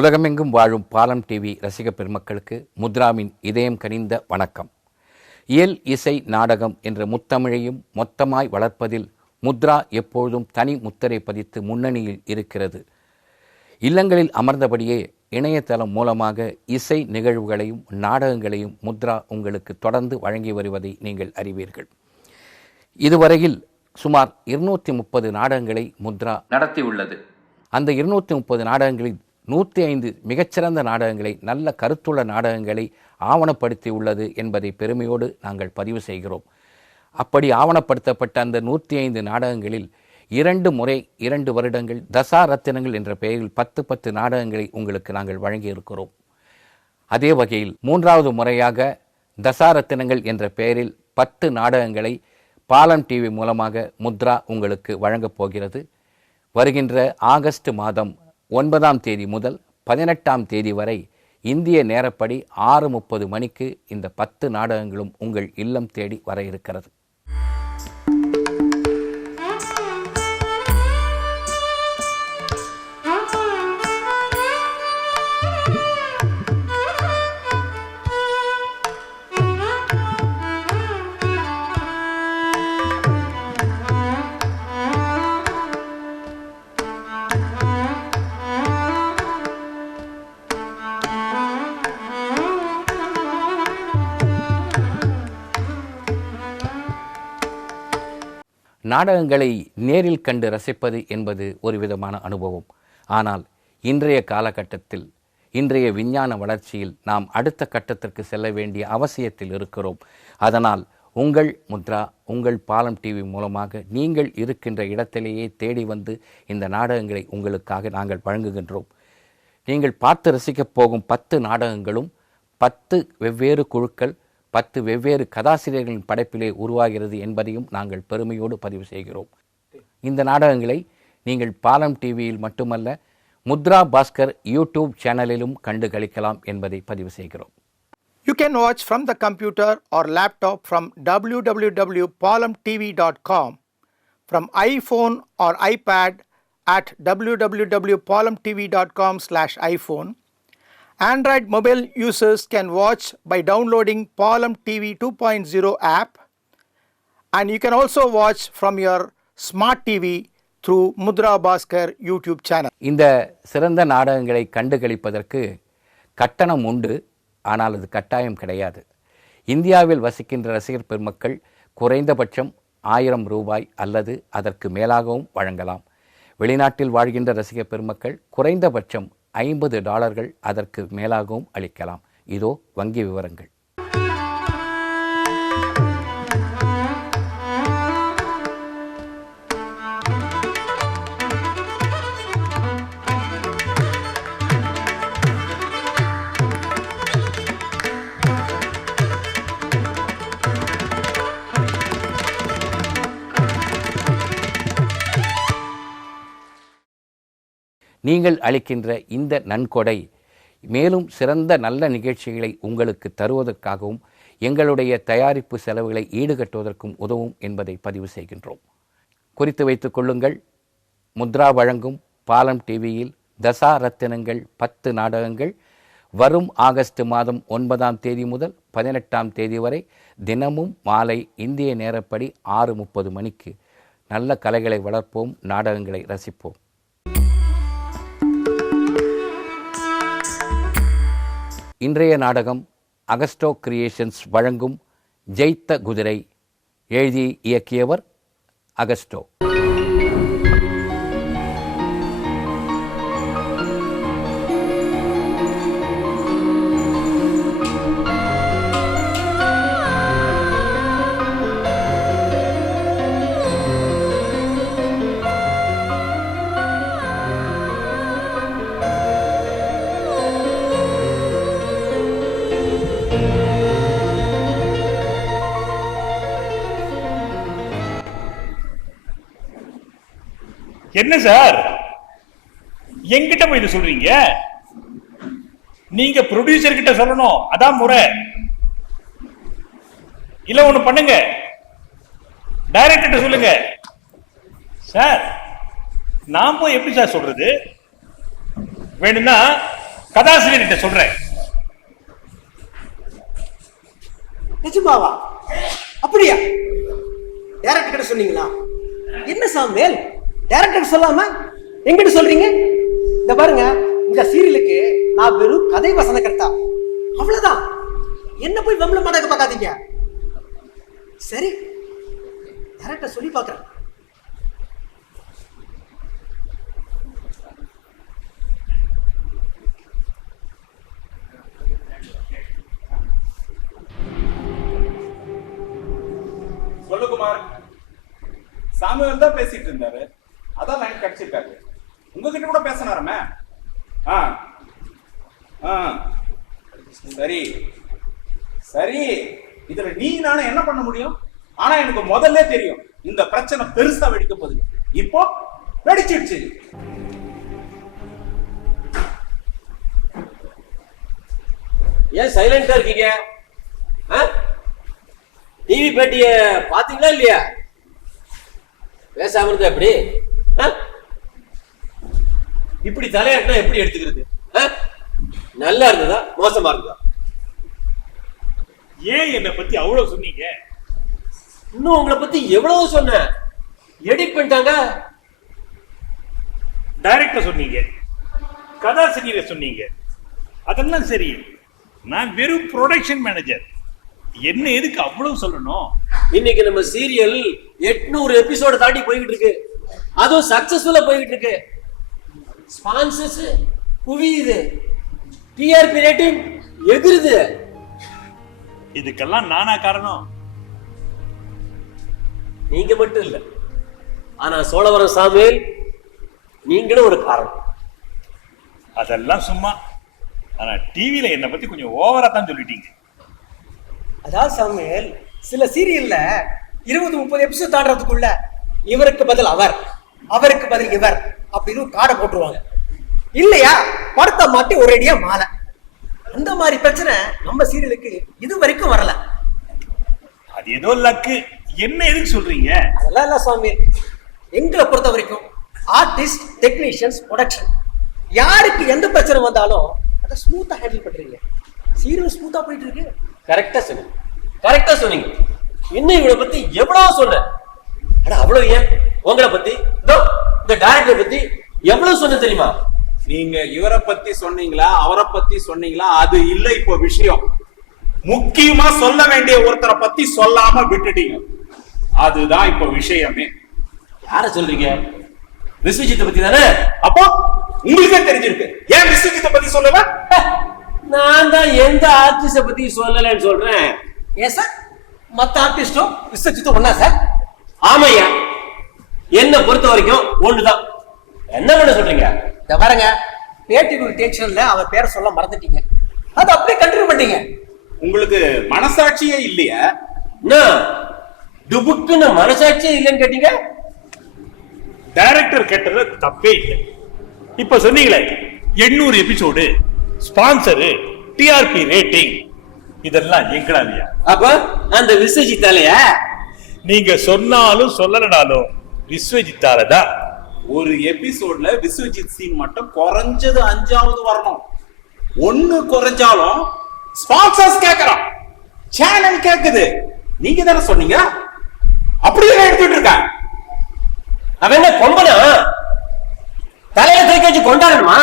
உலகமெங்கும் வாழும் பாலம் டிவி ரசிக பெருமக்களுக்கு முத்ராவின் இதயம் கனிந்த வணக்கம். இயல் இசை நாடகம் என்ற முத்தமிழையும் மொத்தமாய் வளர்ப்பதில் முத்ரா எப்பொழுதும் தனி முத்திரை பதித்து முன்னணியில் இருக்கிறது. இல்லங்களில் அமர்ந்தபடியே இணையதளம் மூலமாக இசை நிகழ்வுகளையும் நாடகங்களையும் முத்ரா உங்களுக்கு தொடர்ந்து வழங்கி வருவதை நீங்கள் அறிவீர்கள். இதுவரையில் சுமார் 230 நாடகங்களை முத்ரா நடத்தியுள்ளது. அந்த 230 நாடகங்களில் 105 மிகச்சிறந்த நாடகங்களை, நல்ல கருத்துள்ள நாடகங்களை ஆவணப்படுத்தி உள்ளது என்பதை பெருமையோடு நாங்கள் பதிவு செய்கிறோம். அப்படி ஆவணப்படுத்தப்பட்ட அந்த 105 நாடகங்களில் 2 முறை 2 வருடங்கள் தசா ரத்தினங்கள் என்ற பெயரில் 10 நாடகங்களை உங்களுக்கு நாங்கள் வழங்கியிருக்கிறோம். அதே வகையில் 3வது முறையாக தசா ரத்தினங்கள் என்ற பெயரில் 10 நாடகங்களை பாலம் டிவி மூலமாக முத்ரா உங்களுக்கு வழங்கப் போகிறது. வருகின்ற ஆகஸ்ட் மாதம் 9ஆம் தேதி முதல் 18ஆம் தேதி வரை இந்திய நேரப்படி 6:30 மணிக்கு இந்த 10 நாடகங்களும் உங்கள் இல்லம் தேடி வர இருக்கிறது. நாடகங்களை நேரில் கண்டு ரசிப்பது என்பது ஒரு விதமான அனுபவம். ஆனால் இன்றைய காலகட்டத்தில், இன்றைய விஞ்ஞான வளர்ச்சியில் நாம் அடுத்த கட்டத்திற்கு செல்ல வேண்டிய அவசியத்தில் இருக்கிறோம். அதனால் உங்கள் முத்ரா, உங்கள் பாலம் டிவி மூலமாக நீங்கள் இருக்கின்ற இடத்திலேயே தேடி வந்து இந்த நாடகங்களை உங்களுக்காக நாங்கள் வழங்குகின்றோம். நீங்கள் பார்த்து ரசிக்கப் போகும் 10 நாடகங்களும் 10 வெவ்வேறு குழுக்கள், 10 வெவ்வேறு கதாசிரியர்களின் படைப்பிலே உருவாகிறது என்பதையும் நாங்கள் பெருமையோடு பதிவு செய்கிறோம். இந்த நாடகங்களை நீங்கள் பாலம் டிவியில் மட்டுமல்ல, முத்ரா பாஸ்கர் யூடியூப் சேனலிலும் கண்டு களிக்கலாம் என்பதை பதிவு செய்கிறோம். You can watch from the computer or laptop from www.palamtv.com, from iPhone or iPad at www.palamtv.com/iPhone. Android mobile users can watch by downloading Palam TV 2.0 app, and you can also watch from your smart TV through Mudra Bhaskar YouTube channel. இந்த சிறந்த நாடகங்களை கண்டு களிப்பதற்கு கட்டணம் உண்டு, ஆனால் அது கட்டாயம் கிடையாது. இந்தியாவில் வசிக்கின்ற ரசிகர் பெருமக்கள் குறைந்தபட்சம் 1000 ரூபாய் அல்லது அதற்கு மேலாகவும் வழங்கலாம். வெளிநாட்டில் வாழ்கின்ற ரசிகர் பெருமக்கள் குறைந்தபட்சம் $50 அதற்கு மேலாகவும் அளிக்கலாம். இதோ வங்கி விவரங்கள். நீங்கள் அளிக்கின்ற இந்த நன்கொடை மேலும் சிறந்த நல்ல நிகழ்ச்சிகளை உங்களுக்கு தருவதற்காகவும் எங்களுடைய தயாரிப்பு செலவுகளை ஈடுகட்டுவதற்கும் உதவும் என்பதை பதிவு செய்கின்றோம். குறித்து வைத்துக் கொள்ளுங்கள். முத்ரா வழங்கும் பாலம் டிவியில் தசா ரத்தினங்கள் 10 நாடகங்கள் வரும் ஆகஸ்ட் மாதம் 9ஆம் தேதி முதல் 18ஆம் தேதி வரை தினமும் மாலை இந்திய நேரப்படி 6:30 மணிக்கு நல்ல கலைகளை வளர்ப்போம், நாடகங்களை ரசிப்போம். இன்றைய நாடகம் அகஸ்டோ கிரியேஷன்ஸ் வழங்கும் ஜெயித்த குதிரை. எழுதி இயக்கியவர் அகஸ்டோ. என்ன சார், என்கிட்ட போய் இதை சொல்றீங்க? நீங்க ப்ரொடியூசர் கிட்ட சொல்லணும், அதான் முறை. இல்ல ஒண்ணு பண்ணுங்க, டைரக்டர் சொல்லுங்க. சார், நான் போய் எப்படி சார் சொல்றது? வேணும்னா கதாசிரியர்கிட்ட சொல்றேன். நிஜமாவா? அப்படியா? டைரக்டர் கிட்ட சொன்னீங்களா? என்ன சாமுவேல், டைரக்டர் சொல்லாம எங்கிட்ட சொல்றீங்க? இந்த பாருங்க, இந்த சீரியலுக்கு நான் வெறும் கதை வசன கர்த்தா, அவ்வளவுதான். என்ன போய் வம்பல மாட்டாக்க பார்க்காதீங்க. சரி, டைரக்டர் சொல்லி பார்க்கறேன். சொல்லு குமார். சாமுவேல் தான் பேசிட்டு இருந்தாரு, அதான் லைன் கிடைச்சிருக்காரு. உங்ககிட்ட கூட பேசினாரமே. சரி சரி, இதுல நீ நானும் என்ன பண்ண முடியும்? ஆனா எனக்கு முதல்ல தெரியும் இந்த பிரச்சனை பெருசா வெடிக்க போகுது. இப்போ வெடிச்சிடுச்சு. ஏன் சைலண்டா இருக்கீங்க? டிவி பேட்டிய பாத்தீங்களா இல்லையா? பேசாம இருந்தா எப்படி? இப்படி தலையாட்டினா எப்படி எடுத்துக்கிறது? நல்லா இருந்ததா மோசமா இருந்ததா? ஏன் என்னை பத்தி அவ்வளவு சொன்னீங்க? இன்னும் உங்களை பத்தி எவ்வளவு சொன்ன, எடிட் பண்ணிட்டாங்க. டைரக்டர் சொன்னீங்க, கதாசிரியரை சொன்னீங்க, அதெல்லாம் சரி. நான் வெறும் ப்ரொடக்ஷன் மேனேஜர். என்ன எதுக்கு அவ்வளவு சொல்லணும்? இன்னைக்கு நம்ம சீரியல் 800 எபிசோடு தாண்டி போய்கிட்டு இருக்கு. அதுவும் சக்சஸ்ஃபுல்லா போய்கிட்டு இருக்கு. ஸ்பான்சர்ஸ் குவியுது, டிஆர்பி ரேட்டிங் எகிருது. இதுக்கெல்லாம் நானா காரணம்? நீங்க மட்டும் இல்ல, ஆனா சோழவரம் சாமுவேல் நீங்களும் ஒரு காரணம். அதெல்லாம் சும்மா. ஆனா டிவில என்னை பத்தி கொஞ்சம் ஓவரா தான் சொல்லிட்டீங்க. அதாவது சாமுவேல், சில சீரியல்ல 20-30 எபிசோட் தாண்டறதுக்குள்ள இவருக்கு பதில் அவர், அவருக்கு பதில் இவர் அப்படின்னு காடை போட்டுருவாங்க. இல்லையா படத்தை மாட்டி ஒரேடியா மாலை. அந்த மாதிரி பிரச்சனை நம்ம சீரியலுக்கு இது வரைக்கும் வரல. அது ஏதோ லக்கு. என்ன எதுக்கு சொல்றீங்க? அதெல்லாம் இல்ல சாமுவேல், எங்களை பொறுத்த வரைக்கும் ஆர்டிஸ்ட், டெக்னீஷியன்ஸ், ப்ரொடக்ஷன் யாருக்கு எந்த பிரச்சனை வந்தாலும் அதை ஸ்மூத்தா ஹேண்டில் பண்றீங்க. சீரியல் ஸ்மூத்தா போயிட்டு இருக்கு. கரெக்டா சொன்னீங்க, கரெக்டா சொன்னீங்க. இன்னும் இவளை பத்தி எவ்வளவு சொன்ன. அவ்வளவு ஏன் உங்களை பத்தி, இந்த டைரக்டரை பத்தி எவ்வளவு சொன்ன தெரியுமா? நீங்க இவரை பத்தி சொன்னீங்களா, அவரை பத்தி சொன்னீங்களா, அது இல்ல இப்போ விஷயம். முக்கியமா சொல்ல வேண்டிய ஒருத்தரை பத்தி சொல்லாம விட்டுட்டீங்க. அதுதான் இப்போ விஷயமே. யார சொல்றீங்க? விஸ்வஜித்தை பத்தி தானே? அப்போ உங்களுக்கே தெரிஞ்சிருக்கு, ஏன் விஸ்வஜித்தை பத்தி சொல்லல? நான் தான் எந்த ஆர்டிஸ்ட பத்தி சொல்லலன்னு சொல்றேன். ஏன் சார், மத்த ஆர்டிஸ்டும் விஸ்வஜித்தும் ஒண்ணா சார்? ஆமையா, என்ன பொறுத்த வரைக்கும் ஒண்ணுதான். என்ன பண்ண சொல்றீங்க? இந்த பாருங்க, பேட்டி டென்ஷன்ல அவர் பேரை சொல்ல மறந்துட்டீங்க. அது அப்படியே கண்டினியூ பண்ணீங்க. உங்களுக்கு மனசாட்சியே இல்லையா? டுபுக்குன்னு மனசாட்சியே இல்லைன்னு கேட்டீங்க. டைரக்டர் கேட்டது தப்பே இல்லை. இப்ப சொன்னீங்களே 800 எபிசோடு, ஸ்பான்சரு, டிஆர்பி ரேட்டிங், இதெல்லாம் எங்களாவியா? அப்ப அந்த விஸ்வஜித்தாலயா? நீங்க சொன்னாலும் சொல்லலனாலும் விஸ்வஜித்தாலதான். ஒரு எபிசோட்ல விஸ்வஜித் சீன் மட்டும் குறைஞ்சது 5ஆவது வரணும். ஒண்ணு குறைஞ்சாலும் ஸ்பான்சர்ஸ் கேக்குறான், சேனல் கேக்குது. நீங்க தானே சொன்னீங்க. அப்படியே எடுத்துட்டு இருக்க. அவன் என்ன கொம்பனா? தலையில தூக்கி வச்சு கொண்டாடணுமா?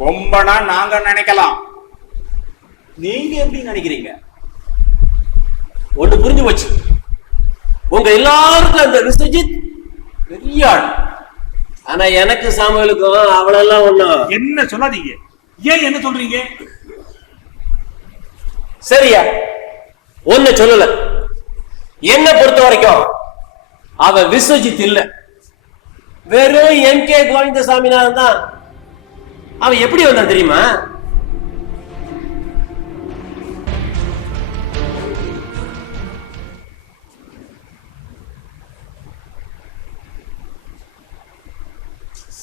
கொம்பனா நாங்க நினைக்கலாம், நீங்க எப்படி நினைக்கிறீங்க? ஒண்ணு புரிஞ்சு போச்சு, உங்க எல்லாருக்கும் அந்த விஸ்வஜித் பெரிய ஆள். ஆனா எனக்கு சாமுவேலுக்கும் அவளெல்லாம் ஒண்ணும். என்ன சொல்லாதீங்க. ஏன் என்ன சொல்றீங்க? சரியா, ஒண்ணு சொல்லல. என்ன பொறுத்த வரைக்கும் அவ விஸ்வஜித் இல்ல, வெறும் என்கே கோவிந்தசாமிநாதன் தான். அவன் எப்படி வந்தான் தெரியுமா?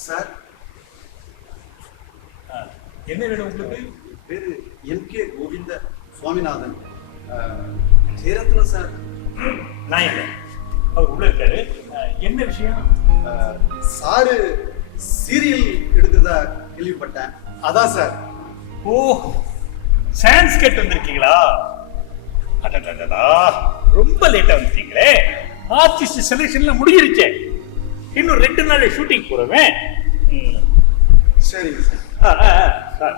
சார், என்ன வேணும் உங்களுக்கு? பேரு என்கே கோவிந்த சுவாமிநாதன், சேரத்துல சார். நான் இல்லை, அவர் உள்ள இருக்காரு. என்ன விஷயம்? சாரு சீரியல் எடுக்கிறதா கேள்விப்பட்டேன். அதான் சார். ஓ, சான்ஸ்கிரிட் வந்திருக்கீங்களா? அடடடடா, ரொம்ப லேட்டா வந்துட்டீங்களே. ஆர்டிஸ்ட் செலக்ஷன்ல முடிஞ்சிருச்சே. இன்னும் 2 நாள் ஷூட்டிங் போறவேன். சரிங்க சார். சார்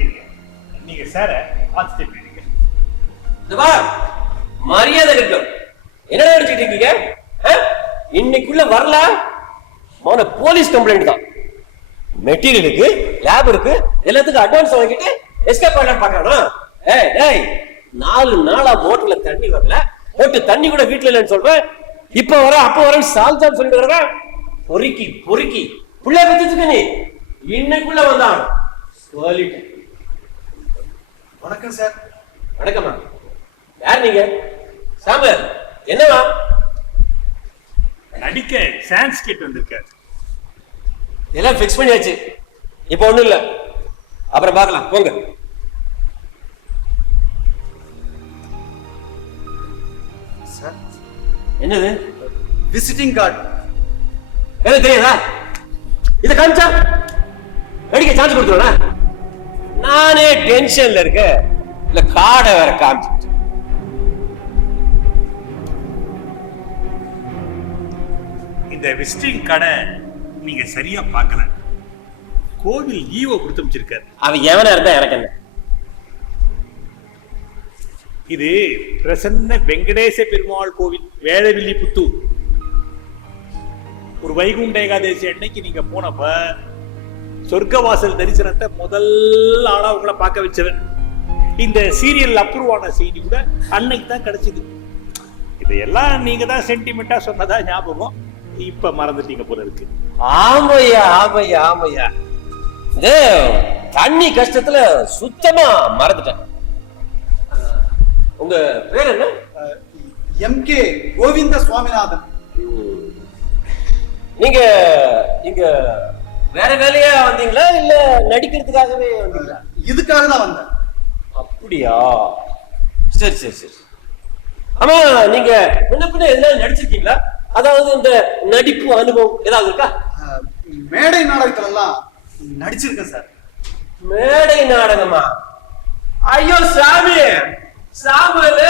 இருங்க, நீங்க சார பார்த்துட்டு போயிருங்க. மரியாதை இருக்கும். என்ன நினைச்சிட்டு இருக்கீங்க? இன்னைக்குள்ள வரல மோன போலீஸ் கம்ப்ளைண்ட் தான். மெட்டீரியல் இருக்கு, லேப் இருக்கு, எல்லாத்துக்கும் அட்வான்ஸ் வாங்கிட்டு எஸ்கேப் பண்ணலாம்னு பாக்குறானா? ஏய் 4 நாளா மோட்டர்ல தண்ணி வரல, போட்டு தண்ணி கூட வீட்டுல இல்லைன்னு சொல்றேன். இப்ப வர அப்ப வரேன் சால்தான் சொல்லிட்டு வர்றேன். பொறுக்கி பொறுக்கி புள்ளைய பத்திச்சுக்க நீ. இன்னைக்குள்ள வந்தான் சொல்லிட்டேன். வணக்கம் சார். வணக்கம்மா. யார் நீங்க? சாம்பர் என்னவா? நடிக்க சான்ஸ்கிரிட் வந்திருக்காரு. எல்லாம் ஃபிக்ஸ் பண்ணியாச்சு. இப்ப ஒண்ணும் இல்ல, அப்புறம் பார்க்கலாம், போங்க. சார், என்னது? Visiting card. எனக்கு தெரியாதா? இத காமிச்சா நடிக்க சான்ஸ் கொடுத்துருவேன். நானே டென்ஷன்ல இருக்க, இல்ல கார்டை வேற காமிச்சு. இந்த விசிட்டிங் கார்டை நீங்க சரியா பார்க்கல. கோவில் ஈவோ கொடுத்து வச்சிருக்காரு. அவன் எவனா இருந்தா எனக்கு என்ன? இது பிரசன்ன வெங்கடேச பெருமாள் கோவில், வேளவில்லி புத்தூர். ஒரு வைகுண்ட ஏகாதசி அன்னைக்கு நீங்க போனப்ப சொர்க்கவாசல் தரிசனத்தை முதல் ஆளா உங்களை பார்க்க வச்சவன். இந்த சீரியல் அப்ரூவ் ஆன செய்தி கூட அன்னைக்கு தான் கிடைச்சது. இதையெல்லாம் நீங்க தான் சென்டிமெண்டா சொன்னதா ஞாபகம். இப்ப மறந்துட்டீங்க போல இருக்கு. ஆமையா ஆமையா ஆமையா, தண்ணி கஷ்டத்துல சுத்தமா மறந்துட்டேன். உங்க பேர் என்ன? எம்கே கோவிந்த சுவாமிநாதன். நீங்க இங்க வேற வேலையா வந்தீங்களா இல்ல நடிக்கிறதுக்காகவே வந்தீங்களா? இதுக்காக தான் வந்தேன். அப்படியா, சரி சரி சரி. ஆமா, நீங்க முன்ன பின்ன எதாவது நடிச்சிருக்கீங்களா? அதாவது இந்த நடிப்பு அனுபவம் ஏதாவது இருக்கா? மேடை நாடகத்துல எல்லாம் நடிச்சிருக்கேன் சார். மேடை நாடகமா? ஐயோ சாமி, சாமல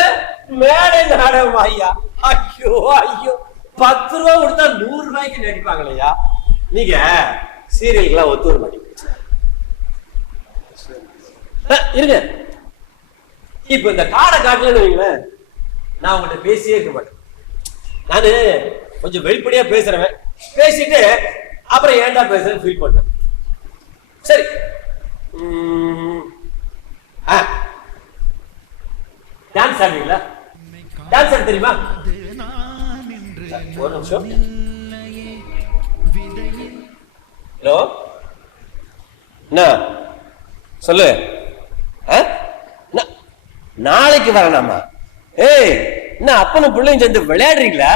மேடை நாடகம் ஐயா. ஐயோ ஐயோ, 10 ரூபா கொடுத்தா 100 ரூபாய்க்கு நடிப்பாங்களையா? நீங்க சீரியல்களா ஒத்து வர மாட்டீங்க. இருங்க, இப்ப இந்த காடை காட்டலன்னு வைங்களேன், நான் உங்கள்கிட்ட பேசியே இருக்க மாட்டேன். நானு கொஞ்சம் வெளிப்படையா பேசுறேன், பேசிட்டு அப்புறம் ஏன்டா பேசுறேன்னு ஃபீல் பண்ணேன். சரி, டான்ஸ் ஆடுவீங்களா? டான்ஸ் ஆட தெரியுமா? ஒரு நிமிஷம். ஹலோ, என்ன சொல்லு. நாளைக்கு வரலாமா? ஏய், என்ன அப்பனும் பிள்ளையும் சேர்ந்து விளையாடுறீங்களா?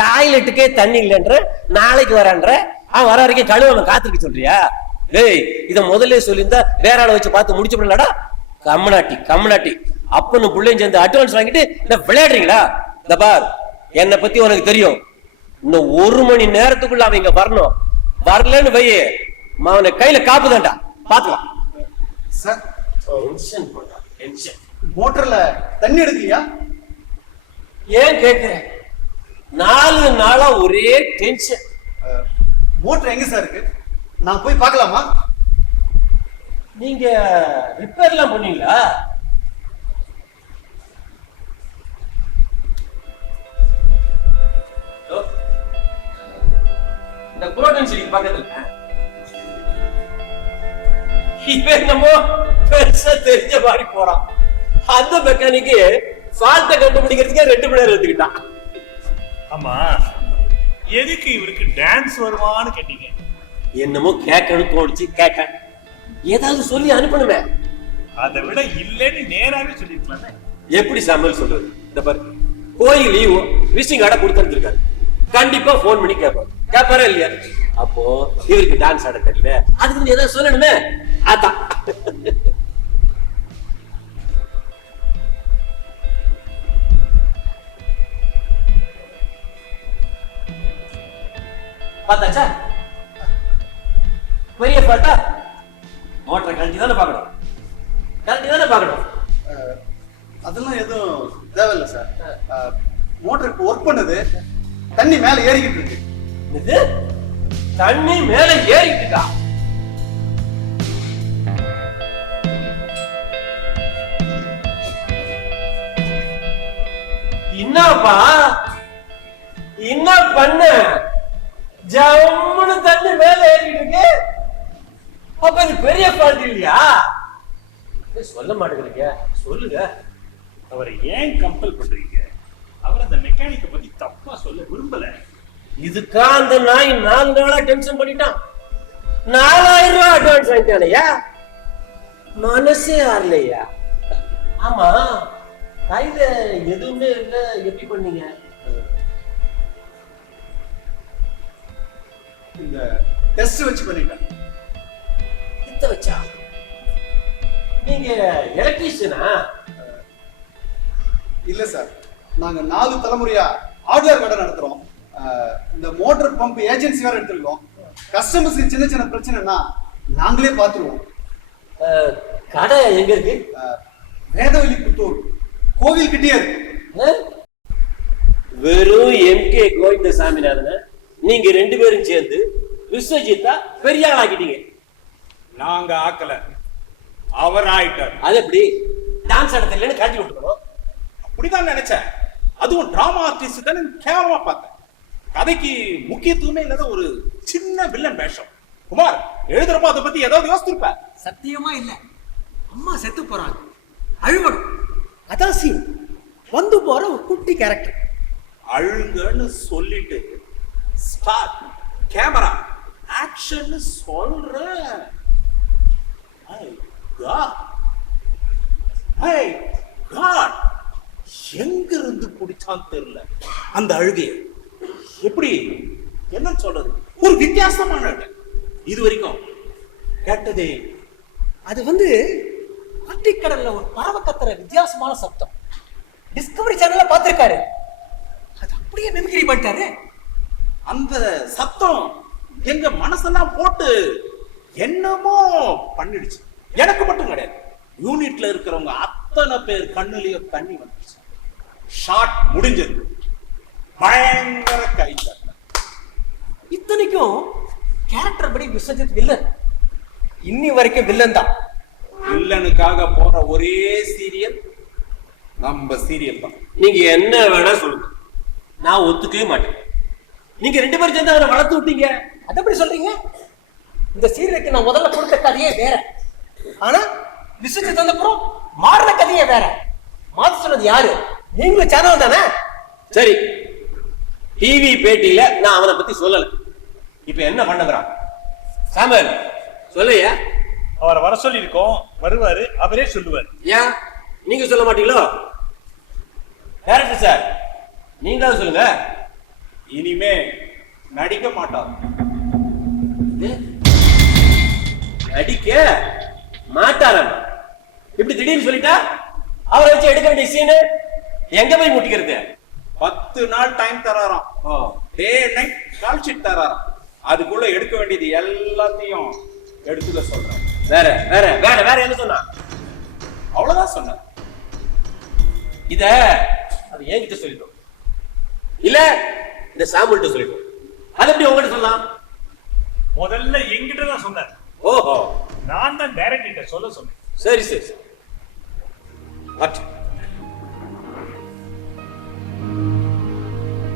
டாய்லெட்டுக்கே தண்ணி இல்லைன்ற, நாளைக்கு வரான்ற, அவன் வர வரைக்கும் கழுவ காத்திருக்க சொல்றியா? டேய், இத முதல்ல சொல்லியிருந்தா வேற ஆளை வச்சு பார்த்து முடிச்சு பண்ணலடா. கம்முனாட்டி கம்முனாட்டி, அப்பனும் பிள்ளையும் சேர்ந்து அட்வான்ஸ் வாங்கிட்டு விளையாடுறீங்களா? இந்த பார், என்னை பத்தி உனக்கு தெரியும். இன்னும் 1 மணி நேரத்துக்குள்ள அவன் இங்க வரணும். வரலன்னு பைய அவனை கையில காப்புதான்டா, பாத்துக்கலாம். சார், டென்ஷன் பண்ணா டென்ஷன். மோட்டர்ல தண்ணி எடுக்கலையா? ஏன் கேக்குறேன்? 4 நாளா ஒரே டென்ஷன். மோட்டர் எங்க சார் இருக்கு? நான் போய் பார்க்கலாமா? நீங்க ரிப்பேர் எல்லாம் பண்ணீங்களா? இந்த புரோட்டீன் செடி பக்கத்துல இவன் என்னமோ பெருசா தெரிஞ்ச மாதிரி போறான். அந்த மெக்கானிக்கு ஃபால்ட்டை கண்டுபிடிக்கிறதுக்கே 2 மணி நேரம் எடுத்துக்கிட்டான். ஆமா, எதுக்கு இவருக்கு டான்ஸ் வருவான்னு கேட்டீங்க? என்னமோ கேட்கணும் தோணுச்சு, கேட்க ஏதாவது சொல்லி அனுப்பணுமே. அதை விட இல்லைன்னு நேராவே சொல்லிருக்கலாமே. எப்படி சமையல் சொல்றது? இந்த பாரு, கோயில் லீவ் விசிட்டிங் கார்டை கொடுத்துருக்காரு. கண்டிப்பா போன் பண்ணி கேட்பாரா இல்லையா? அப்போ இவருக்கு டான்ஸ் ஆட தெரியல, அதுக்கு ஏதாவது சொல்லணுமே. அதான் பார்த்தாச்சா? பெரிய ஃபால்ட்டா? மோட்டரை கழட்டி தானே பார்க்கணும். அதெல்லாம் எதுவும் தேவையில்லை சார். மோட்டர் இப்போ ஒர்க் பண்ணுது, தண்ணி மேல ஏறிக்கிட்டு இருக்கு. இது தண்ணி மேல ஏறிட்டு இருக்கா? என்னப்பா என்ன பண்ண? ஜம்முன்னு தண்ணி மேல ஏறிட்டு இருக்கு. அப்ப இது பெரிய ஃபால்ட் இல்லையா? சொல்ல மாட்டேங்கிறீங்க, சொல்லுங்க. அவரை ஏன் கம்பல் பண்றீங்க? அவர் அந்த மெக்கானிக்க பத்தி தப்பா சொல்ல விரும்பல. இதுக்கா அந்த நாய் 4 நாளா டென்ஷன் பண்ணிட்டான். 4000 ரூபாய் அட்வான்ஸ் வாங்கிட்டானையா? மனசே ஆறலையா? ஆமா, கையில எதுவுமே இல்ல, எப்படி பண்ணீங்க? இந்த டெஸ்ட் வச்சு பண்ணிட்டேன். இத்த வச்சா? நீங்க எலக்ட்ரீஷியனா? இல்ல சார், நாங்க 4 தலைமுறையா ஹார்ட்வேர் கடை நடத்துறோம். இந்த மோட்டார் பம்ப் ஏஜென்சி வேற எடுத்துருக்கோம். கஸ்டமர்ஸ்க்கு சின்ன சின்ன பிரச்சனைனா நாங்களே பார்த்துருவோம். கடை எங்க இருக்கு? வேதவல்லி புத்தூர் கோவில் கிட்டே இருக்கு. வெறும் எம்கே கோவிந்த சாமிநாதன நீங்க 2 பேரும் சேர்ந்து விஸ்வஜித்தா பெரிய ஆளாக்கிட்டீங்க. நாங்க ஆக்கல, அவர் ஆயிட்டார். அது எப்படி? டான்ஸ் ஆடத்தில்லைன்னு காட்டி விட்டுக்கணும். அப்படிதான் நினைச்சேன். அதுவும் டிராமா ஆர்டிஸ்ட் தானே கேவலமா பார்த்தேன். கதைக்கு முக்கியத்துவமே இல்லாத ஒரு சின்ன வில்லன் வேஷம். குமார், எழுதுறப்ப அதை பத்தி ஏதாவது யோசிச்சிருப்ப? சத்தியமா இல்ல. அம்மா செத்து போறாங்க, அழுவணும், அதான் சீன். வந்து போற ஒரு குட்டி கேரக்டர். அழுங்கன்னு சொல்லிட்டு ஸ்டார்ட் கேமரா ஆக்ஷன் சொல்ற. எங்க இருந்து குடிச்சான் தெரியல அந்த அழுகைய. எப்படி என்னன்னு சொல்றது? ஒரு வித்தியாசமான அழுகை. இது வரைக்கும் கேட்டதே. அது அட்டிக்கடல்ல ஒரு பறவை கத்துற வித்தியாசமான சப்தம். டிஸ்கவரி சேனல்ல பார்த்திருக்காரு. அது அப்படியே மிமிக்ரி பண்ணிட்டாரு. அந்த சத்தம் எங்க மனசெல்லாம் போட்டு என்னமோ பண்ணிடுச்சு. எனக்கு மட்டும் கிடையாது, யூனிட்ல இருக்கிறவங்க அத்தனை பேர் கண்ணுலயே தண்ணி வந்துச்சு. ஷாட் முடிஞ்சது, பயங்கர கைத்தட்டல். இத்தனைக்கும் கேரக்டர் படி விஸ்வஜித் வில்லன். இன்னி வரைக்கும் வில்லன் தான். வில்லனுக்காக போற ஒரே சீரியல் நம்ம சீரியல் தான். நீங்க என்ன வேணா சொல்லுங்க, நான் ஒத்துக்கவே மாட்டேன். நீங்க 2 பேரும் சேர்ந்து அவரை வளர்த்து விட்டீங்க. அது எப்படி சொல்றீங்க? இந்த சீரியலுக்கு நான் முதல்ல கொடுத்த கதையே வேற. ஆனா விஸ்வஜித் வந்தப்புறம் மாறின கதையே வேற. மாத்த சொன்னது யாரு? நீங்களும் சேனல் தானே? சரி, டிவி பேட்டியில நான் அவனை பத்தி சொல்லல. இப்ப என்ன பண்ணுறான் சாமுவேல்? சொல்லையா? அவரை வர சொல்லி இருக்கோம், வருவாரு, அவரே சொல்லுவார். ஏன் நீங்க சொல்ல மாட்டீங்களோ? டைரக்டர் சார், நீங்களாவது சொல்லுங்க. இனிமே நடிக்க மாட்டார். நடிக்க மாட்டாராம்? இப்படி திடீர்னு சொல்லிட்டா அவரை வச்சு எடுக்க வேண்டிய சீனு எங்க போய் முட்டிக்கிறது? 10 நாள் டைம் தராராம். டே நைட் கால் ஷீட் தராராம். அதுக்குள்ள எடுக்க வேண்டியது எல்லாத்தையும் எடுத்துக்க சொல்றேன். வேற வேற வேற வேற என்ன சொன்னா? அவ்வளவுதான் சொன்னேன். இத அது என்கிட்ட சொல்லிட்டோம், இல்ல இந்த சாமுல்கிட்ட சொல்லிட்டோம். அது எப்படி உங்ககிட்ட சொல்லலாம்? முதல்ல என்கிட்ட தான் சொன்னார். ஓஹோ, நான் தான் டைரக்டர் சொல்ல சொன்னேன். சரி சரி சரி.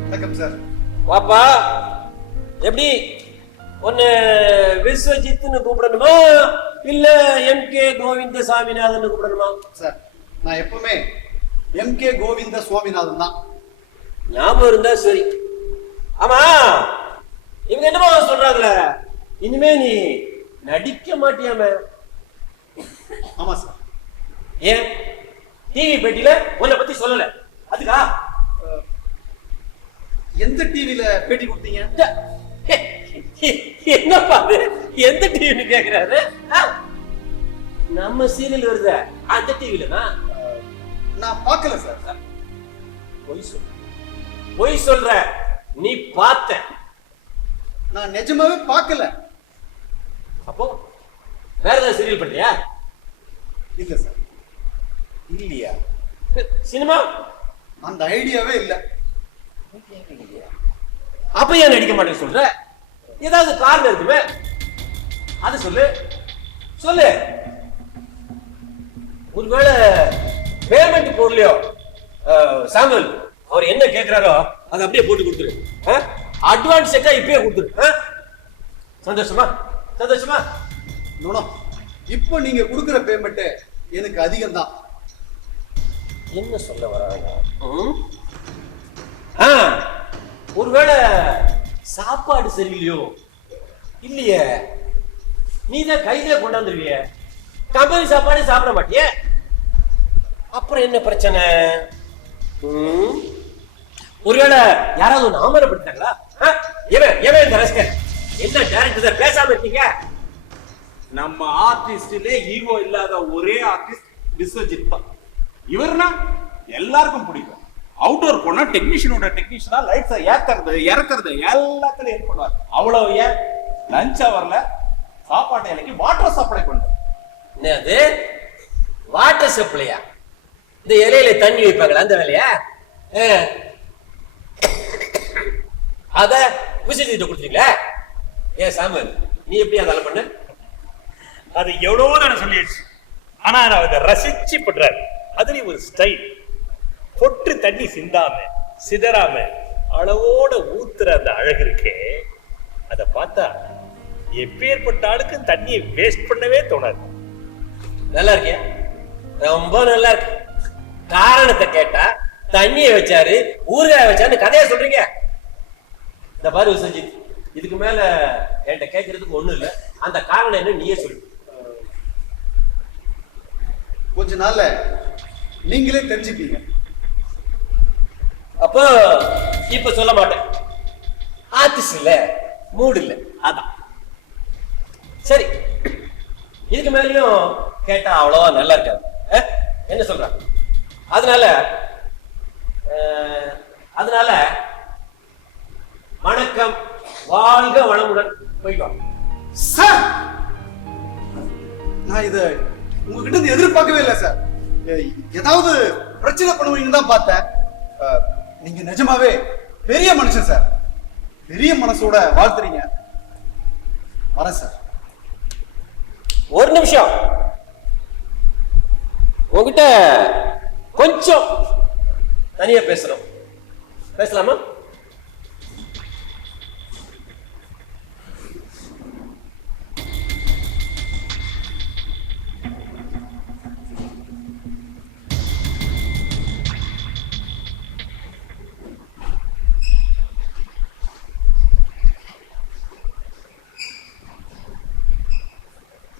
வணக்கம் சார். வாப்பா, எப்படி ஒன்னு விஸ்வஜித்னு கூப்பிடணுமா இல்ல எம்கே கோவிந்த சாமிநாதன் கூப்பிடணுமா? சார், நான் எப்பவுமே எம்கே கோவிந்த சுவாமிநாதன் தான். ஞாபகம் இருந்தா சரி. ஆமா, இவங்க என்னமா சொல்றாங்கள, இனிமே நீ நடிக்க மாட்டியாம? ஆமா சார். ஏன் டிவி பேட்டியில உன்னை பத்தி சொல்லல? அதுக்கா? எந்த டிவில பேட்டி கொடுத்தீங்க? என்னப்பா அது, எந்த டிவின்னு கேக்குறாரு? நம்ம சீரியல் வருத அந்த டிவில தான். நான் பார்க்கல சார். பொய் சொல்ற. நீ பார்த்த? நான் நிஜமாவே பார்க்கல. அப்போ வேற ஏதாவது சீரியல் பண்றியா? இல்ல சார். இல்லையா? சினிமா அந்த ஐடியாவே இல்ல. அப்ப ஏன் நடிக்க மாட்டேன்னு சொல்ற? ஏதாவது காரணம் இருக்குமே, அது சொல்லு சொல்லு. ஒருவேளை பேமெண்ட் போடலையோ சாமுவல், அவர் என்ன கேட்கிறாரோ அதை அப்படியே போட்டு கொடுத்துரு. அட்வான்ஸ் செக்கா இப்பயே கொடுத்துரு. சந்தோஷமா சந்தோஷமா? நோனோ, இப்போ நீங்க கொடுக்குற பேமெண்ட் எனக்கு அதிகம் தான். என்ன சொல்ல வராங்க? ஒருவேளை சாப்பாடு சரியில்லையோ? இல்லையே, நீதான் கையில கொண்டாந்துருவிய, கம்பெனி சாப்பாடு சாப்பிட மாட்டியே, அப்புறம் என்ன பிரச்சனை? ஒருவேளை யாராவது ஒண்ணு அவமானப்படுத்தாங்களா? இந்த ரசிகர் என்ன டைரக்டர் சார் பேசாம இருக்கீங்க? நம்ம ஆர்டிஸ்ட்ல ஈகோ இல்லாத ஒரே ஆர்டிஸ்ட் விஸ்வஜித் தான். இவர்னா எல்லாருக்கும் பிடிக்கும். அவுட்டோர் போனா டெக்னீஷியனா லைட்ஸை ஏத்துறது இறக்குறது எல்லாத்துலயும் ஹெல்ப் பண்ணுவார். அவ்வளவு ஏன் லஞ்ச் அவர்ல சாப்பாட்டு இலைக்கு வாட்டர் சப்ளை பண்றாரு. என்னது வாட்டர் சப்ளையா? இந்த இலையில தண்ணி வைப்பாங்களா அந்த வேலையா? அத விசிட்டு கொடுத்தீங்களா? ஏன் சாமுவல், நீ எப்படி அதெல்லாம் பண்ண? அது எவ்வளவோ நான் சொல்லிடுச்சு, ஆனா நான் அதை ரசிச்சு பண்றாரு. அதுலயும் ஒரு ஸ்டைல், பொட்டு தண்ணி சிந்தாம சிதறாம அளவோட ஊத்துற அந்த அழகு இருக்கே, அதை பார்த்தா எப்பேற்பட்ட ஆளுக்கு தண்ணியை வேஸ்ட் பண்ணவே தோணாது. நல்லா இருக்கியா? ரொம்ப நல்லா இருக்கு. காரணத்தை கேட்டா தண்ணியை வச்சாரு ஊறுகாய வச்சாரு கதையா சொல்றீங்க. இந்த பாரு விஸ்வஜித், இதுக்கு மேல என்கிட்ட கேட்கறதுக்கு ஒண்ணும் இல்ல. அந்த காரணம் என்ன நீயே சொல்லு. கொஞ்ச நாள்ல நீங்களே தெரிஞ்சுப்பீங்க. அப்போ இப்ப சொல்ல மாட்டேன். ஆர்டிஸ்ட் இல்ல, மூடு இல்ல, அதான். சரி, இதுக்கு மேலயும் கேட்டா அவ்வளவா நல்லா இருக்காது. என்ன சொல்ற? அதனால வணக்கம், வாழ்க வளமுடன், போயிட்டு சார். நான் இத உங்ககிட்ட இருந்து எதிர்பார்க்கவே இல்லை சார். ஏதாவது பிரச்சனை பண்ணுவீங்கன்னு தான் பார்த்தேன். நீங்க நிஜமாவே பெரிய மனுஷன் சார். பெரிய மனசோட வாழ்த்துறீங்க. வரேன் சார். ஒரு நிமிஷம், உங்ககிட்ட கொஞ்சம் தனியா பேசணும். பேசலாமா?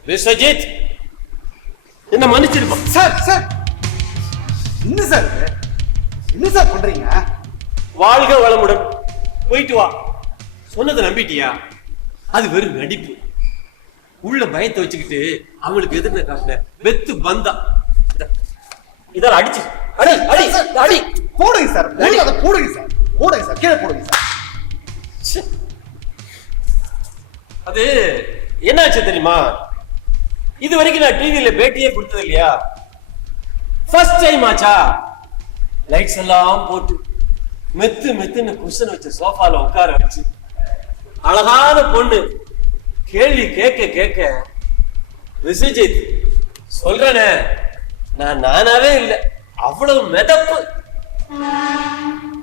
விஸ்வஜித், என்ன மன்னிச்சிருப்போம். சார் சார் என்ன சார் என்ன சார் பண்றீங்க? வாழ்க வளமுடன், போயிட்டு வா. சொன்னதை நம்பிட்டியா? அது வெறும் நடிப்பு. உள்ள பயத்தை வச்சுக்கிட்டு அவங்களுக்கு எதிர்க்க காட்டின வெத்து பந்தா. இதால அடிச்சு அடி அடி அடி போடுங்க சார். அதை போடுங்க சார். போடுங்க சார். கீழே போடுங்க சார். அது என்னாச்சு தெரியுமா? இது வரைக்கும் நான் டிவியில பேட்டியே கொடுத்தது இல்லையா? ஃபர்ஸ்ட் டைம் ஆச்சா? லைட்ஸ் எல்லாம் போட்டு மெத்து மெத்துன்னு குஷன் வச்ச சோஃபால உட்கார வச்சு அழகான பொண்ணு கேள்வி கேட்க கேட்க, விஸ்வஜித் சொல்றேனே, நான் நானாவே இல்லை, அவ்வளவு மெதப்பு.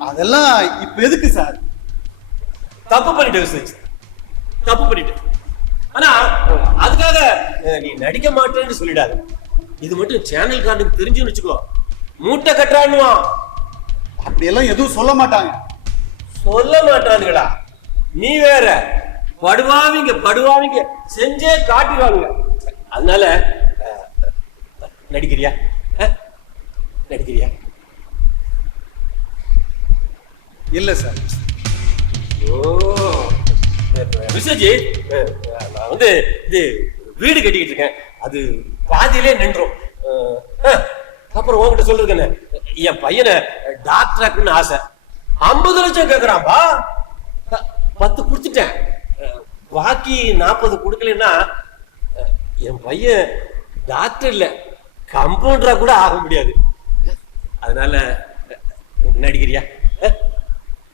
அதெல்லாம் இப்ப எதுக்கு சார்? தப்பு பண்ணிட்டு விஸ்வஜித், தப்பு பண்ணிட்டு. ஆனா அதுக்காக நீ நடிக்க மாட்டேன்னு சொல்லிடாது. இது மட்டும் சேனல் காரனுக்கு தெரிஞ்சுன்னு வச்சுக்கோ, மூட்டை கட்டுறான்னுவான். அப்படியெல்லாம் எதுவும் சொல்ல மாட்டாங்க. சொல்ல மாட்டானுங்களா? நீ வேற படுவாவிங்க செஞ்சே காட்டுவாங்க. அதனால நடிக்கிறியா? நடிக்கிறியா? இல்ல சார். ஓ விஸ்வஜித், நான் இது வீடு கட்டிக்கிட்டு இருக்கேன், அது பாதியிலே நின்றோம். அப்புறம் உங்ககிட்ட சொல்றதுக்கு என்ன, என் பையனை டாக்டராக்குன்னு ஆசை. 50 லட்சம் கேக்குறான்பா. 10 கொடுத்துட்டேன், பாக்கி 40 கொடுக்கலன்னா என் பையன் டாக்டர் இல்ல, கம்பவுண்டரா கூட ஆக முடியாது. அதனால நடிக்கிறியா?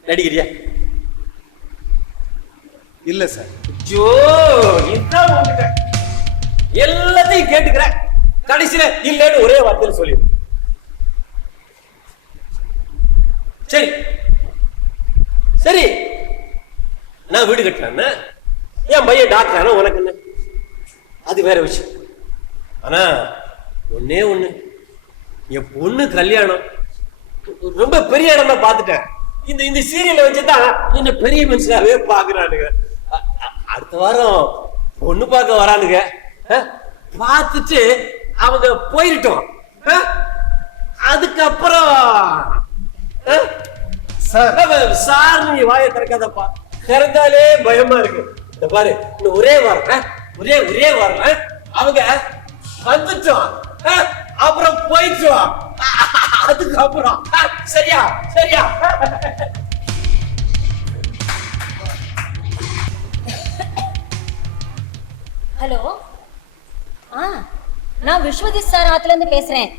நடிக்கிறியா? இல்ல சார். ஜோ, எல்லாத்தையும் கேட்டுக்கிற, கடைசியில இல்லன்னு ஒரே வார்த்தையில் சொல்லி. சரி சரி, நான் வீடு கட்டினேன், என் பையன் டாக்டர் ஆனா உனக்கு என்ன? அது வேற விஷயம். ஆனா ஒன்னே ஒண்ணு, என் பொண்ணு கல்யாணம் ரொம்ப பெரிய இடமா பாத்துட்டேன். இந்த இந்த சீரியலை வச்சுதான் என்ன பெரிய மனுஷனாவே பாக்குறானுங்க. அடுத்த வாரம் பொண்ணு பார்க்க வரானுங்க. பார்த்துட்டு அவங்க போயிட்டோம். அதுக்கப்புறம் சார் நீ வாயை திறக்காதப்பா, திறந்தாலே பயமா இருக்கு. இந்த பாரு, இன்னும் ஒரே வாரம் ஒரே வாரம் அவங்க வந்துட்டோம், அப்புறம் போயிட்டோம். அதுக்கப்புறம் சரியா சரியா? ஹலோ, நான் விஸ்வஜித் சார் ஆத்துல இருந்து பேசுறேன்.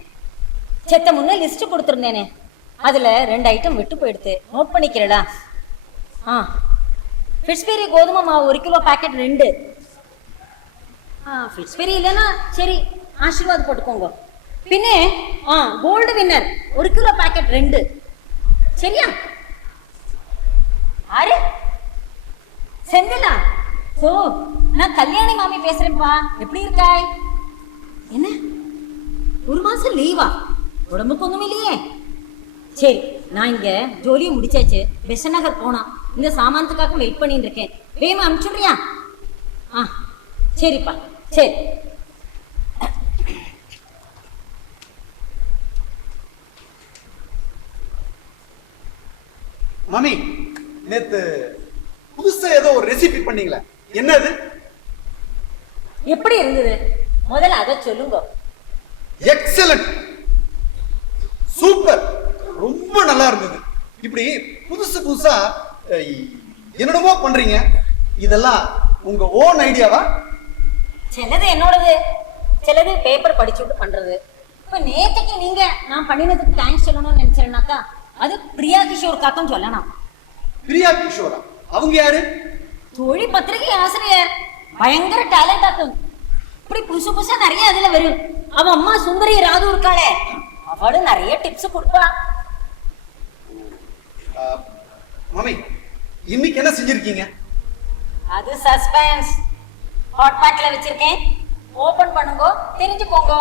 செத்த முன்ன லிஸ்ட் கொடுத்துருந்தேனே, அதுல 2 ஐட்டம் விட்டு போயிடுது, நோட் பண்ணிக்கிறடா. ஃபிஷ்பெரி கோதுமை மாவு 1 கிலோ பேக்கெட் 2. ஃபிஷ்பெரி இல்லைன்னா சரி ஆசீர்வாத் போட்டுக்கோங்க. பின்னே கோல்டு வின்னர் 1 கிலோ பேக்கெட் 2. சரியா? ஆறு செந்திலா? ஓ, நான் கல்யாணி மாமி பேசுறேன்ப்பா. எப்படி இருக்காய்? என்ன 1 மாசம் லீவா? உடம்புக்கு ஒண்ணும் இல்லையே. சரி, நான் இங்க ஜோலியை முடிச்சாச்சு, பெசன் நகர் போனா இந்த சாமானத்துக்காக வெயிட் பண்ணிட்டு இருக்கேன். வேமா அனுப்பிச்சுடுறியா? சரிப்பா, சரி. மாமி, நேத்து புதுசா ஏதோ ஒரு ரெசிபி பண்ணீங்களா? என்னது? எப்படி இருந்தது? முதல்ல அதை சொல்லுங்க. எக்ஸலன்ட், சூப்பர், ரொம்ப நல்லா இருந்தது. இப்படி புதுசு புதுசா என்னடமோ பண்றீங்க. இதெல்லாம் உங்க ஓன் ஐடியாவா? சிலது என்னோடது, சிலது பேப்பர் படிச்சுட்டு பண்றது. இப்ப நேற்றுக்கு நீங்க நான் பண்ணினதுக்கு தேங்க்ஸ் சொல்லணும்னு நினைச்சேன்னாக்கா, அது பிரியா கிஷோருக்காக்கும் சொல்லணும். பிரியா கிஷோரா? அவங்க யாரு? தோழி பத்திரிகை ஆசிரியர், பயங்கர டேலண்ட் ஆக்கும். இப்படி புதுசு புதுசா நிறைய அதுல வரும். அவ அம்மா சுந்தரி ராது இருக்காளே, அவளு நிறைய டிப்ஸ் கொடுப்பா. மாமி, இன்னைக்கு என்ன செஞ்சிருக்கீங்க? அது சஸ்பென்ஸ். ஹாட் பேக்ல வச்சிருக்கேன், ஓபன் பண்ணுங்க, தெரிஞ்சுக்கோங்க.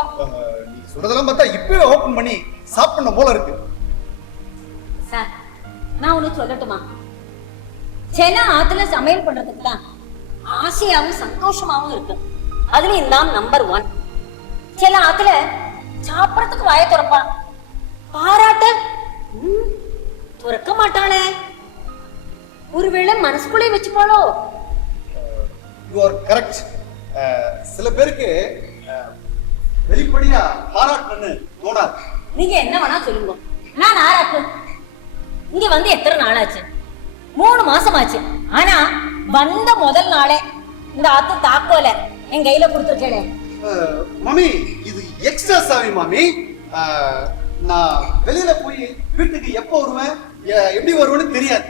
நீங்க சொல்றதெல்லாம் பார்த்தா இப்பவே ஓபன் பண்ணி சாப்பிடணும் போல இருக்கு. சார், நான் ஒண்ணு சொல்லட்டுமா? சில ஆத்துல சமையல் பண்றதுக்கு தான் ஆசையாவும் சந்தோஷமாவும் இருக்கு. அதுல இந்தாம் நம்பர் 1. சில ஆத்துல சாப்பிடறதுக்கு வாய துறப்பா, பாராட்ட துறக்க மாட்டாளே. ஒருவேளை மனசுக்குள்ளே வச்சுப்பாளோ? You are correct. சில பேருக்கு வெளிப்படையா பாராட்டணும்னு தோணாது. நீங்க என்ன வேணா சொல்லுங்க, நான் ஆராட்டு. இங்க வந்து எத்தனை நாள் ஆச்சு? 3 மாசம் ஆச்சு. ஆனா வந்த முதல் நாளே இந்த ஆத்து தாக்கோல என் கையில கொடுத்துருக்கேனே. மாமி, இது எக்ஸ்ட்ரா சாவி மாமி. நான் வெளியில போய் வீட்டுக்கு எப்போ வருவேன், எப்படி வருவேன்னு தெரியாது.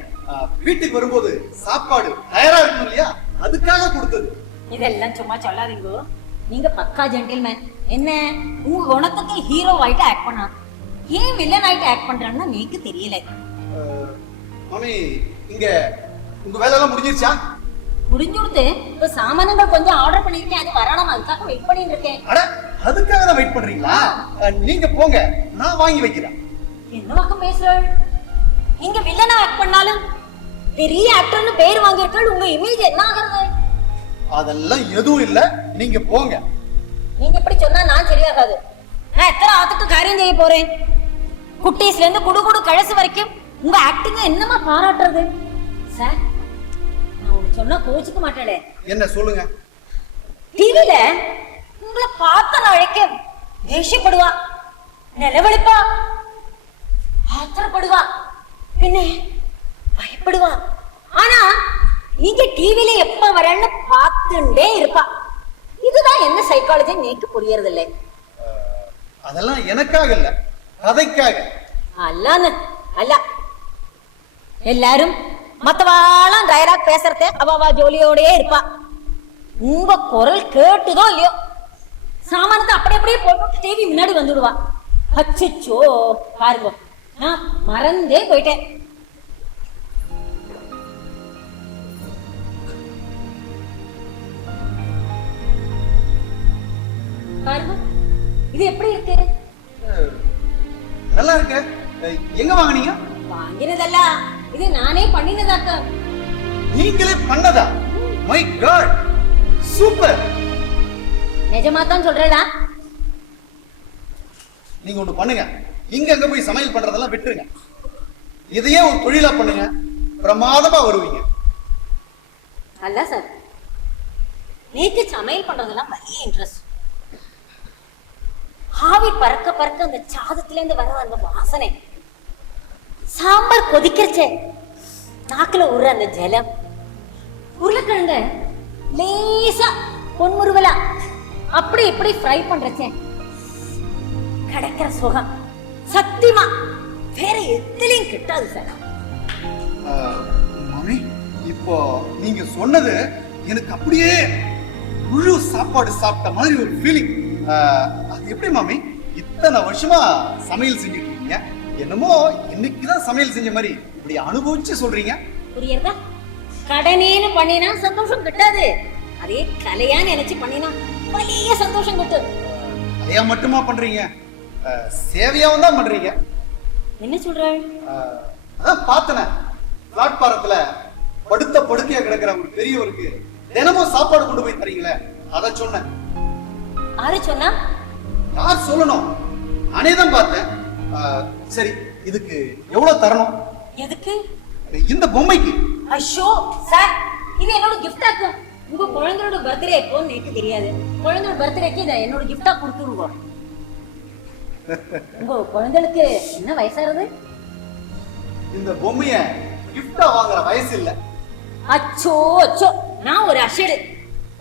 வீட்டுக்கு வரும்போது சாப்பாடு தயாரா இருக்கணும் இல்லையா, அதுக்காக கொடுத்தது. இதெல்லாம் சும்மா சொல்லாதீங்க. நீங்க பக்கா ஜென்டில்மேன். என்ன உங்க குணத்துக்கு ஹீரோ ஆயிட்டு ஆக்ட் பண்ணா, ஏன் வில்லன் ஆயிட்டு ஆக்ட் பண்றான்னு எனக்கு தெரியல. மாமி, இங்க உங்க வேலை எல்லாம் முடிஞ்சிருச்சா? முடிஞ்சுடுத்து. இப்ப சாமானங்கள் கொஞ்சம் ஆர்டர் பண்ணிருக்கேன், அது வரணும், அதுக்காக வெயிட் பண்ணிட்டு இருக்கேன். அட, அதுக்காக தான் வெயிட் பண்றீங்களா? நீங்க போங்க, நான் வாங்கி வைக்கிறேன். என்ன பக்கம் பேசுறாள்? நீங்க வில்லனா ஆக்ட் பண்ணாலும் பெரிய ஆக்டர்னு பேர் வாங்கியிருக்காள், உங்க இமேஜ் என்ன ஆகுறது? அதெல்லாம் எதுவும் இல்ல, நீங்க போங்க. நீங்க இப்படி சொன்னா நான் சரியாகாது. நான் எத்தனை ஆத்துக்கு காரியம் செய்ய போறேன். குட்டீஸ்ல இருந்து குடு கழசு வரைக்கும் உங்க ஆக்டிங்க என்னமா பாராட்டுறது? சார், நான் உனக்கு சொன்னா கோச்சுக்க மாட்டேன். என்ன சொல்லுங்க? டிவில உங்களை பார்த்த நாளைக்கு தேசியப்படுவா, நிலவழிப்பா, ஆத்திரப்படுவா, பின்ன பயப்படுவா. ஆனா நீங்க டிவில எப்ப வரேன்னு பார்த்துட்டே இருப்பா. இத இதுதான் என்ன சைக்காலஜி நீக்கு புரியறது இல்லை. அதெல்லாம் எனக்காக இல்ல, கதைக்காக. அல்லான்னு அல்ல, எல்லாரும் மத்தவாளாம் டைலாக் பேசுறதே அவ ஜோலியோடயே இருப்பா. உங்க குரல் கேட்டுதோ இல்லையோ சாமானத்தை அப்படியே போட்டு டிவி முன்னாடி வந்துடுவா. அச்சோ பாருங்க, நான் மறந்தே போயிட்டேன். பாருங்க, இது எப்படி இருக்கு? நல்லா இருக்கு. எங்க வாங்குனீங்க? வாங்கினதல்ல, இது நானே பண்ணினதாக்க. நீங்களே பண்ணதா? My God, super. நிஜமா தான் சொல்றேடா. நீங்க ஒண்ணு பண்ணுங்க, இங்க அங்க போய் சமையல் பண்றதெல்லாம் விட்டுருங்க. இதையே ஒரு தொழிலா பண்ணுங்க, பிரமாதமா வருவீங்க. அல்ல சார், நீக்கு சமையல் பண்றதெல்லாம் நிறைய இன்ட்ரெஸ்ட். ஆவி பறக்க பறக்க அந்த சாதத்துல இருந்து வர அந்த வாசனை, சாம்பார் கொதிக்கிறச்சே நாக்குல உருற அந்த ஜலம், உருளைக்கிழங்க லேசா பொன்முருவலா அப்படி இப்படி ஃப்ரை பண்றச்சே கிடைக்கிற சுகம் சத்தியமா வேற எதுலயும் கிட்டாது சார். மாமி, இப்போ நீங்க சொன்னது எனக்கு அப்படியே முழு சாப்பாடு சாப்பிட்ட மாதிரி ஒரு ஃபீலிங். அது எப்படி மாமி இத்தனை வருஷமா சமையல் செஞ்சுட்டு இருக்கீங்க, என்னமோ இன்னைக்குதான் சமையல் செஞ்ச மாதிரி இப்படி அனுபவிச்சு சொல்றீங்க? புரியுறதா? கடனேன்னு பண்ணினா சந்தோஷம் கிட்டாது, அதே கலையா நினைச்சு பண்ணினா വലിയ சந்தோஷம் கிட்டும். அதையா மட்டுமா பண்றீங்க, சேவையாவும் தான் பண்றீங்க. என்ன சொல்றாள்? அதான் பார்த்தன பிளாட்பாரத்துல படுத்த படுக்கையா கிடக்கிற ஒரு பெரியவருக்கு தினமும் சாப்பாடு கொண்டு போய் தரீங்களே, அத சொன்னேன். யாரு சொன்னா? யார் சொல்லணும், நானே தான் பார்த்தேன். சரி, இதுக்கு எவ்வளவு தரணும்? எதுக்கு? இந்த பொம்மைக்கு. ஐயோ சார், இது என்னோட கிஃப்டாக்கும். உங்க குழந்தையோட பர்த்டே எப்போன்னு எனக்கு தெரியாது. குழந்தையோட பர்த்டேக்கு இதை என்னோட கிஃப்டா கொடுத்துருவோம். உங்க குழந்தைகளுக்கு என்ன வயசாகுது? இந்த பொம்மைய கிஃப்டா வாங்குற வயசு இல்ல. அச்சோ அச்சோ, நான் ஒரு அஷடு.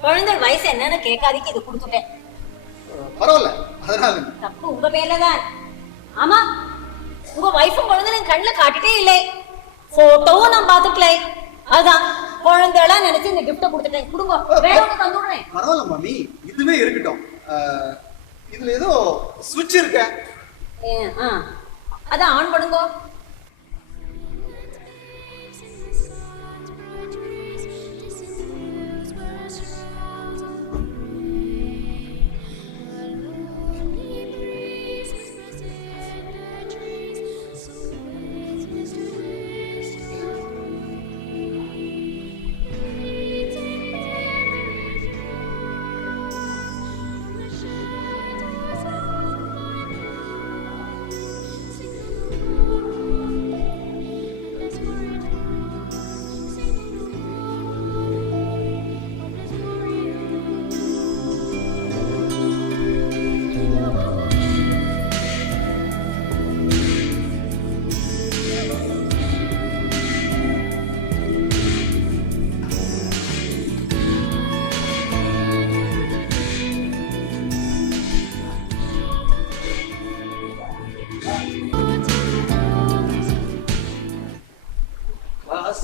குழந்தை வயசு என்னன்னு கேட்காதீங்க, இது கொடுத்துட்டேன். பரவாயில்ல, அதனால தப்பு உங்க பேர்லதான். ஆமா, உங்க வைஃபும் குழந்தையும் கண்ணுல காட்டிட்டே இல்லை, போட்டோவும் நான் பாத்துக்கல. அதான் குழந்தைலாம் நினைச்சு இந்த கிஃப்ட கொடுத்துட்டேன். கொடுங்க, வேற ஒண்ணு தந்துடுறேன். பரவாயில்ல மாமி, இதுவே இருக்கட்டும். இதுல ஏதோ சுவிட்ச் இருக்க, அதான் ஆன் பண்ணுங்க.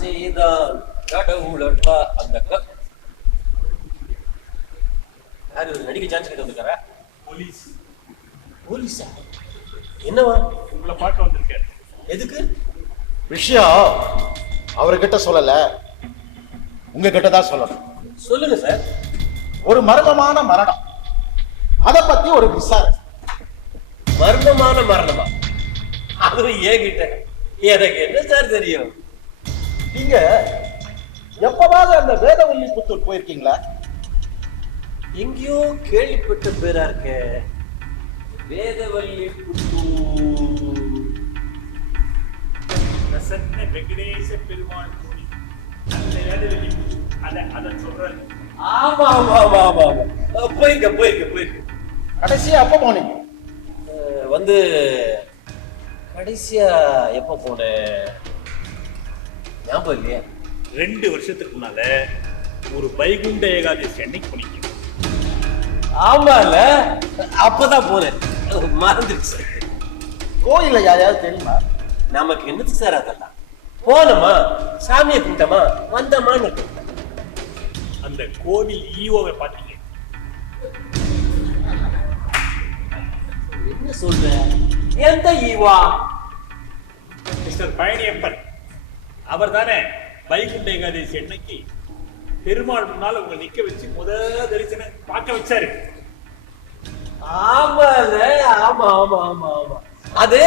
செய்தான் கடவுளப்பா. அந்த யாரு ஒரு நடிகை சான்ஸ் கிட்ட வந்துருக்காரா? போலீஸ். போலீஸா? என்னவா? உங்களை பார்க்க வந்திருக்காரு. எதுக்கு? விஷயம் அவர்கிட்ட சொல்லல, உங்ககிட்ட தான் சொல்லணும். சொல்லுங்க சார். ஒரு மர்மமான மரணம், அத பத்தி ஒரு விசாரணை. மர்மமான மரணமா? அதுவும் ஏகிட்ட எனக்கு என்ன சார் தெரியும்? நீங்க எப்பவாவது அந்த வேதவல்லி புத்தூர் போயிருக்கீங்களா? எங்கேயோ கேள்விப்பட்ட பேரா இருக்க. வேதவல்லி புத்தூர், பிரசன்ன வெங்கடேச பெருமாள் கோவில், அந்த வேதவல்லி புத்தூர், அத சொல்றாரு. ஆமா ஆமா ஆமா ஆமா ஆமா, போயிருக்க. கடைசியா அப்ப போனீங்க? வந்து கடைசியா எப்ப போனேன் ஞாபகம் இல்லையா? 2 வருஷத்துக்கு முன்னால ஒரு வைகுண்ட ஏகாதசி அன்னைக்கு போனீங்க. ஆமால, அப்பதான் போனேன், மறந்துருச்சு. கோயில்ல யாரையாவது தெரியுமா? நமக்கு என்னது சார் அதெல்லாம்? போனோமா, சாமியை கும்பிட்டோமா, வந்தோமான்னு இருக்கு. அந்த கோவில் ஈவோவை பாத்தீங்க? என்ன சொல்ற? எந்த ஈவா? மிஸ்டர் பழனியப்பன். அவர் தானே வைகுண்ட ஏகாதசி அன்னைக்கு பெருமாள் முன்னால உங்களை நிக்க வச்சு முதல் தரிசனம் பார்க்க வச்சாரு. ஆமால, ஆமா ஆமா ஆமா ஆமா. அது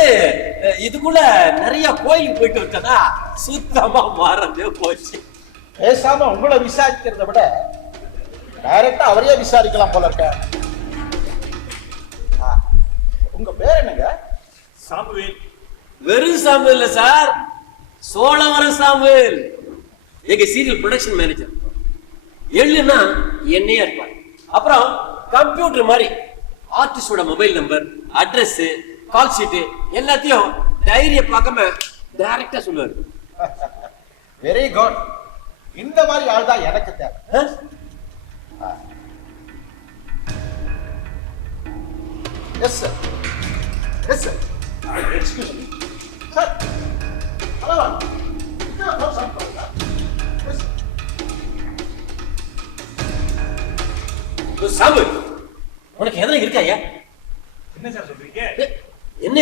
இதுக்குள்ள நிறைய கோயிலுக்கு போயிட்டு வச்சதா சுத்தமா மறந்தே போச்சு. பேசாம உங்களை விசாரிக்கிறத விட டைரக்டா அவரையே விசாரிக்கலாம் போல இருக்க. உங்க பேர் என்னங்க? சாமுவேல். வெறும் சாமுவேல் இல்ல சார், சோழவரம் சாமுவேல். எங்க சீரியல் ப்ரொடக்ஷன் மேனேஜர். எழுதுனா என்னையே இருப்பார். அப்புறம் கம்ப்யூட்டர் மாதிரி ஆர்டிஸ்டோட mobile number, address, call sheet எல்லாத்தையும் டைரிய பார்க்காம டைரக்டா சொல்லுவாரு. Very good. இந்த மாதிரி ஆள் தான் எனக்கு தேவை. Yes sir, yes sir. Excuse me sir. Hello Samu, உனக்கு எதனா இருக்காயா? என்ன சார் சொல்றீங்க? என்ன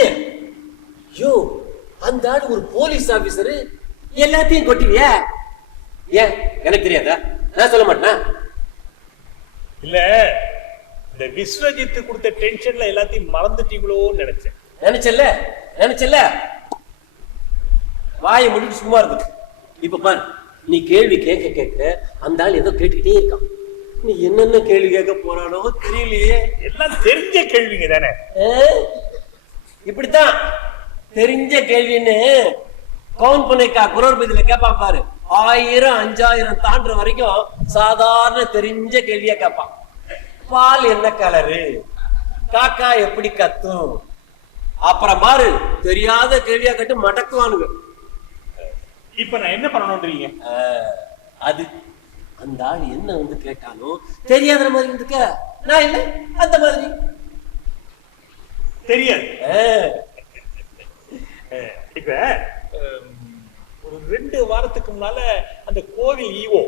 யோ, அந்த ஆள் ஒரு போலீஸ் ஆபீசர், எல்லாத்தையும் கொட்டிவியா? ஏன் எனக்கு தெரியாதா? நான் சொல்ல மாட்டேன். இல்ல, இந்த விஸ்வஜித் கொடுத்த டென்ஷன்ல எல்லாத்தையும் மறந்துட்டீங்களோன்னு நினைச்சேன். நினைச்சல நினைச்சல வாயை முடிட்டு சும்மா இருக்கு. இப்ப பாரு, நீ கேள்வி கேட்க கேட்க அந்த ஆள் ஏதோ கேட்டுக்கிட்டே இருக்கான். நீ என்னென்ன கேள்வி கேட்க போறானோ தெரியலையே. எல்லாம் தெரிஞ்ச கேள்விங்க தானே? இப்படித்தான் தெரிஞ்ச கேள்வின்னு கவுண்ட் பண்ணிக்கா குரோர்பதியில கேட்பான் பாரு. 1000 5000 தாண்டுற வரைக்கும் சாதாரண தெரிஞ்ச கேள்வியா கேட்பான். பால் என்ன கலரு, காக்கா எப்படி கத்தும், அப்புறம் பாரு தெரியாத கேள்வியா கேட்டு மடக்குவானுங்க. இப்ப நான் என்ன பண்ணணும்ன்றீங்க? அது அந்த ஆள் என்ன வந்து கேட்டாலும் தெரியாத மாதிரி இருந்துக்க, நான் இல்ல அந்த மாதிரி தெரியாது. இப்ப ஒரு 2 வாரத்துக்கு முன்னால அந்த கோவில் ஈவோ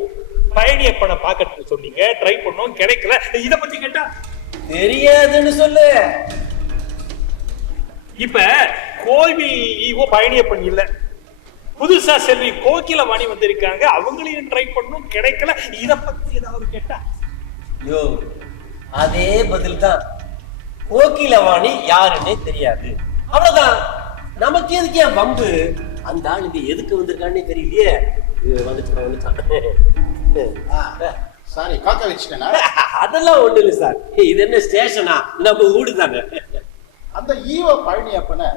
பழனியப்பனை பார்க்கறதுக்கு சொன்னீங்க, ட்ரை பண்ணோம், கிடைக்கல. இத பத்தி கேட்டா தெரியாதுன்னு சொல்லு. இப்ப கோவில் ஈவோ பழனியப்பன் இல்ல, புதுசா செல்வி கோகிலவாணி வந்திருக்காங்க, அவங்களையும் ட்ரை பண்ணும், கிடைக்கல. இத பத்தி ஏதாவது கேட்டா? யோ, அதே பதில் தான். கோகிலவாணி யாருன்னே தெரியாது, அவ்வளவுதான். நமக்கு எதுக்கு என் வம்பு? அந்த ஆள் இங்க எதுக்கு வந்திருக்கான்னே தெரியலையே. வந்துட்டான். சாரி, காக்க வச்சுட்டேனா? அதெல்லாம் ஒண்ணு இல்ல சார், இது என்ன ஸ்டேஷனா, நம்ம ஊடு தானே. அந்த ஈவோ பழனியப்பனை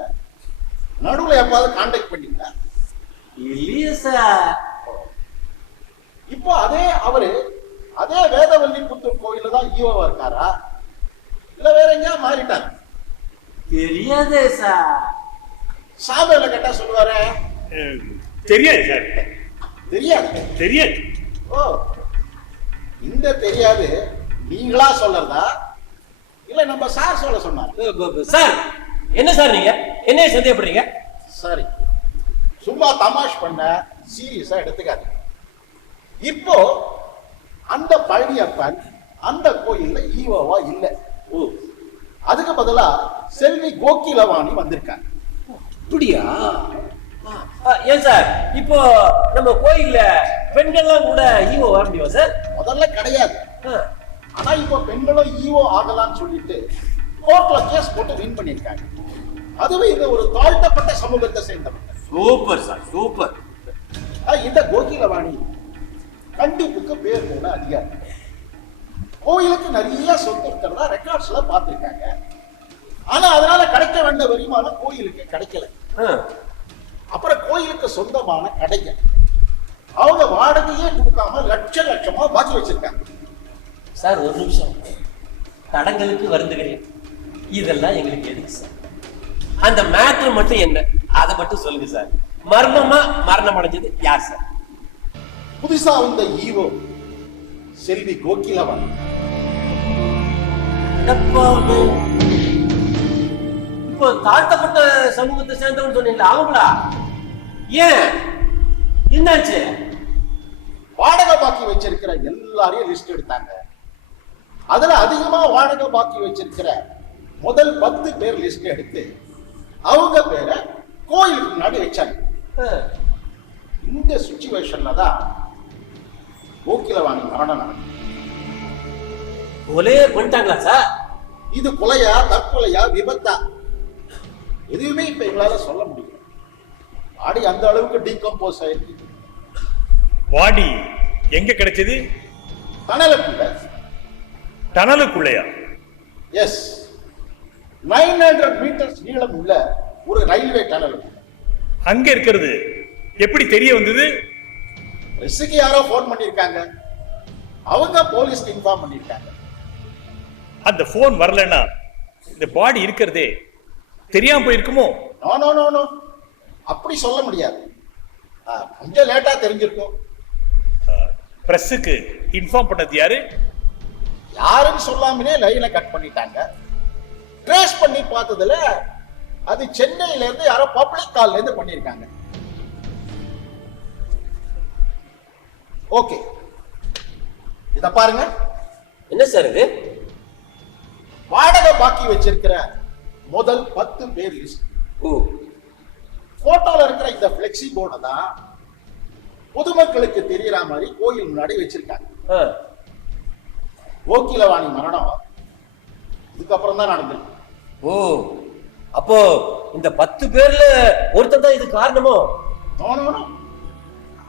நடுவுல எப்பாவது கான்டாக்ட் பண்ணீங்களா? இல்லையே சார். இப்போ அவரு அதே வேதவல்லி புத்தூர் கோயில தான் ஈவோவா இருக்காரா, இல்ல வேற எங்கேயா மாறிட்டாரு? தெரியாதே சார். சாமியில கேட்டா சொல்லுவாரு தெரியாது சார். தெரியாது. தெரியாது. ஓ, இந்த தெரியாது நீங்களா சொல்றதா இல்ல நம்ம சார் சொல்ல சொன்னாரு? சார் என்ன சார் நீங்க என்ன சந்தேகப்படுறீங்க? சரி, சும்மா தமாஷ் பண்ண, சீரியஸா எடுத்துக்காது. இப்போ அந்த பழனியப்பன் அந்த கோயில்ல ஈவோவா இல்ல. ஓ, அதுக்கு பதிலா செல்வி கோகிலவாணி வந்திருக்காங்க. அப்படியா? ஏன் சார், இப்போ நம்ம கோயில்ல பெண்கள்லாம் கூட ஈவோ வர முடியும் சார்? முதல்ல கிடையாது. ஆனா இப்போ பெண்களும் ஈவோ ஆகலாம்னு சொல்லிட்டு கோர்ட்ல கேஸ் போட்டு வின் பண்ணிருக்காங்க. அதுவே இது ஒரு தாழ்த்தப்பட்ட சமூகத்தை சேர்ந்தவங்க. Super sir, super. இந்த கோகிலவாணி கண்டிப்புக்கு பேர் போன அதிகாரி. கோயிலுக்கு நிறைய சொத்து இருக்கிறதா ரெக்கார்ட்ஸ்ல பார்த்திருக்காங்க. ஆனா அதனால கிடைக்க வேண்டிய வருமானம் கோயிலுக்கு கிடைக்கல. அப்புறம் கோயிலுக்கு சொந்தமான கடைங்க அவங்க வாடகையே கொடுக்காம லட்சமா பாக்கி வச்சிருக்காங்க. சார் ஒரு நிமிஷம், தடங்களுக்கு வருந்துகிறேன். இதெல்லாம் எங்களுக்கு எதுக்கு சார்? அந்த மேட்ரு மட்டும் என்ன, அதை மட்டும் சொல்லுங்க சார். மர்மமா மரணம் அடைஞ்சது யார் சார்? புதுசா வந்த ஈவோ செல்வி கோகிலவாணி. அடப்பாவே. இப்போ தாழ்த்தப்பட்ட சமூகத்தை சேர்ந்தவன் சொன்னீங்களா, அவங்களா? ஏன், என்னாச்சு? வாடகை பாக்கி வச்சிருக்கிற எல்லாரையும் லிஸ்ட் எடுத்தாங்க. அதுல அதிகமா வாடகை பாக்கி வச்சிருக்கிற முதல் 10 பேர் லிஸ்ட் எடுத்து அவங்க பேரை கோயிலுக்கு முன்னாடி வச்சாங்க. இந்த சிச்சுவேஷன்ல தான் கோகிலவாணி மரணம் நடந்தது. கொலையே பண்ணிட்டாங்களா சார்? இது கொலையா, தற்கொலையா, விபத்தா, எதுவுமே இப்ப எங்களால சொல்ல முடியல. பாடி அந்த அளவுக்கு டீகம்போஸ் ஆயிருக்கு. பாடி எங்க கிடைச்சது? டனலுக்குள்ள. டனலுக்குள்ளையா? எஸ், 900 மீட்டர்ஸ் நீளம் உள்ள ஒரு ரயில்வே டனல். அங்க இருக்கிறது எப்படி தெரிய வந்தது? ரிஷிக்கு யாரோ போன் பண்ணிருக்காங்க, அவங்க போலீஸ்க்கு இன்ஃபார்ம் பண்ணிருக்காங்க. அந்த போன் வரலன்னா இந்த பாடி இருக்கிறதே தெரியாம போயிருக்குமோ? நோ நோ நோ நோ, அப்படி சொல்ல முடியாது. கொஞ்சம் லேட்டா தெரிஞ்சிருக்கும். பிரஸுக்கு இன்ஃபார்ம் பண்ணது யாரு? யாருன்னு சொல்லாமலே லைனை கட் பண்ணிட்டாங்க. ட்ரேஸ் பண்ணி பார்த்ததுல அது சென்னையில இருந்து யாரோ பப்ளிக் கால்ல இருந்து பண்ணிருக்காங்க. ஓகே, இத பாருங்க. என்ன சார் இது? வாடகை பாக்கி வச்சிருக்கிற முதல் 10 பேர் லிஸ்ட். போட்டோல இருக்கிற இந்த பிளெக்சி போர்டை தான் பொதுமக்களுக்கு தெரியற மாதிரி கோயில் முன்னாடி வச்சிருக்காங்க. கோகிலவாணி மரணம் இதுக்கப்புறம் தான் நடந்திருக்கு. ஓ, அப்போ இந்த 10 பேர்ல ஒருத்தன் தான் இது காரணமோ? நோ நோ நோ,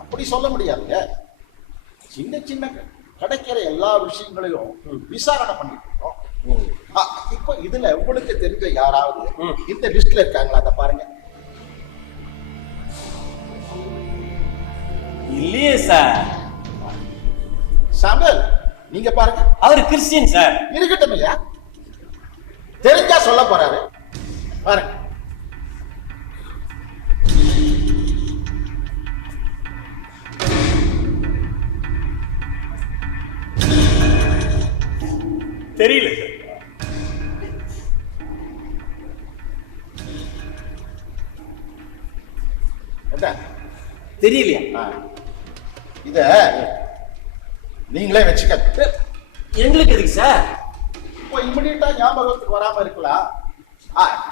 அப்படி சொல்ல முடியாதுங்க. சின்ன சின்ன கிடைக்கிற எல்லா விஷயங்களையும் விசாரணை பண்ணிட்டு இருக்கோம். இப்ப இதுல உங்களுக்கு தெரிஞ்ச யாராவது இந்த லிஸ்ட்ல இருக்காங்களா? அதை பாருங்க. இல்லையே சார். சாமுவேல், நீங்க பாருங்க. அவர் கிறிஸ்டியன் சார். இருக்கட்டும் இல்லையா, தெரிஞ்சா சொல்ல போறாரு. பாருங்க. தெரியல சார். தெரியலையா? இத நீங்களே வச்சுக்க. எங்களுக்கு எதுக்கு சார்? இப்போ இமிடியட்டா ஞாபகத்துக்கு வராம இருக்கலாம்.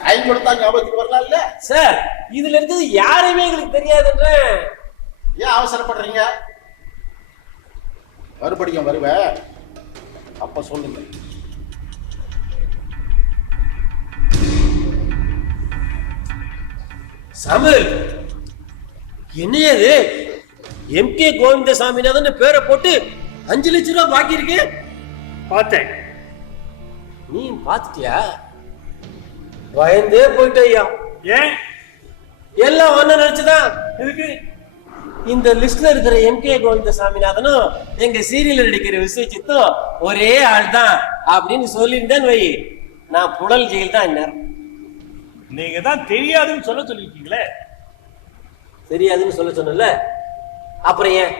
டைம் கொடுத்தா ஞாபகத்துக்கு வரலாம் இல்ல சார்? இதுல இருக்கிறது யாருமே எங்களுக்கு தெரியாதுன்ற. ஏன் அவசரப்படுறீங்க? மறுபடியும் வருவ, அப்ப சொல்லுங்க. சாமுவேல், என்னையாது எம்கே கோவிந்தசாமிநாதன் பேரை போட்டு 5 லட்சம் ரூபாய் பாக்கி இருக்கு? பார்த்தேன். நீ பாத்துட்டியா? பயந்தே போயிட்ட ஐயா. ஏன்? எல்லாம் ஒண்ணு நினைச்சுதான். எதுக்கு? இந்த லிஸ்ட்ல இருக்கிற எம்கே கோவிந்தசாமிநாதனும் எங்க சீரியல் நடிக்கிற விஸ்வஜித்தும் ஒரே ஆள் தான் அப்படின்னு சொல்லியிருந்தேன் வை, நான் புழல் ஜெயில் தான் இந்நேரம். நீங்க தான் தெரியாதுன்னு சொல்ல சொல்லிருக்கீங்களே. தெரியாதுன்னு சொல்ல சொன்னல, அப்புறம் ஏன்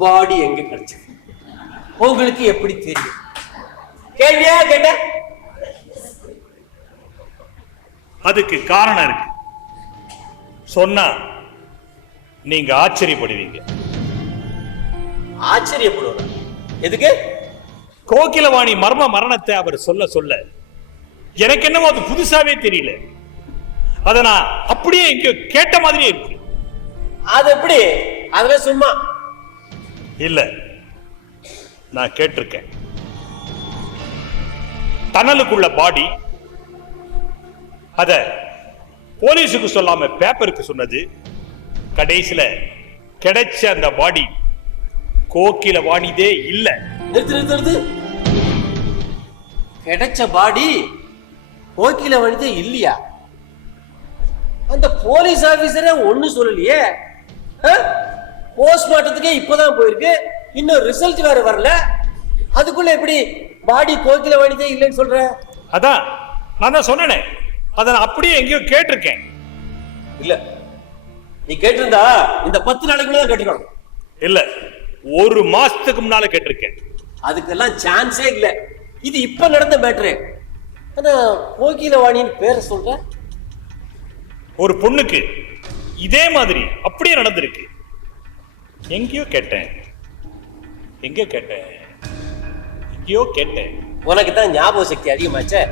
பாடி எங்க கிடைச்சது உங்களுக்கு எப்படி தெரியும்? கேள்வியா கேட்ட? அதுக்கு காரணம் இருக்கு, சொன்னா நீங்க ஆச்சரியப்படுவீங்க. ஆச்சரியப்படுவாங்க? எதுக்கு? கோகிலவாணி மர்ம மரணத்தை அவர் சொல்ல சொல்ல எனக்கு என்னமோ அது புதுசாவே தெரியல. அத நான் அப்படியே இங்க கேட்ட மாதிரியே இருக்கு. அது எப்படி? அதுல சும்மா இல்ல, நான் கேட்டிருக்கேன். டனலுக்குள்ள பாடி அத போலீஸுக்கு சொல்லாம பேப்பருக்கு சொன்னது, கடைசியில கிடைச்ச அந்த பாடி கோகிலவாணிதே இல்ல. நிறுத்து நிறுத்து நிறுத்து. கிடைச்ச பாடி கோகிலவாணிதே இல்லையா? அந்த போலீஸ் ஆபீசரே ஒண்ணு சொல்லலையே. போஸ்ட்மார்ட்டத்துக்கே இப்பதான் போயிருக்கு, இன்னும் ரிசல்ட் வேற வரல. அதுக்குள்ள எப்படி பாடி கோகிலவாணிதே இல்லைன்னு சொல்ற? அதான் நான் தான் சொன்னேனே, அதை நான் அப்படியே எங்கேயோ கேட்டிருக்கேன். இல்ல, நீ கேட்டிருந்தா இந்த 10 நாளைக்குள்ள தான் கேட்டுக்கணும். இல்ல, 1 மாசத்துக்கு முன்னால கேட்டிருக்கேன். அதுக்கெல்லாம் சான்ஸே இல்ல. இது இப்ப நடந்த மேட்ரு. ஆனா கோகிலவாணின்னு பேரை சொல்ற. ஒரு பொண்ணுக்கு இதே மாதிரி அப்படியே நடந்திருக்கு. எங்கேயோ கேட்டேன். உனக்கு தான் ஞாபக சக்தி அதிகமாச்சே.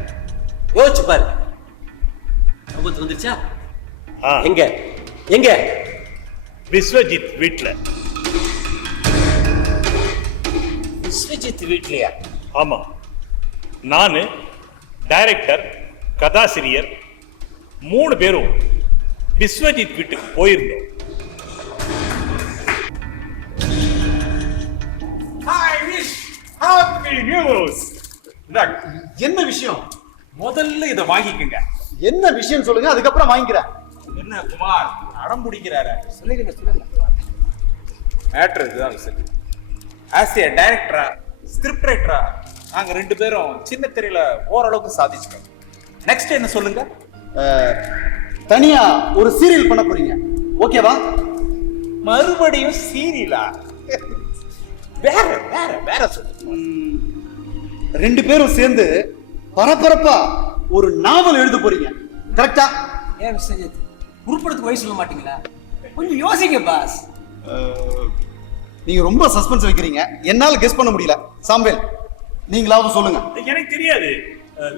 யோசிச்சு பாரு. ஞாபகத்துக்கு வந்துருச்சா? ஆ. எங்க எங்க? விஸ்வஜித் வீட்டுல. விஸ்வஜித் வீட்லயா? ஆமா, நானு, டைரக்டர், கதாசிரியர் 3 பேரும் விஸ்வஜித் வீட்டுக்கு போயிருந்தோம். என்ன விஷயம்? முதல்ல இதை வாங்கிக்கங்க. என்ன விஷயம் சொல்லுங்க, அதுக்கப்புறம் வாங்கிக்கிறேன். என்ன குமார் அடம் பிடிக்கிறாரு? சொல்லுங்க. மேட்ரு இதுதான் சரி. ஆஸ் ஏ டைரக்டரா, ஸ்கிரிப்ட் ரைட்டரா நாங்க 2 பேரும் சின்ன திரையில ஓரளவுக்கு சாதிச்சிட்டோம். நெக்ஸ்ட் என்ன சொல்லுங்க? தனியா ஒரு சீரியல் பண்ண போறீங்க, ஓகேவா? மறுபடியும் சீரியலா? வேற சொல்லு. 2 பேரும் சேர்ந்து பரபரப்பா ஒரு நாவல் எழுத போறீங்க, கரெக்டா? ஏன் விஸ்வஜித், உருப்படுறதுக்கு வழி சொல்ல மாட்டீங்களா? கொஞ்சம் யோசிங்க பாஸ். நீங்க ரொம்ப சஸ்பென்ஸ் வைக்கிறீங்க, என்னால கெஸ் பண்ண முடியல. சாம்பேல், நீங்களாவது சொல்லுங்க. எனக்கு தெரியாது.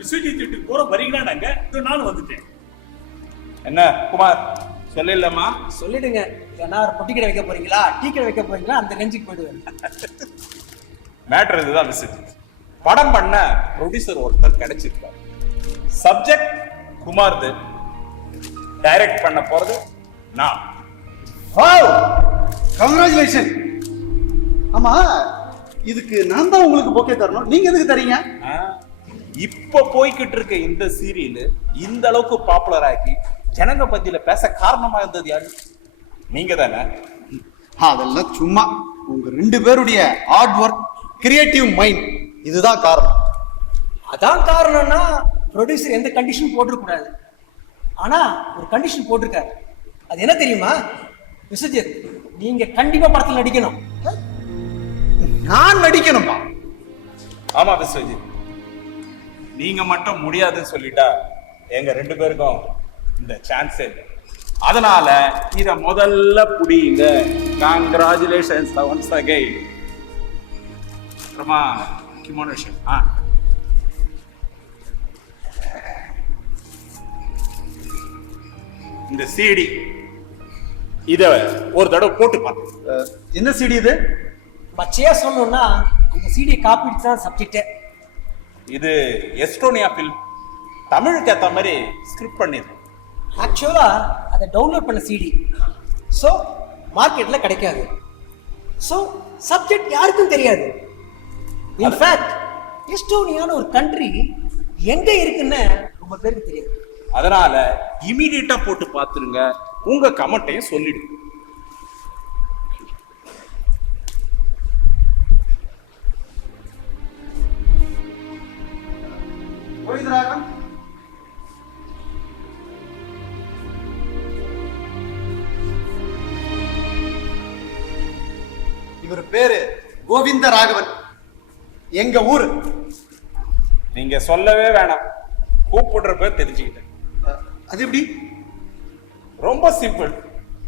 விஸ்வஜித் வீட்டுக்கு போற வரீங்களா? நாங்க நானும் வந்துட்டேன். என்ன குமார் சொல்லலாமா? சொல்லிடுங்க. ஏன்னா ஒரு பொட்டி கடை வைக்க போறீங்களா, டீ கடை வைக்க போறீங்களா, அந்த நெஞ்சுக்கு போயிடுவேன். மேட்ரு இதுதான் விசிட். படம் பண்ண ப்ரொடியூசர் ஒருத்தர் கிடைச்சிருக்காரு. சப்ஜெக்ட் குமார்து, டைரக்ட் பண்ண போறது நான். Wow, congratulation. ஆமா, இதுக்கு நான் தான் உங்களுக்கு பொக்கே தரணும், நீங்க எதுக்கு தரீங்க? இப்ப போய்கிட்டு இருக்க இந்த சீரியல் இந்த அளவுக்கு பாப்புலர் ஆக்கி ஜனங்க பத்தியில பேச காரணமா இருந்தது யாரு? நீங்க தானே. அதெல்லாம் சும்மா உங்க 2 பேருடைய ஹார்ட் ஒர்க், கிரியேட்டிவ் மைண்ட், இதுதான் காரணம். அதான் காரணம்னா ப்ரொடியூசர் எந்த கண்டிஷன் போட்டிருக்க கூடாது. ஆனா ஒரு கண்டிஷன் போட்டிருக்காரு. அது என்ன தெரியுமா விஸ்வஜித்? நீங்க கண்டிப்பா படத்தில் நடிக்கணும். நான் நடிக்கணுமா? ஆமா விஸ்வஜித், நீங்க மட்டும் முடியாதுன்னு சொல்லிட்டா எங்க 2 பேருக்கும் இந்த சான்ஸே இல்லை. அதனால இத முதல்ல புடிங்க. Congratulations once again. ரொம்ப முக்கியமான விஷயம். இந்த சிடி இத ஒரு தடவை போட்டு பாருங்க. என்ன சிடி இது? பச்சையா சொல்லணும்னா அந்த சிடி காப்பி தான் சப்ஜெக்டே. இது எஸ்டோனியா ஃபில்ம், தமிழுக்கு ஏற்ற மாதிரி ஸ்கிரிப்ட் பண்ணிருக்கோம். ஆக்சுவலா அதை டவுன்லோட் பண்ண சிடி, ஸோ மார்க்கெட்ல கிடைக்காது. ஸோ சப்ஜெக்ட் யாருக்கும் தெரியாது. இன்ஃபேக்ட் எஸ்டோனியான ஒரு கண்ட்ரி எங்க இருக்குன்னு ரொம்ப பேருக்கு தெரியாது. அதனால இமீடியட்டா போட்டு பார்த்துருங்க, உங்க கமெண்ட்டையும் சொல்லிடுங்க. கோவிந்தராகவன், இவர் பேரு கோவிந்த ராகவன், எங்க ஊரு. நீங்க சொல்லவே வேணாம், கூப்பிடுற பேர் தெரிஞ்சுக்கிட்டேன். அது எப்படி? ரொம்ப சிம்பிள்.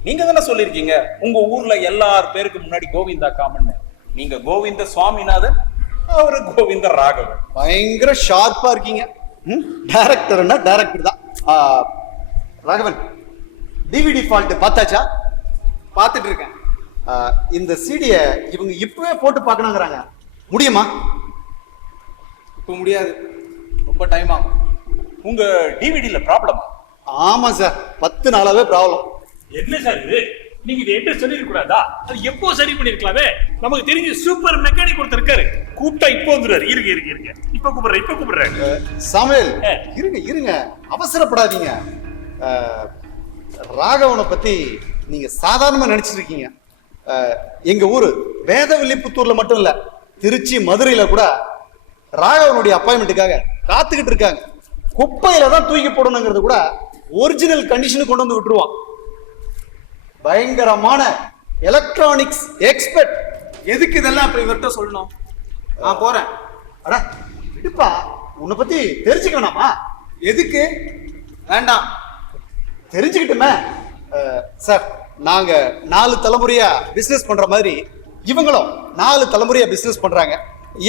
நீங்க தானே சொல்லிருக்கீங்க உங்க ஊர்ல எல்லார் பேருக்கு முன்னாடி கோவிந்தா காமன். நீங்க கோவிந்த சுவாமிநாதன், அவரு கோவிந்த ராகவன். பயங்கர ஷார்ப்பா இருக்கீங்க. டைரக்டர்னா டைரக்டர் தான். ராகவன், டிவிடி ஃபால்ட் பார்த்தாச்சா? பார்த்துட்டு இருக்கேன். இந்த சிடியை இவங்க இப்பவே போட்டு பார்க்கணுங்கிறாங்க, முடியுமா? இப்ப முடியாது, ரொம்ப டைம் ஆகும். உங்க டிவிடில ப்ராப்ளமா? ஆமா சார், 10 நாளாவே ப்ராப்ளம். என்ன சார் இது? நீங்க இதை என்ன சொல்லிருக்க கூடாதா? அது எப்போ சரி பண்ணிருக்கலாமே. நமக்கு தெரிஞ்ச சூப்பர் மெக்கானிக் ஒருத்தர் இருக்காரு, கூப்பிட்டா இப்போ வந்துறாரு. இருங்க இப்ப கூப்பிடுறாரு. சாமுவேல், இருங்க, அவசரப்படாதீங்க. ராகவனை பத்தி நீங்க சாதாரணமா நினைச்சிட்டு இருக்கீங்க. எங்க ஊரு வேதவல்லிபுத்தூர்ல மட்டும் இல்ல, திருச்சி, மதுரையில கூட ராகவனுடைய அப்பாயின்மெண்ட்டுக்காக காத்துக்கிட்டு இருக்காங்க. குப்பையில தான் தூக்கி போடணுங்கிறது கூட ஒரிஜினல் கண்டிஷனுக்கு கொண்டு வந்து விட்டுருவான். பயங்கரமான எலக்ட்ரானிக்ஸ் எக்ஸ்பர்ட். எதுக்கு இதெல்லாம் அப்ப இவர்கிட்ட சொல்லணும்? நான் போறேன். அட விடுப்பா, உன்னை பத்தி தெரிஞ்சுக்க வேணாமா? எதுக்கு? வேண்டாம். தெரிஞ்சுக்கிட்டுமே. சார், நாங்க 4 தலைமுறையா பிசினஸ் பண்ற மாதிரி இவங்களும் 4 தலைமுறையா பிசினஸ் பண்றாங்க.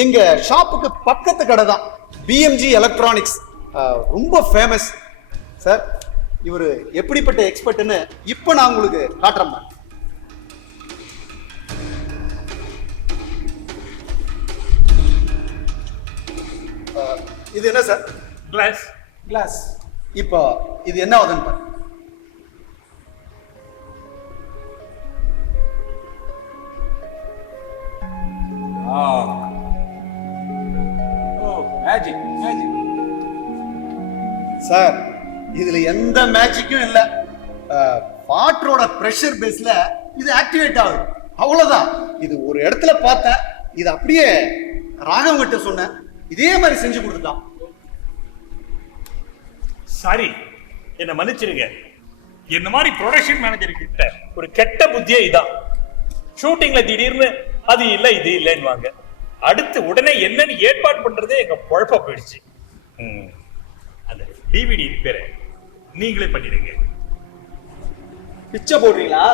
எங்க ஷாப்புக்கு பக்கத்து கடை தான் பிஎம்ஜி எலக்ட்ரானிக்ஸ், ரொம்ப ஃபேமஸ். சார், இவரு எப்படிப்பட்ட எக்ஸ்பர்ட்னு இப்ப நான் உங்களுக்கு காட்டுறேன். இது என்ன சார்? கிளாஸ். கிளாஸ். இப்போ இது என்ன ஆகுதுன்னு பாருங்க. Magic magic. சார், இதுல எந்த மேஜிக்கும் இல்ல. வாட்டரோட பிரஷர் பேஸ்ல இது ஆக்டிவேட் ஆகுது, அவ்வளவுதான். இது ஒரு இடத்துல பார்த்தேன், இது அப்படியே ராகவன் கிட்ட சொன்னேன், இதே மாதிரி செஞ்சு கொடுத்துட்டான். சாரி, என்ன மன்னிச்சிருங்க. என்ன மாதிரி ப்ரொடக்ஷன் மேனேஜர் கிட்ட ஒரு கெட்ட புத்தியே இதான். ஷூட்டிங்ல திடீர்னு அது இல்ல இது இல்லைன்னு வாங்க, அடுத்து உடனே என்னன்னு ஏற்பாடு பண்றதே எங்க பொழப்ப போயிடுச்சு. அந்த டிவிடி ரிப்பேரை நீங்களே பண்ணிடுங்க. பிச்சை போடுறீங்களா?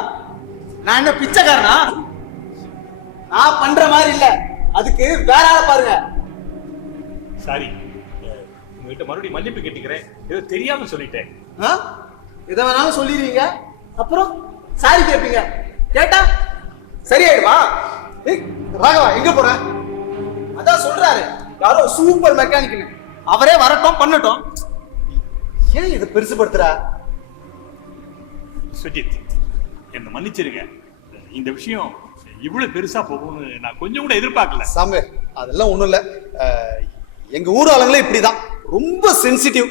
நான் என்ன பிச்சைக்காரனா? நான் பண்ற மாதிரி இல்ல, அதுக்கு வேற ஆளை பாருங்க. சாரி, உங்ககிட்ட மறுபடியும் மன்னிப்பு கேட்டுக்கிறேன், ஏதோ தெரியாம சொல்லிட்டேன். எதை வேணாலும் சொல்லிடுவீங்க, அப்புறம் சாரி கேட்பீங்க. கேட்டா சரியாயிடுமா? ராகவா எங்க போற? அதான் சொல்றாரு யாரோ சூப்பர் மெக்கானிக்னு, அவரே வரட்டும் பண்ணட்டும். ஏன் இதை பெருசுபடுத்துற? சுஜித், என்ன மன்னிச்சிருங்க. இந்த விஷயம் இவ்வளவு பெருசா போகும்னு நான் கொஞ்சம் கூட எதிர்பார்க்கல. சாமி, அதெல்லாம் ஒண்ணும் இல்ல. எங்க ஊர் ஆளுங்களே இப்படிதான், ரொம்ப சென்சிட்டிவ்,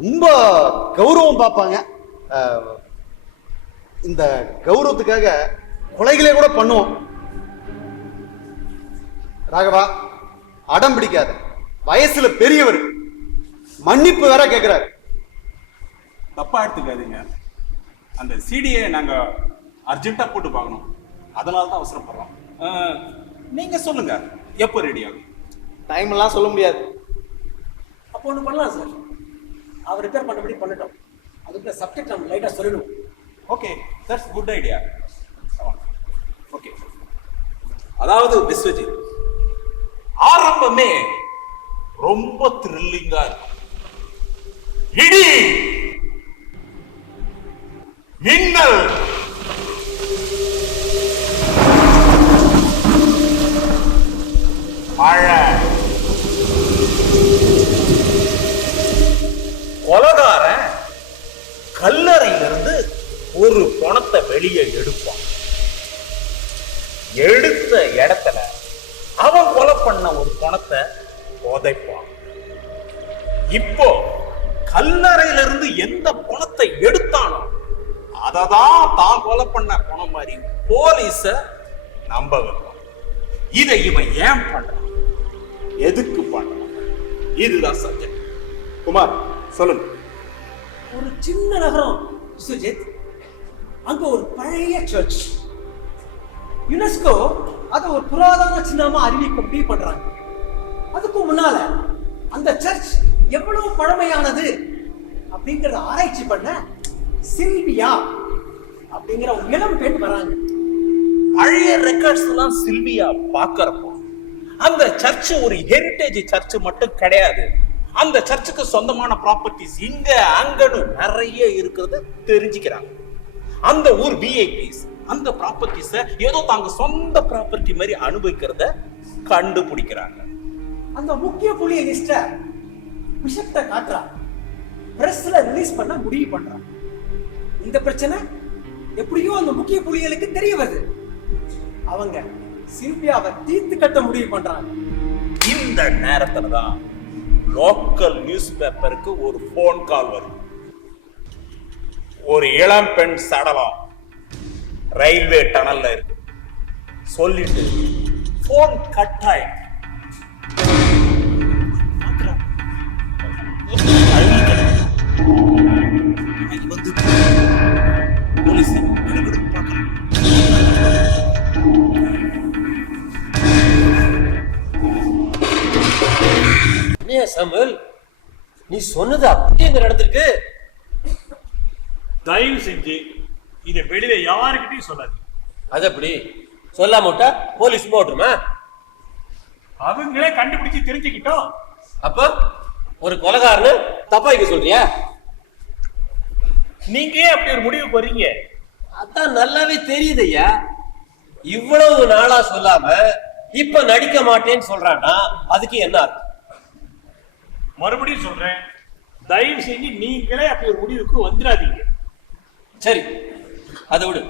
ரொம்ப கௌரவம் பார்ப்பாங்க. இந்த கௌரவத்துக்காக கொலைகளே கூட பண்ணுவோம். ராகவா, அடம் பிடிக்காத, வயசுல பெரியவர், மன்னிப்பு வேற கேட்கிறாரு. தப்பா எடுத்துக்காதீங்க. அந்த சிடியை நாங்க அர்ஜென்ட்டா போட்டு பார்க்கணும், அதனால தான் அவசரப்படுறோம். நீங்க சொல்லுங்க எப்போ ரெடி ஆகும்? டைம் எல்லாம் சொல்ல முடியாது. அப்போ ஒண்ணு பண்ணலாம் சார், அவர் ரிப்பேர் பண்ணபடி பண்ணட்டும், அதுக்குள்ள சப்ஜெக்ட் நம்ம லைட்டா சொல்லிடுவோம். Okay, that's good idea. Okay, அதாவது விஸ்வஜித், ஆரம்பமே ரொம்ப த்ரில்லிங்கா இருக்கும். இடி, மின்னல், மழை, கொலகாரன் கல்லறையிலிருந்து ஒரு பணத்தை வெளியே எடுப்பான். எடுத்த இடத்துல அவன் கொலை பண்ண ஒரு பணத்தை புதைப்பான். இப்போ கல்லறையிலிருந்து எந்த பணத்தை எடுத்தானோ அததான் தான் கொலை பண்ண பணம் மாதிரி போலீஸ நம்ப வைப்பான். இதை இவன் ஏன் பண்றான், எதுக்கு பண்றான், இதுதான் சப்ஜெக்ட். குமார் சொல்லுங்க. ஒரு சின்ன நகரம் சுஜித், அங்க ஒரு பழைய சர்ச், யுனெஸ்கோ அதை ஒரு புராதன சின்னமா அறிவிக்க முடிவு பண்றாங்க. அதுக்கு முன்னால அந்த சர்ச் எவ்வளவு பழமையானது அப்படிங்கறத ஆராய்ச்சி பண்ண சில்வியா அப்படிங்கிற ஒரு இளம் பெண் வராங்க. பழைய ரெக்கார்ட்ஸ் எல்லாம் சில்வியா பாக்குறப்போ அந்த சர்ச் ஒரு ஹெரிட்டேஜ் சர்ச் மட்டும் கிடையாது, அந்த சர்ச்சுக்கு சொந்தமான ப்ராப்பர்ட்டிஸ் இங்க அங்கன்னு நிறைய இருக்கிறத தெரிஞ்சுக்கிறாங்க. அந்த ஊர் விஐபிஸ் அந்த ப்ராப்பர்ட்டிஸ ஏதோ தாங்க சொந்த ப்ராப்பர்ட்டி மாதிரி அனுபவிக்கிறத கண்டுபிடிக்கிறாங்க. அந்த முக்கிய புள்ளிய லிஸ்ட பிஷப்ட காட்டுறா, பிரஸ்ல ரிலீஸ் பண்ண முடிவு பண்றா. இந்த பிரச்சனை எப்படியோ அந்த முக்கிய புள்ளிகளுக்கு தெரிய வருது. அவங்க சில்வியாவை தீர்த்து கட்ட முடிவு பண்றாங்க. இந்த நேரத்துல தான் லோக்கல் நியூஸ் பேப்பருக்கு ஒரு போன் கால் வரும். ஒரு இளம் பெண் சடலம் ரயில்வே டனல்ல இருக்கு சொல்லிட்டு போன் கட் ஆயிடுச்சு. வந்து போலீஸ் பார்க்கலாம். என்ன சாமுவேல், நீ சொன்னது அப்படியே இங்க நடந்திருக்கு? தயவு செஞ்சு இதை வெளியில யாருக்கிட்டையும் சொல்லாது. அது எப்படி சொல்லாம விட்டா போலீஸ் போட்டுருமா? அவங்களே கண்டுபிடிச்சு தெரிஞ்சுக்கிட்டோம். அப்ப ஒரு கொலைகாரன்னு தப்பா இங்க சொல்றியா? நீங்க ஏன் அப்படி ஒரு முடிவுக்கு வர்றீங்க? அதான் நல்லாவே தெரியுது ஐயா. இவ்வளவு நாளா சொல்லாம இப்ப நடிக்க மாட்டேன்னு சொல்றான்னா அதுக்கு என்ன அர்த்தம்? மறுபடியும் சொல்றேன், தயவு செஞ்சு நீங்களே அப்படி ஒரு முடிவுக்கு வந்துடாதீங்க. சரி, அதை விடு.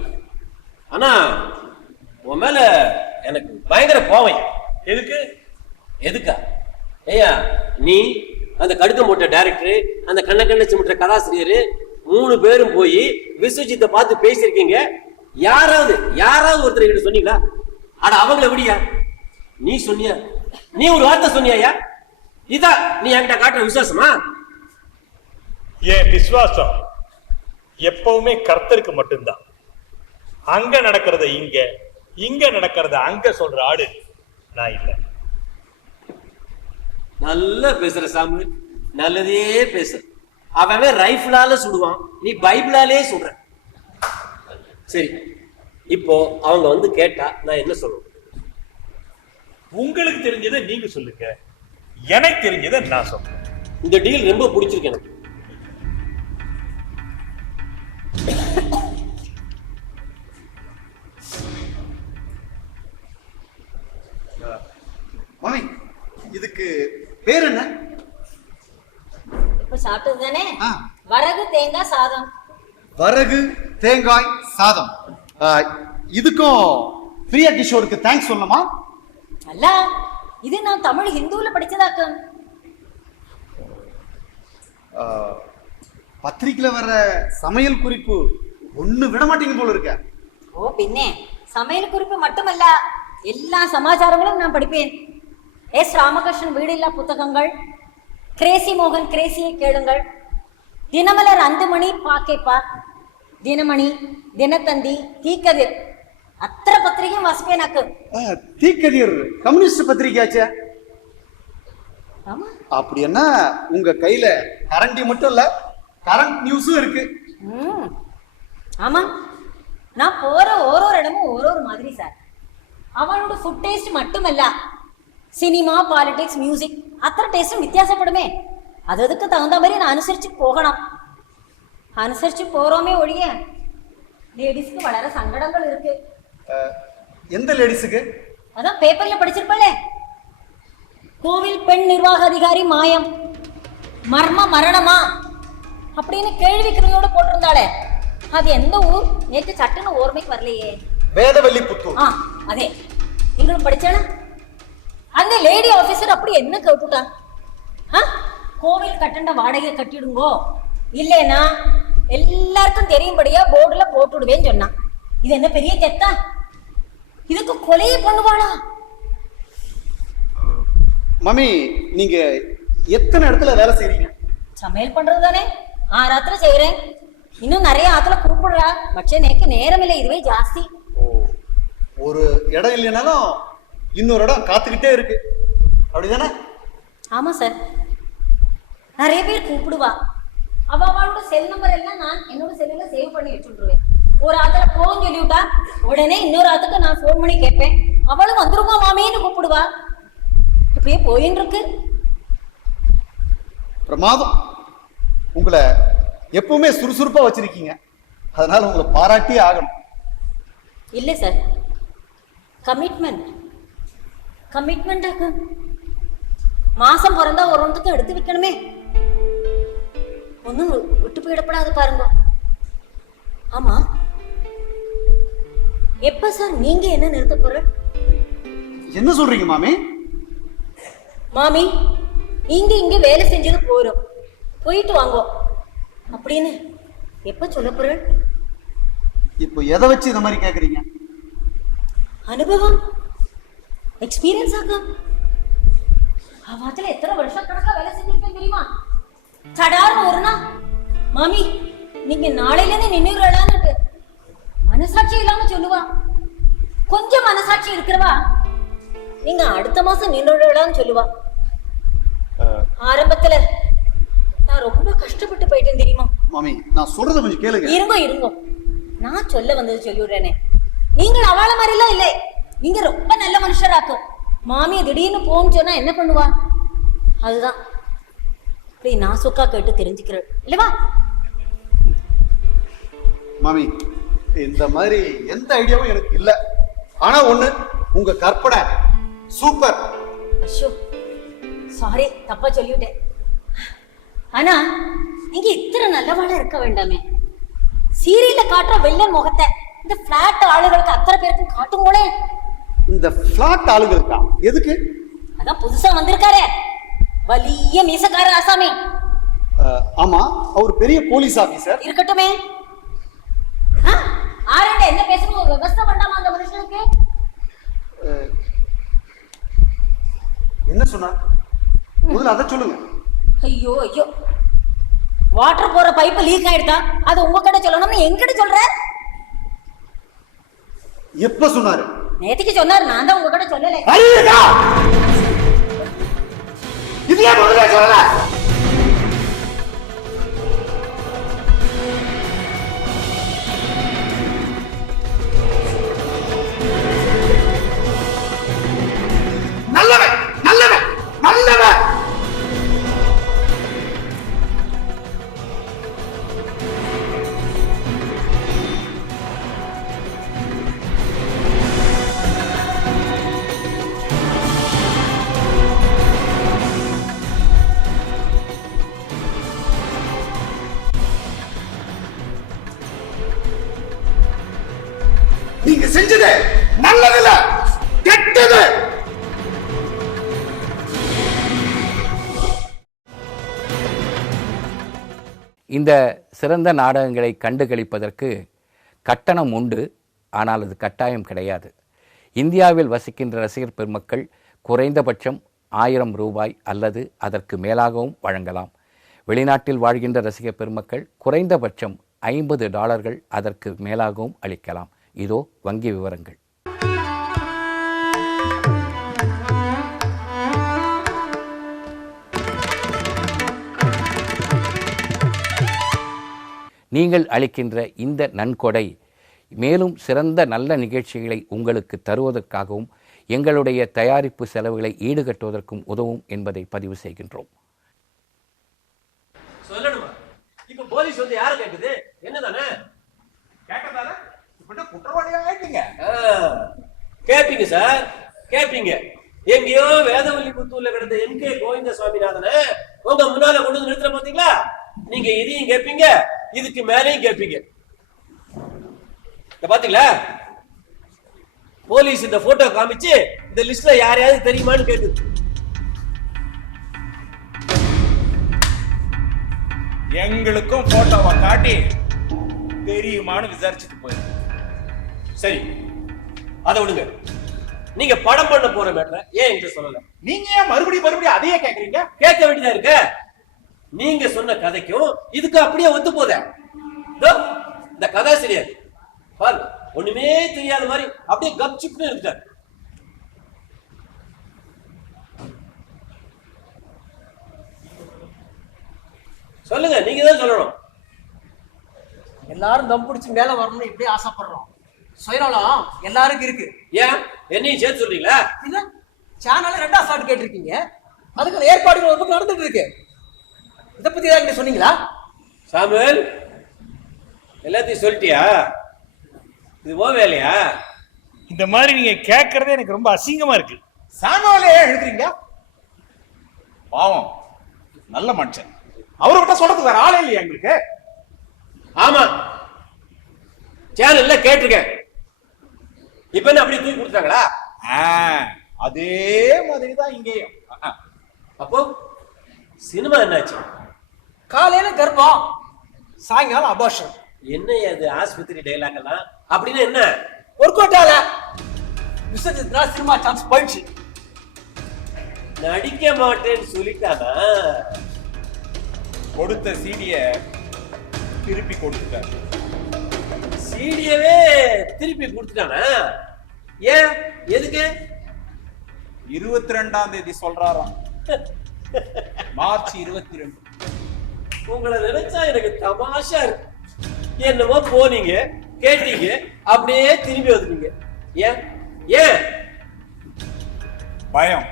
ஆனா உன் மேல எனக்கு பயங்கர கோவம். எதுக்கு? எதுக்கா? ஐயா, நீ அந்த கடுக்கம் போட்ட டைரக்டர், அந்த கண்ண சிமிட்ட கதாசிரியர் 3 பேரும் போய் விஸ்வஜித்தை பார்த்து பேசியிருக்கீங்க. யாராவது ஒருத்தர் கிட்ட சொன்னீங்களா? அட அவங்கள விடியா, நீ சொன்னியா? நீ ஒரு வார்த்தை சொன்னியா? இதான் நீ என்கிட்ட காட்டுற விசுவாசமா? என் விசுவாசம் எப்பவுமே கர்த்தருக்கு மட்டும்தான். அங்க நடக்கிறத இங்க நடக்கிறத அங்க சொல்ற ஆடு நான் இல்ல. நல்லா பேசுற சாமி, நல்லதே பேசு. அவன் ரைஃபிளால சுடுவான், நீ பைபிளாலே சுடுற. சரி, இப்போ அவங்க வந்து கேட்டா நான் என்ன சொல்லுவேன்? உங்களுக்கு தெரிஞ்சதை நீங்க சொல்லுங்க, எனக்கு தெரிஞ்சதை நான் சொல்றேன். இந்த டீல் ரொம்ப பிடிச்சிருக்கு எனக்கு. மாமி, இதுக்கு பேர் என்ன? இப்ப சாப்பிட்டது தானே? ஆ. வரகு தேங்காய் சாதம். வரகு தேங்காய் சாதம். இதுக்கும் பிரியா கிஷோருக்கு தேங்க்ஸ் சொல்லணுமா? அல்ல, இது நான் தமிழ் ஹிந்துல படிச்சதாக்கும். பத்திரிக்கையில வர சமையல் குறிப்பு ஒண்ணு விட மாட்டீங்க போல இருக்க. ஓ பின்னே, சமையல் குறிப்பு மட்டுமல்ல, எல்லா சமாச்சாரங்களும் நான் படிப்பேன். எஸ் ராமகிருஷ்ணன் வீடில்லா புத்தகங்கள், கிரேசி மோகன் கிரேசியை கேளுங்கள், தினமலர் 5 மணி பாக்கேப்பா, தினமணி, தினத்தந்தி, தீக்கதிர், அத்தனை பத்திரிகையும் வாசிப்பேனாக்கு. தீக்கதிர் கம்யூனிஸ்ட் பத்திரிகையாச்சே. ஆமா, அப்படி என்ன உங்க கையில கரண்டி மட்டும் இல்ல, கரண்ட் நியூஸும் இருக்கு. ஆமா, நான் போற ஒரு இடமும் ஒரு மாதிரி சார். அவனோட ஃபுட் டேஸ்ட் மட்டுமல்ல, சினிமா, பாலிடிக்ஸ், மியூசிக் அத்தனை டேஸ்டும் வித்தியாசப்படுமே. அதுக்கு தகுந்த மாதிரி நான் அனுசரிச்சு போகணும். அனுசரிச்சு போறோமே ஒழிய லேடிஸ்க்கு வளர சங்கடங்கள் இருக்கு. எந்த லேடிஸுக்கு? அதான் பேப்பர்ல படிச்சிருப்பே, கோவில் பெண் நிர்வாக அதிகாரி மாயம், மர்ம மரணமா அப்படின்னு கேள்விக்குறியோட போட்டிருந்தாளே, அது எந்த ஊர்? நேற்று சட்டுன்னு ஓர்மைக்கு வரலையே. வேதவல்லி புத்தூர். அதே. நீங்களும் படிச்சால? அந்த லேடி ஆபீசர் அப்படி என்ன கேட்டுட்டான்? கோவில் கட்டண்ட வாடகை கட்டிடுங்கோ, இல்லைன்னா எல்லாருக்கும் தெரியும்படியா போர்டுல போட்டுடுவேன்னு சொன்னான். இது என்ன பெரிய தெத்தா? இதுக்கு கொலையை பண்ணுவாளா? மம்மி, நீங்க எத்தனை இடத்துல வேலை செய்றீங்க? சமையல் பண்றது தானே, 6 ஆத்துல செய்யறேன். இன்னும் நிறைய ஆத்துல கூப்பிடுறா, பட்சே நேக்கு நேரம் இல்லை, இதுவே ஜாஸ்தி. ஒரு இடம் இல்லைனாலும் இன்னொரு இடம் காத்துக்கிட்டே இருக்கு, அப்படிதானே? ஆமா சார், நிறைய பேர் கூப்பிடுவா. அவளோட செல் நம்பர் எல்லாம் நான் என்னோட செல்லுல சேவ் பண்ணி வச்சுருவேன். ஒரு ஆத்துல போன் சொல்லிவிட்டா உடனே இன்னொரு ஆத்துக்கு நான் போன் பண்ணி கேட்பேன். அவளும் வந்துருமா மாமின்னு கூப்பிடுவா. இப்படியே போயின்னு இருக்கு. பிரமாதம். உங்களை எப்பவுமே சுறுசுறுப்பா வச்சிருக்கீங்க, அதனால உங்களை பாராட்டியே ஆகணும். இல்ல சார், கமிட்மெண்ட் மாசம் பிறந்தா ஒரு ஒன்றுக்கு எடுத்து வைக்கணுமே, ஒன்னும் விட்டு போயிடப்படாது பாருங்க. ஆமா, எப்ப சார் நீங்க என்ன நிறுத்த போற? என்ன சொல்றீங்க மாமி? மாமி, இங்க வேலை செஞ்சது போறோம், போயிட்டு வாங்கோ அப்படின்னு எப்ப சொல்ல போற? இப்போ எதை வச்சு இந்த மாதிரி கேக்குறீங்க? அனுபவம், எக்ஸ்பீரியன்ஸ் ஆகும். அவத்துல எத்தனை வருஷம் கணக்கா வேலை செஞ்சிருக்கேன் தெரியுமா? சடார்னு ஒரு நாள், மாமி நீங்க நாளையில இருந்து நின்னுறான்னு மனசாட்சி இல்லாம சொல்லுவா. கொஞ்சம் மனசாட்சி இருக்கிறவா நீங்க அடுத்த மாசம் நின்னுறான்னு சொல்லுவா. ஆரம்பத்துல நான் ரொம்ப கஷ்டப்பட்டு போயிட்டேன் தெரியுமா? மாமி நான் சொல்றத கொஞ்சம் கேளுங்க. இருங்கோ நான் சொல்ல வந்தது சொல்லிவிடுறேனே. நீங்கள் அவள மாதிரிலாம் இல்லை. நீங்க ரொம்ப நல்ல மனுஷராக்கும். மாமியை திடீர்னு போன்னு சொன்னா என்ன பண்ணுவா? அதுதான் இப்படி நான் சொக்கா கேட்டு தெரிஞ்சுக்கிறேன் இல்லவா? மாமி இந்த மாதிரி எந்த ஐடியாவும் எனக்கு இல்ல. ஆனா ஒண்ணு, உங்க கற்பனை சூப்பர். அஷோ சாரி, தப்பா சொல்லிவிட்டேன். ஆனா நீங்க இத்தனை நல்லவாளா இருக்க வேண்டாமே. சீரியல்ல காட்டுற வெள்ளன் முகத்தை இந்த பிளாட் ஆளுகளுக்கு அத்தனை பேருக்கும் காட்டுங்களே. இந்த பிளாட் ஆளுங்களுக்கா? எதுக்கு? அதான் புதுசா வந்திருக்காரே வலிய மீசக்கார ஆசாமி. ஆமா, அவர் பெரிய போலீஸ் ஆபீசர். இருக்கட்டுமே. ஆரண்ட என்ன பேசணும் ஒரு விவசாய பண்ணாமா அந்த மனுஷனுக்கு? என்ன சொன்னா? முதல்ல அதை சொல்லுங்க. ஐயோ வாட்டர் போற பைப் லீக் ஆயிடுதா? அது உங்க கிட்ட சொல்லணும்னு என்கிட்ட சொல்ற? எப்ப சொன்னாரு? நேத்திக்கு சொன்னாரு, நான் தான் உங்ககிட்ட சொல்லல. இது ஏன் முதல்ல சொல்லல? நல்லவன் நல்லவன் நல்லவன். நீங்க செஞ்சது நல்லதில்ல, கெட்டது. இந்த சிறந்த நாடகங்களை கண்டுகளிப்பதற்கு கட்டணம் உண்டு, ஆனால் அது கட்டாயம் கிடையாது. இந்தியாவில் வசிக்கின்ற ரசிகர் பெருமக்கள் குறைந்தபட்சம் 1000 ரூபாய் அல்லது அதற்கு மேலாகவும் வழங்கலாம். வெளிநாட்டில் வாழ்கின்ற ரசிகர் பெருமக்கள் குறைந்தபட்சம் $50 அதற்கு மேலாகவும் அளிக்கலாம். இதோ வங்கி விவரங்கள். நீங்கள் அளிக்கின்ற இந்த நன்கொடை மேலும் சிறந்த நல்ல நிகழ்ச்சிகளை உங்களுக்கு தருவதற்காகவும் எங்களுடைய தயாரிப்பு செலவுகளை ஈடுகட்டுவதற்கும் உதவும் என்பதை பதிவு செய்கின்றோம். சொல்லணுமா? இப்ப போலீஸ் வந்து யாரை கேக்குது? என்னதானே கேட்டதால இப்ப குற்றவாளியா ஆயிட்டீங்க. கேப்பீங்க சார், கேப்பீங்க. எங்கேயோ வேதவல்லி புத்தூர்ல கிடந்த எம்.கே. கோவிந்த சுவாமிநாதனை உங்க முன்னால கொண்டு வந்து நிறுத்துற பாத்தீங்களா? நீங்க இதையும் கேப்பீங்க, இதுக்கு மேலையும் கேப்பீங்க. பாத்தீங்களா? போலீஸ் இந்த போட்டோ காமிச்சு இந்த லிஸ்ட்ல யாரையாவது தெரியுமான்னு கேக்குது. எங்களுக்கும் போட்டோவை காட்டி தெரியுமான்னு விசாரிச்சுட்டு போயிருக்கு. சரி, அதை விடுங்க. நீங்க படம் பண்ண போற மேட்டரை ஏன் என்கிட்ட சொல்லல? நீங்க ஏன் மறுபடியும் அதையே கேக்குறீங்க? கேட்க வேண்டியதா இருக்க. நீங்க சொன்ன கதைக்கும் இதுக்கு அப்படியே ஒத்து போத. இந்த கதாசிரியர் பாரு, ஒண்ணுமே தெரியாத மாதிரி அப்படியே கப்சிப்னு இருக்காரு. சொல்லுங்க, நீங்க தான் சொல்லணும். எல்லாரும் தம் பிடிச்சு மேல வரணும்னு இப்படி ஆசைப்படுறோம். சுயநலம் எல்லாருக்கும் இருக்கு. ஏன் என்னையும் சேர்த்து சொல்றீங்களா? இல்ல, சேனல்ல 2ஆம் ஷாட் கேட்டிருக்கீங்க, அதுக்கு ஏற்பாடுகள் வந்து நடந்துட்டு இருக்கு. இதை பத்தி ஏதாவது நீங்க சொன்னீங்களா? சாமுவேல், எல்லாத்தையும் சொல்லிட்டியா? இது ஓ வேலையா? இந்த மாதிரி நீங்க கேட்கறதே எனக்கு ரொம்ப அசிங்கமா இருக்கு. சாமுவேலே எழுதுறீங்க? பாவம், நல்ல மனுஷன். அவர்கிட்ட சொல்றதுக்கு வேற ஆளே இல்லையா எங்களுக்கு? ஆமா, சேனல்ல கேட்டிருக்கேன். இப்ப என்ன அப்படியே தூக்கி கொடுத்தாங்களா? அதே மாதிரிதான் இங்கேயும். அப்போ சினிமா என்னாச்சு? காலையில கர்ப்பம், சாயங்காலம் அபார்ஷன். என்ன அது ஆஸ்பத்திரி டைலாக் எல்லாம்? அப்படின்னா என்ன? ஒர்க் அவுட் ஆகல, விசர்ஜித்ரா சினிமா சான்ஸ் போயிடுச்சு. நடிக்க மாட்டேன்னு சொல்லிட்டானா? கொடுத்த சீடிய திருப்பி கொடுத்துட்டாரு. சீடியவே திருப்பி கொடுத்துட்டானா? ஏன், எதுக்கு? 22ஆம் தேதி சொல்றாராம். மார்ச் 22. உங்களை நினைச்சா எனக்கு தமாஷா இருக்கு. என்னமோ போனீங்க, கேட்டீங்க, அப்படியே திரும்பி வந்துட்டீங்க. ஏன் ஏன் பயம்.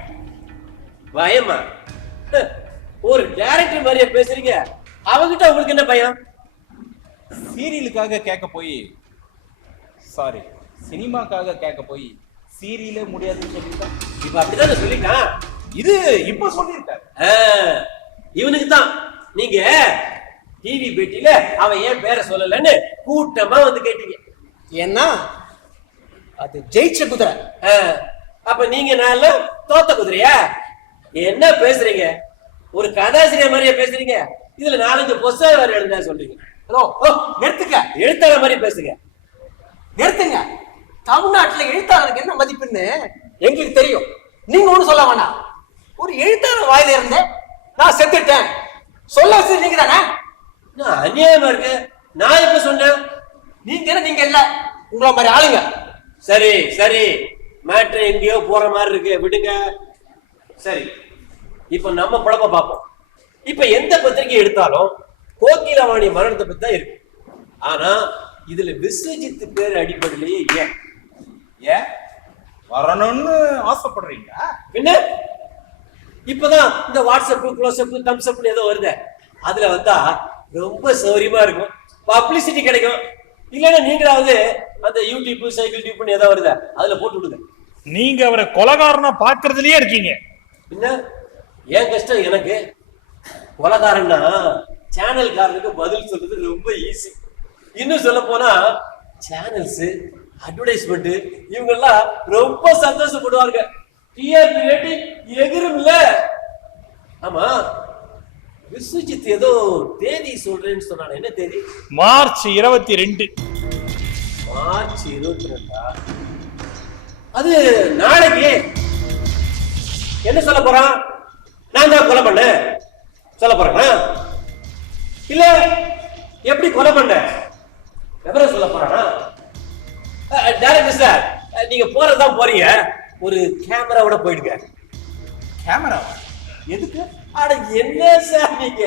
பயமா? ஒரு டைரக்டர் மாதிரியே பேசுறீங்க. அவங்கிட்ட உங்களுக்கு என்ன பயம்? சீரியலுக்காக கேட்க போய், சாரி, சினிமாக்காக கேட்க போய் சீரியலே முடியாதுன்னு சொல்லிட்டான். இப்ப அப்படிதான் சொல்லிட்டான். இது இப்ப சொல்லியிருக்காரு. இவனுக்கு தான் நீங்க டிவி பேட்டியில அவன் ஏன் பேரை சொல்லலன்னு கூட்டமா வந்து கேட்டீங்க. ஏன்னா அது ஜெயிச்ச குதிரை. அப்ப நீங்க நல்ல தோத்த குதிரையா? என்ன பேசுறீங்க? ஒரு கதாசிரியர் மாதிரியே பேசுறீங்க. இதுல 4-5 புத்தகம் வேற எழுத சொல்றீங்க. ஹலோ, நிறுத்துங்க. எழுத்தாளர் மாதிரி பேசுங்க. நிறுத்துங்க. தமிழ்நாட்டுல எழுத்தாளருக்கு என்ன மதிப்புன்னு எங்களுக்கு தெரியும். நீங்க ஒண்ணு சொல்ல வேணாம். ஒரு எழுத்தாளர் வாயில இருந்து நான் செத்துட்டேன் சொல்ல வச்சு நீங்க தானே? அநியாயமா இருக்கு. நான் இப்ப சொன்னேன். நீங்க இல்ல, உங்களை மாதிரி ஆளுங்க. சரி சரி, மேட்ரு எங்கேயோ போற மாதிரி இருக்கு, விடுங்க. சரி, இப்ப நம்ம பழப்ப பார்ப்போம். இப்ப எந்த பத்திரிகை எடுத்தாலும் கோகிலவாணி மரணத்தை பத்தி தான் இருக்கு. ஆனா இதுல விஸ்வஜித் பேர் அடிப்படையிலேயே ஏன் ஏன் வரணும்னு ஆசைப்படுறீங்க? என்ன இப்பதான் இந்த வாட்ஸ்அப், க்ளோஸ்அப், தம்ஸ் அப் ஏதோ வருது. அதுல வந்தா ரொம்ப சௌரியமா இருக்கும், பப்ளிசிட்டி கிடைக்கும். இல்லைன்னா நீங்களாவது அந்த யூடியூப், சைக்கிள் டியூப்னு ஏதோ வருது, அதுல போட்டு விடுங்க. நீங்க அவரை கொலைகாரனா பாக்குறதுலயே இருக்கீங்க. என்ன ஏன் கஷ்டம் எனக்கு? கொலைகாரன்னா சேனல்காரனுக்கு பதில் சொல்றது ரொம்ப ஈஸி. இன்னும் சொல்ல போனா சேனல்ஸ், அட்வர்டைஸ்மெண்ட் இவங்க எல்லாம் ரொம்ப சந்தோஷப்படுவாங்க. டிஆர்பி ரேட்டிங் எகிரும்ல. ஆமா, விஸ்வஜித் ஏதோ தேதி சொல்றேன்னு சொன்னானே, என்ன தேதி? மார்ச் 22. மார்ச் 22. அது நாளைக்கு. என்ன சொல்ல போறான்? நான் தான் கொலை பண்ண சொல்ல போறேன்னா? இல்ல எப்படி கொலை பண்ண விவரம் சொல்ல போறானா? டைரக்டர் சார், நீங்க போறதுதான் போறீங்க, ஒரு கேமராவோட போயிடுங்க. கேமரா எதுக்கு? அட என்ன சார் நீங்க,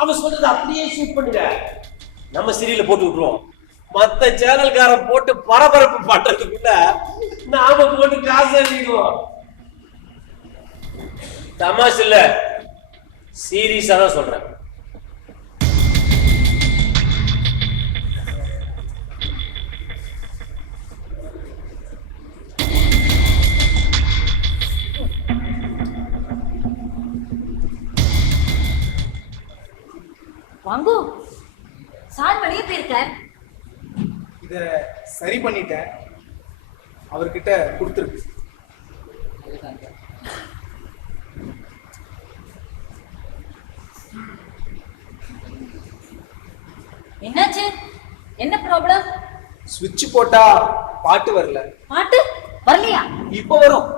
அவன் சொல்றது அப்படியே ஷூட் பண்ணுங்க. நம்ம சீரியல்ல போட்டு விட்டுருவோம். மத்த சேனல்காரன் போட்டு பரபரப்பு பண்றதுக்குள்ள நாம போட்டு காசு அடிக்குவோம். தமாஷ் இல்ல, சீரியஸா தான் சொல்றேன். வாங்கோ, சார் வெளியே போயிருக்கார். இத சரி பண்ணிட்டேன், அவர்கிட்ட கொடுத்துருக்கு. என்னாச்சு? என்ன ப்ராப்ளம்? ஸ்விட்ச் போட்டா பாட்டு வரல. பாட்டு வரலையா? இப்போ வரும்.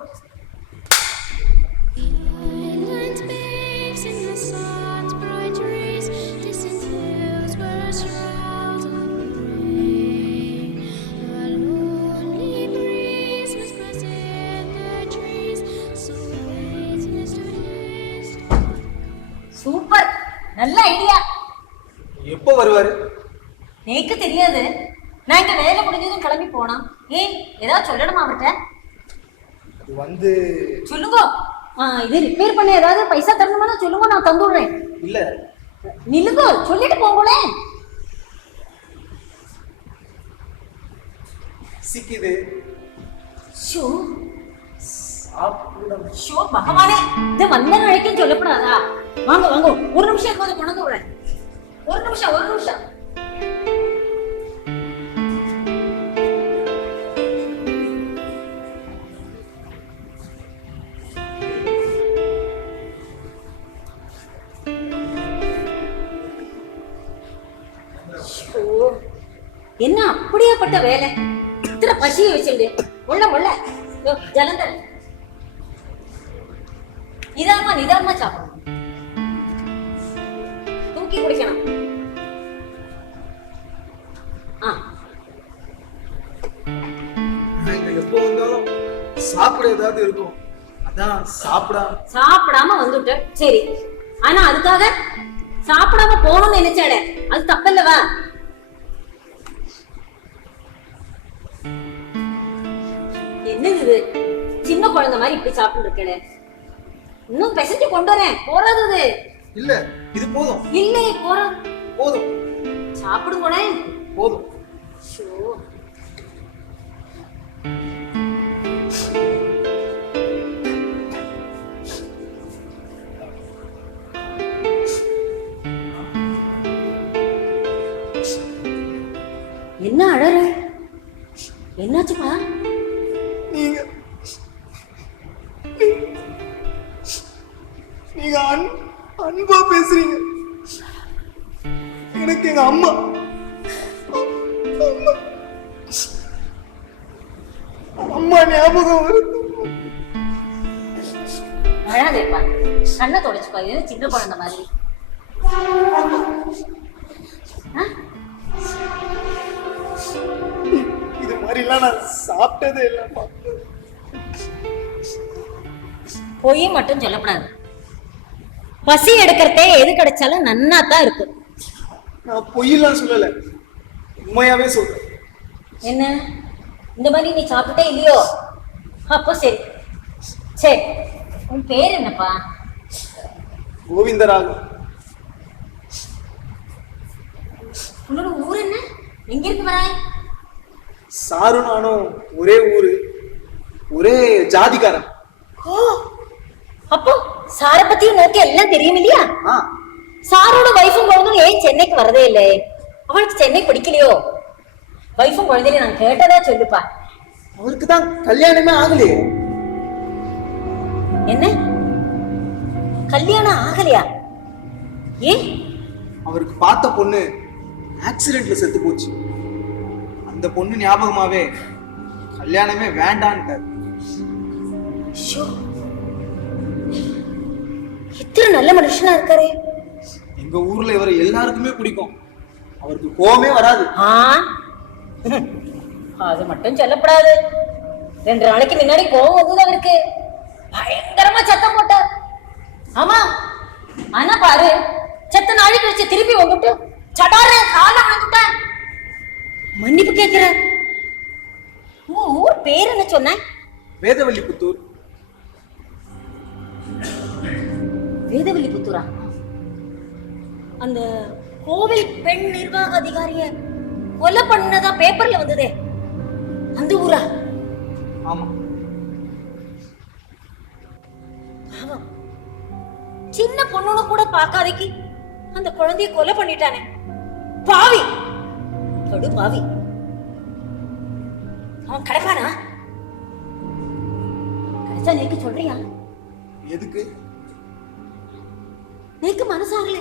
சூப்பர், நல்ல ஐடியா. எப்போ வருவாரு? எனக்கு தெரியாது. நான் இங்க வேலை முடிஞ்சதும் கிளம்பி போனா. ஏன் ஏதாவது சொல்லணுமா அவர்கிட்ட? அது வந்து சொல்லுங்க. இது ரிப்பேர் பண்ண ஏதாவது பைசா தரணுமா சொல்லுங்க, நான் தந்துடுறேன். இல்ல, நில்லுங்க, சொல்லிட்டு போங்களேன். சிக்கிது. ஷோ ஷோ பகவானே, இது வந்த நாளைக்கும் சொல்லப்படாதா? வாங்க வாங்க, ஒரு நிமிஷம் இருக்காது, கொண்டு விடுறேன். ஒரு நிமிஷம். என்ன அப்படியாப்பட்ட வேலை? இத்தனை பசியை வச்சுட்டு உள்ள ஜலந்தர் நிதானமா சாப்பிடணும், தூக்கி குடிக்கணும். எப்போ வந்தாலும் சாப்பிட ஏதாவது இருக்கும், அதான் சாப்பிடாம வந்துட்டு. சரி, ஆனா அதுக்காக சாப்பிடாம போகணும்னு நினைச்சாலே அது தப்பல்லவா? என்னது இது, சின்ன குழந்தை மாதிரி இப்படி சாப்பிட்டு இருக்கே. இன்னும் பெசஞ்சு கொண்டு வரேன், போறது இது. இல்ல இது போதும். இல்லை போறது போதும். சாப்பிடும் கூட போதும். என்ன அழற? என்னாச்சுப்பா? நீங்க அன்பா பேசுறீங்க. எனக்கு எங்க அம்மா அம்மா ஞாபகம் வருது. அழாதேப்பா, கண்ணை தொடச்சுப்பா. இது சின்ன குழந்தை மாதிரி. இது மாதிரிலாம் நான் சாப்பிட்டதே இல்லப்பா. பொய் மட்டும் சொல்லக்கூடாது. பசி எடுக்கிறதே எது கிடைச்சாலும் நன்னா தான் இருக்கு. நான் பொய்யெல்லாம் சொல்லல, உண்மையாவே சொல்றேன். என்ன இந்த மாதிரி நீ சாப்பிட்டே இல்லையோ? அப்போ சரி சரி. உன் பேர் என்னப்பா? கோவிந்தராஜன். உன்னோட ஊர் என்ன? எங்க இருக்கு வராய்? சாரு நானும் ஒரே ஊரு, ஒரே ஜாதிகாரன். ஓ, அப்போ சாரை பத்தியும் நோக்கி எல்லாம் தெரியும் இல்லையா? ஆ, சாரோட வைஃபும் குழந்தையும் ஏன் சென்னைக்கு வரதே இல்லை? அவளுக்கு சென்னை பிடிக்கலையோ? வைஃபும் குழந்தையும் நான் கேட்டதா சொல்லுப்பா. அவருக்கு தான் கல்யாணமே ஆகலையே. என்ன கல்யாணம் ஆகலையா? ஏன்? அவருக்கு பார்த்த பொண்ணு ஆக்சிடென்ட்ல செத்து போச்சு. அந்த பொண்ணு ஞாபகமாவே கல்யாணமே வேண்டான்ட்டார். இத்தனை நல்ல மனுஷனா இருக்காரே. எங்க ஊர்ல இவரை எல்லாருக்குமே பிடிக்கும். அவருக்கு கோவமே வராது. அது மட்டும் சொல்லப்படாது. 2 நாளைக்கு முன்னாடி கோவம் வந்தது அவருக்கு. பயங்கரமா சத்தம் போட்டார். ஆமா, ஆனா பாரு, செத்த நாளை கழிச்சு திருப்பி வந்துட்டு சடார கால வந்துட்டேன். மன்னிப்பு கேட்கிற. உன் ஊர் பேர் என்ன சொன்ன? வேதவல்லி புத்தூர். வேதவல்லி புத்தூரா? அந்த கோவில் பெண் நிர்வாக அதிகாரிய கொலை பண்ணதா பேப்பர்ல வந்ததே, அந்த ஊரா? ஆமா. சின்ன பொண்ணுன்னு கூட பார்க்காதைக்கு அந்த குழந்தைய கொலை பண்ணிட்டானே, பாவி, படு பாவி. அவன் கிடைப்பானா? கிடைச்சா நேக்கு சொல்றியா? எதுக்கு? நேக்கு மனசாகல.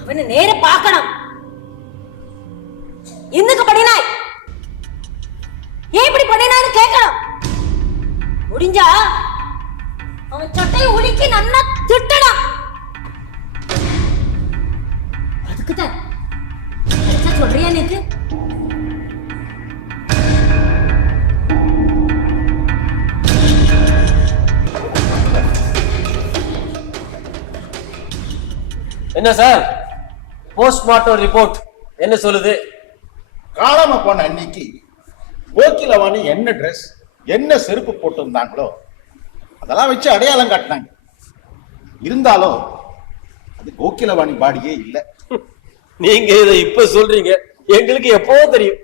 அவனை நேர பார்க்கணும். எதுக்கு பண்ணினாய்? ஏன் இப்படி பண்ணினான்னு கேட்கணும். முடிஞ்சா அவன் சட்டையை உலுக்கி நன்னா திட்டணும். அதுக்குதான் சொல்றியா நேக்கு? என்ன சார், போஸ்ட்மார்ட்டம் ரிப்போர்ட் என்ன சொல்லுது? காணாம போன அன்னைக்கு கோகிலவாணி என்ன ட்ரெஸ், என்ன செருப்பு போட்டிருந்தாங்களோ அதெல்லாம் வச்சு அடையாளம் காட்டினாங்க. இருந்தாலும் அது கோகிலவாணி பாடியே இல்லை. நீங்க இதை இப்ப சொல்றீங்க, எங்களுக்கு எப்போ தெரியும்.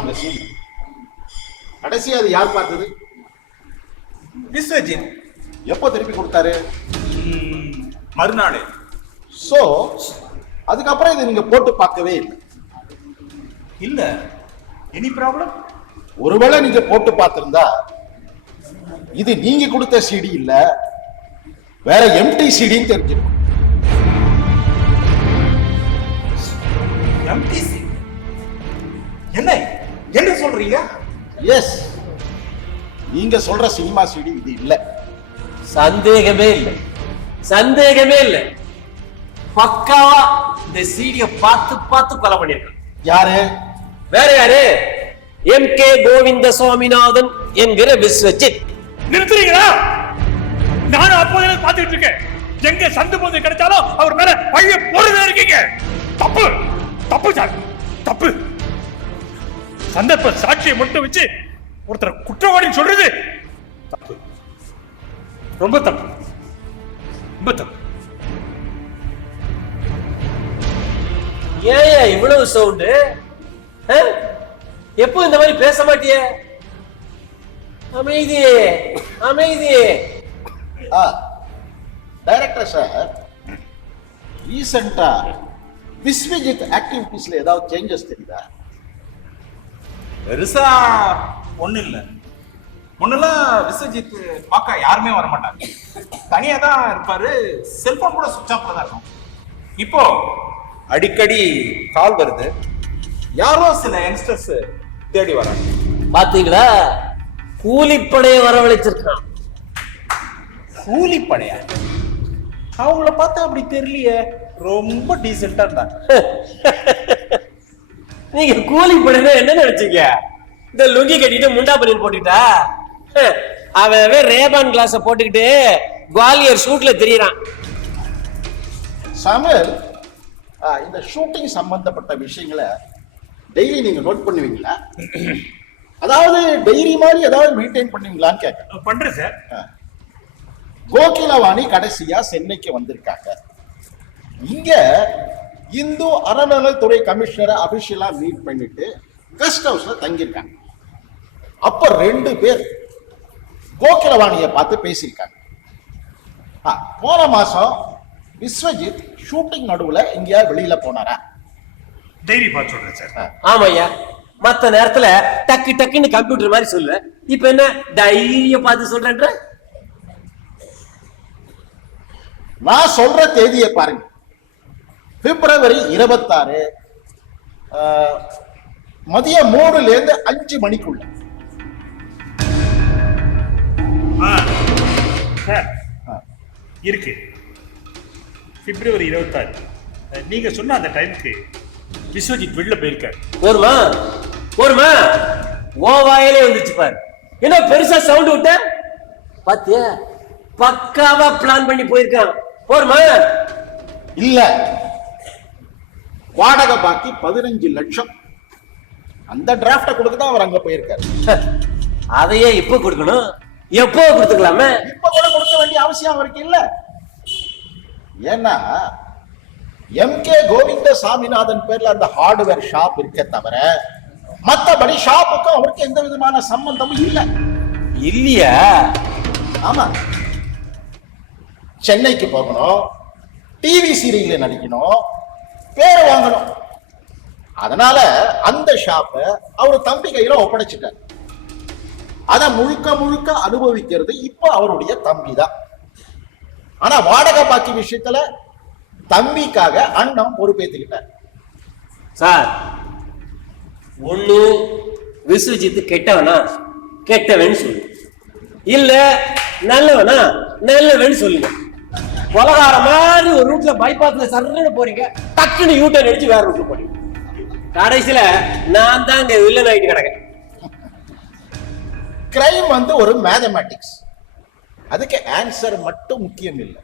உங்க சீன் கடைசி அது யார் பார்த்தது? விஸ்வஜித். எப்போ திருப்பி கொடுத்தாரு? மறுநாள். சோ அதுக்கப்புறம் இதை நீங்க போட்டு பார்க்கவே இல்லை. இல்ல, எனி ப்ராப்ளம்? ஒருவேளை நீங்க போட்டு பார்த்திருந்தா இது நீங்க கொடுத்த சிடி இல்ல, வேற எம்டி சிடின்னு தெரிஞ்சிருக்கும். எம்டிசி? என்ன என்ன சொல்றீங்க? எஸ், நீங்க சொல்ற சினிமா சிடி இது இல்ல. சந்தேகமே இல்லை, சந்தேகமே இல்லை. பக்காவா இந்த சீடிய பார்த்து பார்த்து கொலை பண்ணிருக்கான். யாரு? வேற யாரு? எம் கே கோவிந்த சுவாமிநாதன் என்கிற விஸ்வஜித். நிறுத்துறீங்களா? நானும் அப்போதே பார்த்துட்டு இருக்கேன். எங்க சந்து போது கிடைச்சாலும் அவர் மேல பழைய போடுதே இருக்கீங்க. தப்பு தப்பு சார், தப்பு. சந்தர்ப்ப சாட்சியை மட்டும் வச்சு ஒருத்தர் குற்றவாளின்னு சொல்றது தப்பு, ரொம்ப தப்பு, ரொம்ப தப்பு. ஏன் இவ்வளவு சவுண்டு? எப்போ இந்த மாதிரி பேச மாட்டியே? அமைதி அமைதி. டைரக்டர் சார், ரீசெண்டா விஸ்வஜித் ஆக்டிவிட்டிஸ்ல ஏதாவது சேஞ்சஸ் தெரியுதா? பெருசா ஒண்ணு இல்ல. முன்னெல்லாம் விஸ்வஜித் பார்க்க யாருமே வர மாட்டாங்க, தனியா தான் இருப்பாரு. செல்போன் கூட சுவிட்ச் ஆஃப்ல தான் இருக்கும். இப்போ அடிக்கடி கால் வருது, யாரோ சில யங்ஸ்டர்ஸ் தேடி வராங்க. பாத்தீங்களா, கூலிப்படையை வரவழைச்சிருக்கான். கூலிப்படையா? அவங்கள பார்த்தா அப்படி தெரியலையே, ரொம்ப டீசென்டா இருந்தாங்க. நீங்க கூலிப்படைனா என்ன நினைச்சீங்க? இந்த லுங்கி கட்டிட்டு முண்டா பனியன் போட்டுட்டா அவன் ரேபான் கிளாஸ போட்டுக்கிட்டு குவாலியர் ஷூட்ல தெரியறான். சாமுவேல், இந்த ஷூட்டிங் சம்பந்தப்பட்ட விஷயங்களை டெய்லி நீங்க நோட் பண்ணுவீங்களா? அதாவது டெய்லி மாதிரி ஏதாவது மெயின்டைன் பண்ணுவீங்களான்னு கேட்க. பண்றேன் சார். கோகிலவாணி கடைசியா சென்னைக்கு வந்திருக்காங்க. இங்க இந்து அறநிலைத்துறை கமிஷனரை அபிஷியலா மீட் பண்ணிட்டு கெஸ்ட் ஹவுஸ்ல தங்கியிருக்காங்க. அப்ப 2 பேர் கோகிலவாணியை பார்த்து பேசியிருக்காங்க. போன மாசம் விஸ்வஜித் ஷூட்டிங் நடுவுல எங்கேயா வெளியில போனாரா? டைரி பார்த்து சொல்றேன் சார். ஆமாய்யா, மத்த நேரத்துல டக்கு டக்குன்னு கம்ப்யூட்டர் மாதிரி சொல்லு. இப்ப என்ன டைரிய பார்த்து சொல்றேன்ற? நான் சொல்ற தேதியை பாருங்க. பிப்ரவரி 26 மதியம் 3ல இருந்து 5 மணிக்குள்ள. சார் இருக்கு. பிப்ரவரி 26 நீங்க சொன்ன அந்த டைமுக்கு விஸ்வஜித் வெளில போயிருக்காரு. ஒருமா ஒருமா ஓ வாயிலே வந்துச்சு பாரு. என்ன பெருசா சவுண்ட் விட்ட பாத்தியா? பக்காவா பிளான் பண்ணி போயிருக்கான். போருமா? இல்ல, வாடகை பாக்கி 15 லட்சம். அந்த டிராஃப்ட கொடுக்க தான் அவர் அங்க போயிருக்காரு. அதையே இப்ப கொடுக்கணும், எப்போ கொடுத்துக்கலாமே? இப்ப கூட கொடுக்க வேண்டிய அவசியம் அவருக்கு இல்ல. ஏன்னா எம்கே கோவிந்த சாமிநாதன் பேர்ல அந்த ஹார்ட்வேர் ஷாப் இருக்க தவிர மத்தபடி ஷாப்புக்கும் அவருக்கு எந்த விதமான சம்பந்தமும் இல்ல. இல்லையா? ஆமா, சென்னைக்கு போகணும், டிவி சீரியல்ல நடிக்கணும், பேர் வாங்கணும். அதனால அந்த ஷாப்ப அவர் தம்பி கையில ஒப்படைச்சிட்டார். அத முழுக்க முழுக்க அனுபவிக்கிறது இப்ப அவருடைய தம்பி தான். ஆனா வாடகை பாக்கி விஷயத்துல தம்பிக்காக அண்ணன் பொறுப்பேற்றுக்கிட்டார். சார், ஒண்ணு விஸ்வஜித் கெட்டவனா கெட்டவன் சொல்லு, இல்ல நல்லவனா நல்லவன் சொல்லுங்க. கொலகார மாதிரி ஒரு ரூட்ல பைபாஸ்ல சர்ன்னு போறீங்க, டக்குன்னு யூட்டர்ன் அடிச்சு வேற ரூட்ல போறீங்க. கடைசியில நான் தான் இங்க வில்லன் ஆயிட்டு கிடக்கேன். கிரைம் வந்து ஒரு மேத்தமேட்டிக்ஸ். அதுக்கு ஆன்சர் மட்டும் முக்கியம் இல்லை,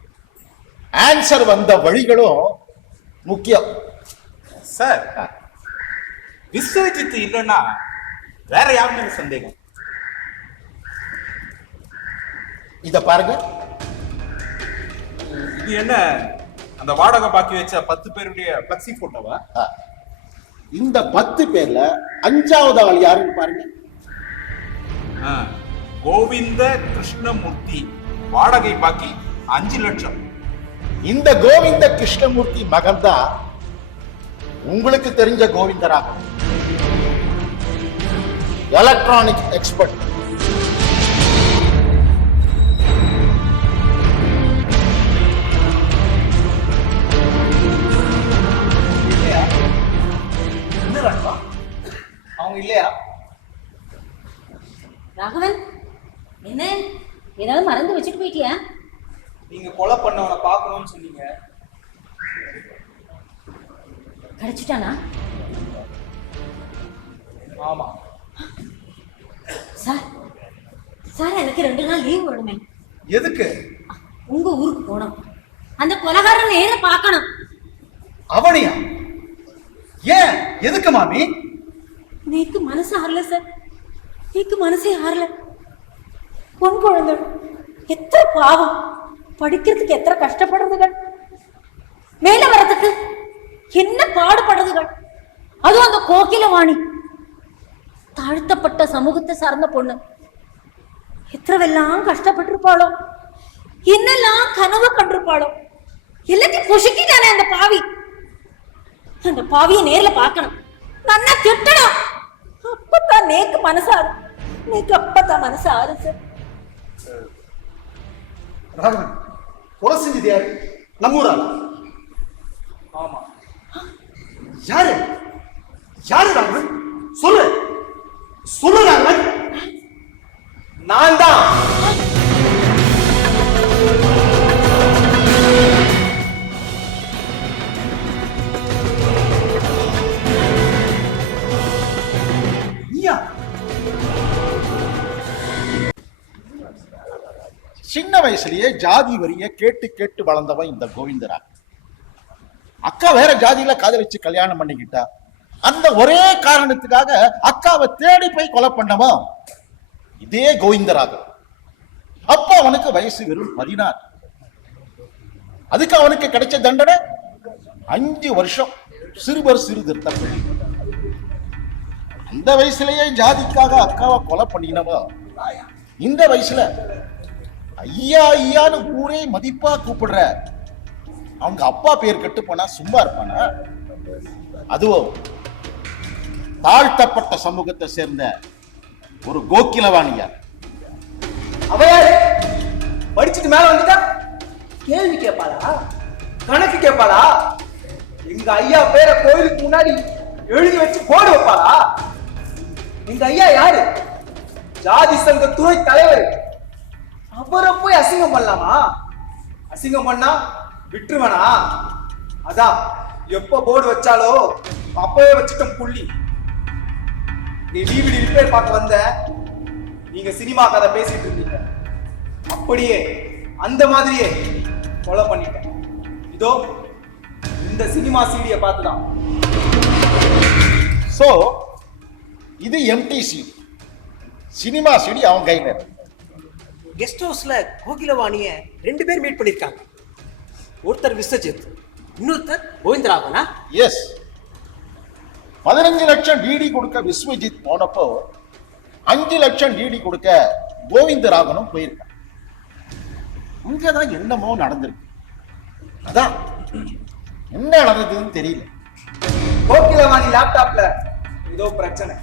ஆன்சர் வந்த வழிகளும் முக்கியம். சார், விஸ்வஜித் இல்லைன்னா வேற யாருமே சந்தேகம்? இத பாருங்க, இது என்ன அந்த வாடகை பாக்கி வச்ச 10 பேருடைய பிளக்ஸி போட்டோவா? இந்த 10 பேர்ல 5வது ஆள் யாருன்னு பாருங்க. கோவிந்த கிருஷ்ணமூர்த்தி, வாடகை பாக்கி 5 லட்சம். இந்த கோவிந்த கிருஷ்ணமூர்த்தி மகன் தான் உங்களுக்கு தெரிஞ்ச கோவிந்தராக, எலக்ட்ரானிக் எக்ஸ்பர்ட். அவங்க இல்லையா? ராகவன், என்ன ஏதாவது மறந்து வச்சுட்டு போயிட்டியா? நீங்க கொலை பண்ணவனை பார்க்கணும்னு சொன்னீங்க. கிடைச்சிட்டானா? ஆமா சார் சார் எனக்கு 2 நாள் லீவ் வேணுமே. எதுக்கு? உங்க ஊருக்கு போகணும். அந்த கொலகாரன் நேர பார்க்கணும். அவனையா? ஏன்? எதுக்கு மாமி? நீக்கு மனசு ஆறல சார். நீக்கு மனசே ஆறல. பொன் குழந்தை எத்தனை பாவம், படிக்கிறதுக்கு எத்தனை கஷ்டப்படுறதுகள், மேல வர்றதுக்கு என்ன பாடுபடுறதுகள். அதுவும் அந்த கோகிலவாணி தாழ்த்தப்பட்ட சமூகத்தை சார்ந்த பொண்ணு. எத்தனைவெல்லாம் கஷ்டப்பட்டிருப்பாளோ, என்னெல்லாம் கனவு கண்டிருப்பாளோ. எல்லாத்தையும் பொசுக்கிட்டானே அந்த பாவி. அந்த பாவியை நேர்ல பார்க்கணும், நன்னா திட்டணும். அப்பதான் நேக்கு மனசாரு. நேக்கு அப்பதான் மனசாரு சார். ராகவன், கொலை செஞ்சது யாரு? நம்மூராளா? ஆமா. யாரு? யாரு ராகவன்? சொல்லு, சொல்லு ராகவன். நான் தான். நீயா? சின்ன வயசுலயே ஜாதி வரிய கேட்டு கேட்டு வளர்ந்தவன் இந்த கோவிந்தரா. அக்கா வேற ஜாதியில காதலிச்சு கல்யாணம் பண்ணிக்கிட்டா. அந்த ஒரே காரணத்துக்காக அக்காவை தேடி போய் கொலை பண்ணவன் இதே கோவிந்தராக. அப்ப அவனுக்கு வயசு வெறும் 16. அதுக்கு அவனுக்கு கிடைச்ச தண்டனை 5 வருஷம் சிறுவர் சிறுதிருத்த பள்ளி. அந்த வயசுலயே ஜாதிக்காக அக்காவை கொலை பண்ணினவன் இந்த வயசுல ஐயா ஐயான்னு ஊரே மதிப்பா கூப்பிடுற அவங்க அப்பா பேர் கெட்டு போனா சும்மா இருப்பானா? அதுவும் தாழ்த்தப்பட்ட சமூகத்தை சேர்ந்த ஒரு கோகிலவாணியார். அவ யாரு? படிச்சுட்டு மேல வந்துட்டா கேள்வி கேட்பாளா? கணக்கு கேட்பாளா? எங்க ஐயா பேரை கோயிலுக்கு முன்னாடி எழுதி வச்சு போடு வைப்பாளா? எங்க ஐயா யாரு? ஜாதி சங்க துறை தலைவர். அவரை போய் அசிங்கம் பண்ணலாமா? அசிங்கம் பண்ணா விட்டுருவனா? அதான் எப்ப போர்டு வச்சாலோ அப்பவே வச்சுட்டோம் புள்ளி. நீ டிவிடி ரிப்பேர் பார்க்க வந்த, நீங்க சினிமா கதை பேசிட்டு இருந்தீங்க. அப்படியே அந்த மாதிரியே கொலை பண்ணிட்டேன். இதோ இந்த சினிமா சீடியை பார்த்துதான். சோ இது எம்டி சீடி, சினிமா சீடி அவன் கையில இருக்கு. கெஸ்ட் ஹவுஸ்ல கோகிலவாணிய 2 பேர் மீட் பண்ணிருக்காங்க. ஒருத்தர் விஸ்வஜித், இன்னொருத்தர் கோவிந்தராகவனா? எஸ். 15 லட்சம் டிடி கொடுக்க விஸ்வஜித் போனப்போ 5 லட்சம் டிடி கொடுக்க கோவிந்தராகவனும் போயிருக்கான். அங்கதான் என்னமோ நடந்திருக்கு. அதான் என்ன நடந்ததுன்னு தெரியல. கோகிலவாணி லேப்டாப்ல ஏதோ பிரச்சனை.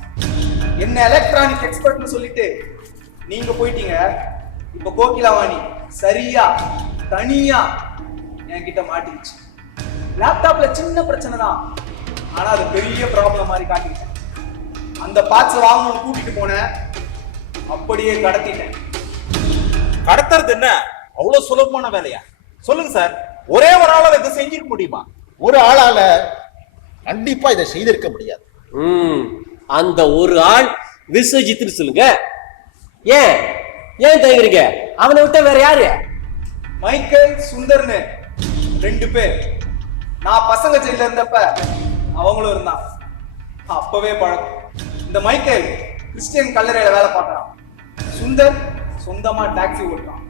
என்ன எலக்ட்ரானிக் எக்ஸ்பர்ட்னு சொல்லிட்டு நீங்க போயிட்டீங்க. இப்ப கோகிலவாணி சரியா தனியா என்கிட்ட மாட்டிடுச்சு. லேப்டாப்ல சின்ன பிரச்சனை தான், ஆனா அது பெரிய ப்ராப்ளம் மாதிரி காட்டிட்டேன். அந்த பார்ட்ஸ் வாங்கணும்னு கூட்டிட்டு போனேன், அப்படியே கடத்திட்டேன். கடத்துறது என்ன அவ்வளவு சுலபமான வேலையா? சொல்லுங்க சார், ஒரே ஒரு ஆளால இதை செஞ்சிருக்க முடியுமா? ஒரு ஆளால கண்டிப்பா இதை செய்திருக்க முடியாது. அந்த ஒரு ஆள் விஸ்வஜித்னு சொல்லுங்க. ஏன் ஏன் தயங்குறீங்க? அவனை விட்ட வேற யாரு? மைக்கேல், சுந்தர்னு 2 பேர். நான் பசங்க ஜெயில இருந்தப்ப அவங்களும் இருந்தாங்க. அப்பவே பழக்கம். இந்த மைக்கேல் கிறிஸ்டியன் கல்லறையில வேலை பார்க்கறான். சுந்தர் சொந்தமா டாக்ஸி ஓட்டுறான்.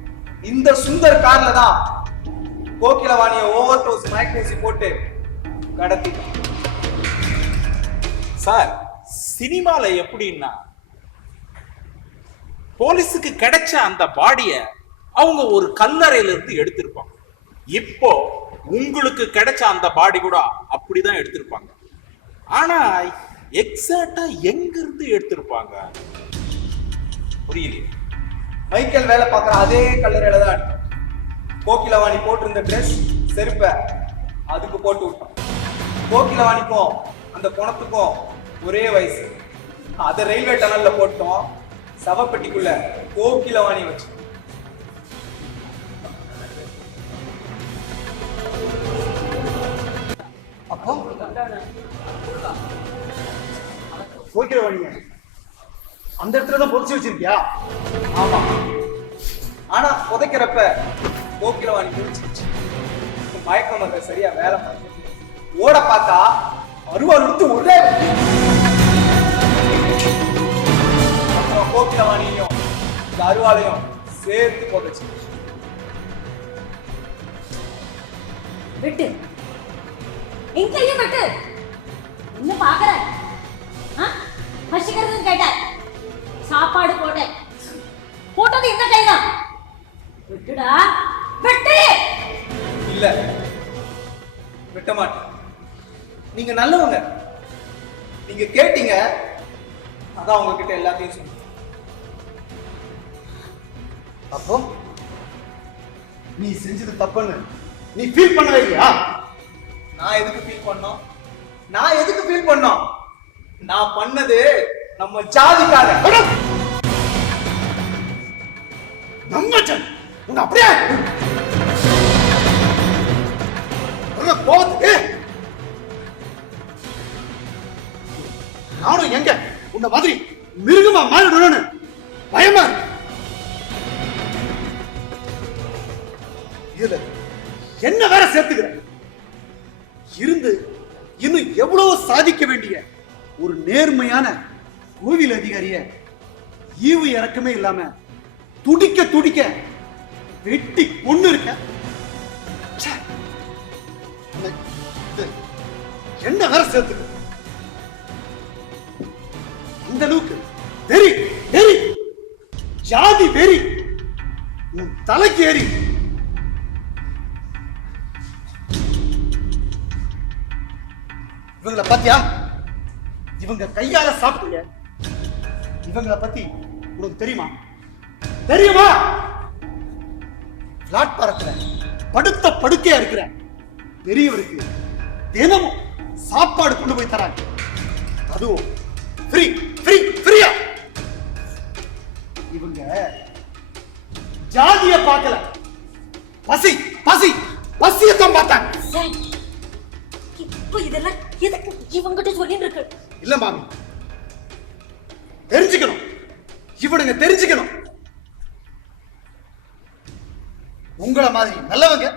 இந்த சுந்தர் கார்ல தான் கோகிலவாணிய ஓவர் டோஸ் மயக்கூசி போட்டு கடத்திட்டான். சார், சினிமால எப்படின்னா போலீஸுக்கு கிடைச்ச அந்த பாடிய அவங்க ஒரு கல்லறையில இருந்து எடுத்திருப்பாங்க. இப்போ உங்களுக்கு கிடைச்ச அந்த பாடி கூட அப்படிதான் எடுத்திருப்பாங்க. ஆனா எக்ஸாக்டா எங்க இருந்து எடுத்திருப்பாங்க புரியலையே. மைக்கேல் வேலை பார்க்குற அதே கல்லறையில தான் கோகிலவாணி போட்டிருந்த ட்ரெஸ் செருப்ப அதுக்கு போட்டு விட்டான். கோகிலவாணிக்கும் அந்த குணத்துக்கும் ஒரே வயசு. அதை ரயில்வே டனல்ல போட்டோம். சவப்பெட்டிக்குள்ள கோகிலவாணி வச்சு. அப்போ கோகிலவாணிய அந்த இடத்துல தான் புதைச்சு வச்சிருக்கியா? ஆமா, ஆனா புதைக்கிறப்ப கோக்கிலவாணி முடிச்சிருச்சு. மயக்கம் வந்த சரியா வேலை பார்த்து ஓட பார்த்தா அருவாள் எடுத்து ஒரே வெட்டு. அப்புறம் கோக்கிலவாணியையும் இந்த அருவாளையும் சேர்த்து புதைச்சு. விட்டு எங்கேயும் விட்டு என்ன பாக்குற? பசிக்கிறது கேட்ட, சாப்பாடு போட்டேன், போட்டது இந்த கைதான். விட்டுடா, விட்டு. இல்ல, விட்ட மாட்டேன். நீங்க நல்லவங்க, நீங்க கேட்டீங்க, அதான் உங்ககிட்ட எல்லாத்தையும் சொன்னேன். அப்போ நீ செஞ்சது தப்புன்னு நீ ஃபீல் பண்ணவே இல்லையா? நான் எதுக்கு ஃபீல் பண்ணோம்? நான் பண்ணது நம்ம ஜாதிக்காக. நம்ம ஜாதி உங்க அப்படியே போகுது. நானும் எங்க உன்ன மாதிரி மிருகமா மாறிடணும்னு பயமா இருக்கு. இதுல என்ன வேற சேர்த்துக்கிற? இருந்து இன்னும் எவ்வளவு சாதிக்க வேண்டிய ஒரு நேர்மையான கோவில் அதிகாரிய ஈவு இறக்கமே இல்லாம துடிக்க துடிக்க வெட்டி கொண்டு இருக்க. ச்சே. இது என்ன வேற சேர்த்துக்க? அந்த அளவுக்கு வெறி வெறி ஜாதி வெறி உன் தலைக்கு ஏறி. இவங்களை பத்தியா? இவங்க கையால சாப்பிட்டீங்க. இவங்களை பத்தி உனக்கு தெரியுமா? பிளாட்பாரத்துல படுத்த படுக்கையா இருக்கிற பெரியவருக்கு தினமும் சாப்பாடு கொண்டு போய் தராங்க. அதுவும் ஃப்ரீ ஃப்ரீ ஃப்ரீயா. இவங்க ஜாதிய பார்க்கல, பசி பசி பசியத்தான் பார்த்தாங்க. இப்போ இதெல்லாம் எதுக்கு இவங்கிட்ட சொல்லிட்டு இருக்கு? இல்ல மாமி, தெரிஞ்சுக்கணும். இவனுங்க தெரிஞ்சுக்கணும். உங்கள மாதிரி நல்லவங்க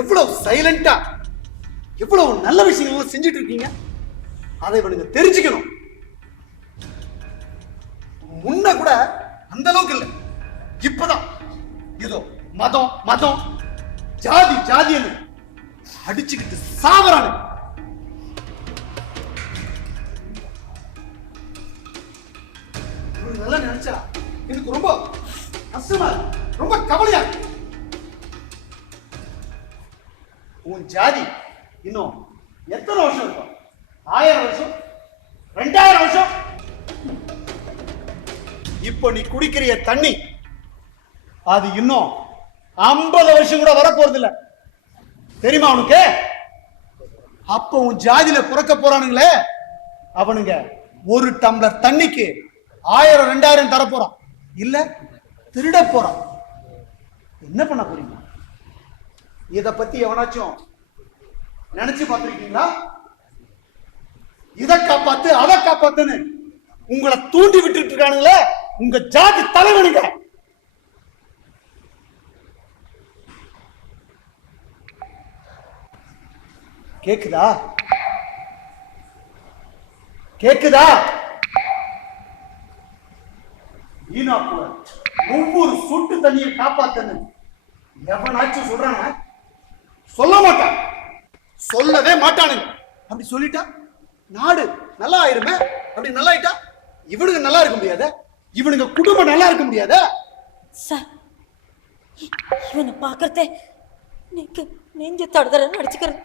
எவ்வளவு சைலண்டா எவ்வளவு நல்ல விஷயங்கள் செஞ்சுட்டு இருக்கீங்க, அதை இவனுங்க தெரிஞ்சுக்கணும். முன்ன கூட அந்த அளவுக்கு இல்ல, இப்பதான் ஏதோ மதம் மதம் ஜாதி ஜாதின்னு அடிச்சுக்கிட்டு சாவறானு. நல்லா நினைச்சா எனக்கு ரொம்ப கஷ்டமா இருக்கு, ரொம்ப கவலையா இருக்கு. உன் ஜாதி இன்னும் எத்தனை வருஷம் இருக்கும்? 1000 வருஷம், 2000 வருஷம்? இப்போ நீ குடிக்கிற தண்ணி அது இன்னும் 50 வருஷம் கூட வரப்போறது இல்ல, தெரியுமா உனக்கு? அப்ப உன் ஜாதியில பிறக்க போறானுங்களே அவனுங்க ஒரு டம்ளர் தண்ணிக்கு 1000 2000 தர போறான், இல்ல திருட போறான். என்ன பண்ண போறீங்க? இத பத்தி எவனாச்சும் நினைச்சு பார்த்திருக்கீங்களா? இதை காப்பாத்து அதை காப்பாத்துன்னு உங்களை தூண்டி விட்டுட்டு இருக்கானுங்களே உங்க ஜாதி தலைவனுங்க. கேக்குதா? கேக்குதா? வீணா போற ஒவ்வொரு சொட்டு தண்ணியை காப்பாத்தன்னு எவனாச்சும் சொல்றானா? சொல்ல மாட்டான், சொல்லவே மாட்டானுங்க. அப்படி சொல்லிட்டா நாடு நல்லா ஆயிருமே. அப்படி நல்லா ஆயிட்டா இவனுங்க நல்லா இருக்க முடியாத, இவனுங்க குடும்பம் நல்லா இருக்க முடியாத. சார், இவனை பாக்குறதே நீங்க நெஞ்ச தடதடன்னு அடிச்சுக்கிறது,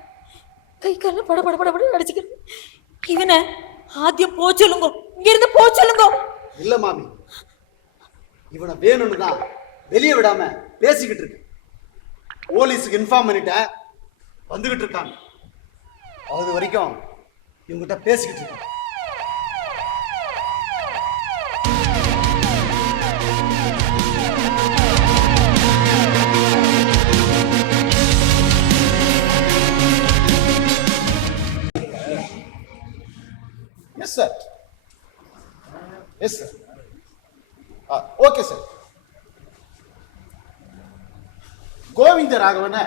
கை கால பட பட பட பட அடிச்சுக்கிறது. இவனை ஆத்தியம் போ சொல்லுங்க, இங்க இருந்து போ சொல்லுங்க. இல்ல மாமி, இவனை வேணும்னு தான் வெளியே விடாம பேசிக்கிட்டு இருக்கு. போலீஸுக்கு இன்ஃபார்ம் பண்ணிட்டேன், வந்துகிட்டு இருக்காங்க. அது வரைக்கும் இவங்கிட்ட பேசிக்கிட்டு இருக்காங்க. Yes sir, yes sir. Govind ராகவனை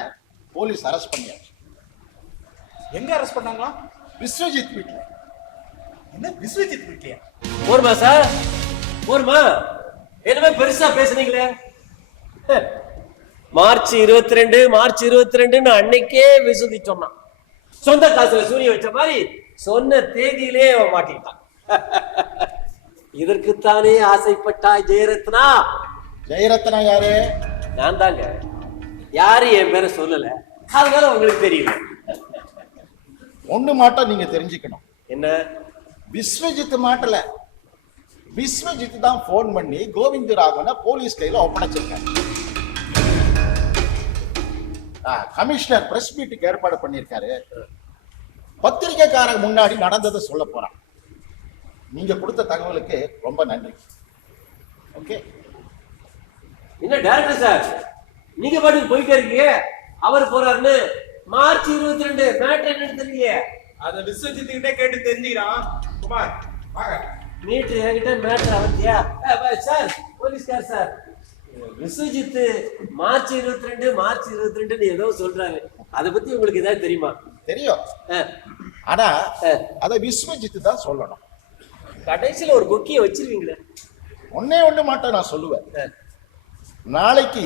போலீஸ் அரெஸ்ட் பண்ணியாச்சு. எங்க அரெஸ்ட் பண்ணாங்களா? விஸ்வஜித் வீட்டுல. என்ன விஸ்வஜித் வீட்லயா? போருமா சார், போருமா? என்னமே பெருசா பேசுனீங்களே. மார்ச் 22 அன்னைக்கே விசுதி சொன்னான். சொந்த காசுல சூரிய வச்ச மாதிரி சொன்ன தேதியிலே அவன் மாட்டிட்டான். இதற்குத்தானே ஆசைப்பட்டா ஜெயரத்னா? ஜெயரத்னா யாரு? நான் தாங்க. யாரு என் பேரை சொல்லல, அதனால உங்களுக்கு தெரியல. ஒண்ணு மாட்டம் நீங்க தெரிஞ்சுக்கணும். என்ன? விஸ்வஜித் மாட்டல, விஸ்வஜித் தான் போன் பண்ணி கோவிந்த ராகவனை போலீஸ் கையில ஒப்படைச்சிருக்காங்க. கமிஷனர் பிரஸ் மீட்டுக்கு ஏற்பாடு பண்ணிருக்காரு. பத்திரிகைக்காரங்க முன்னாடி நடந்ததை சொல்ல போறான். நீங்க கொடுத்த தகவலுக்கு ரொம்ப நன்றி. ஓகே. என்ன டைரக்டர் சார், நீங்க பாட்டுக்கு போயிட்டே இருக்கீங்க. அவர் போறாருன்னு மார்ச் 22 மேட்டர் என்னன்னு தெரியலையே. அத விஸ்வஜித் கிட்ட கேட்டு தெரிஞ்சுக்கிறான். குமார் வாங்க. மீட்டர் என்கிட்ட மேட்டர் அவத்தியா சார்? போலீஸ்கார் சார், விஸ்வஜித் மார்ச் 22 ஏதோ சொல்றாரு. அதை பத்தி உங்களுக்கு ஏதாவது தெரியுமா? தெரியும், ஆனா அத விஸ்வஜித் தான் சொல்லணும். கடைசியில ஒரு கொக்கிய வச்சிருவீங்களே. ஒண்ணு மாட்டேன் நான் சொல்லுவேன். நாளைக்கு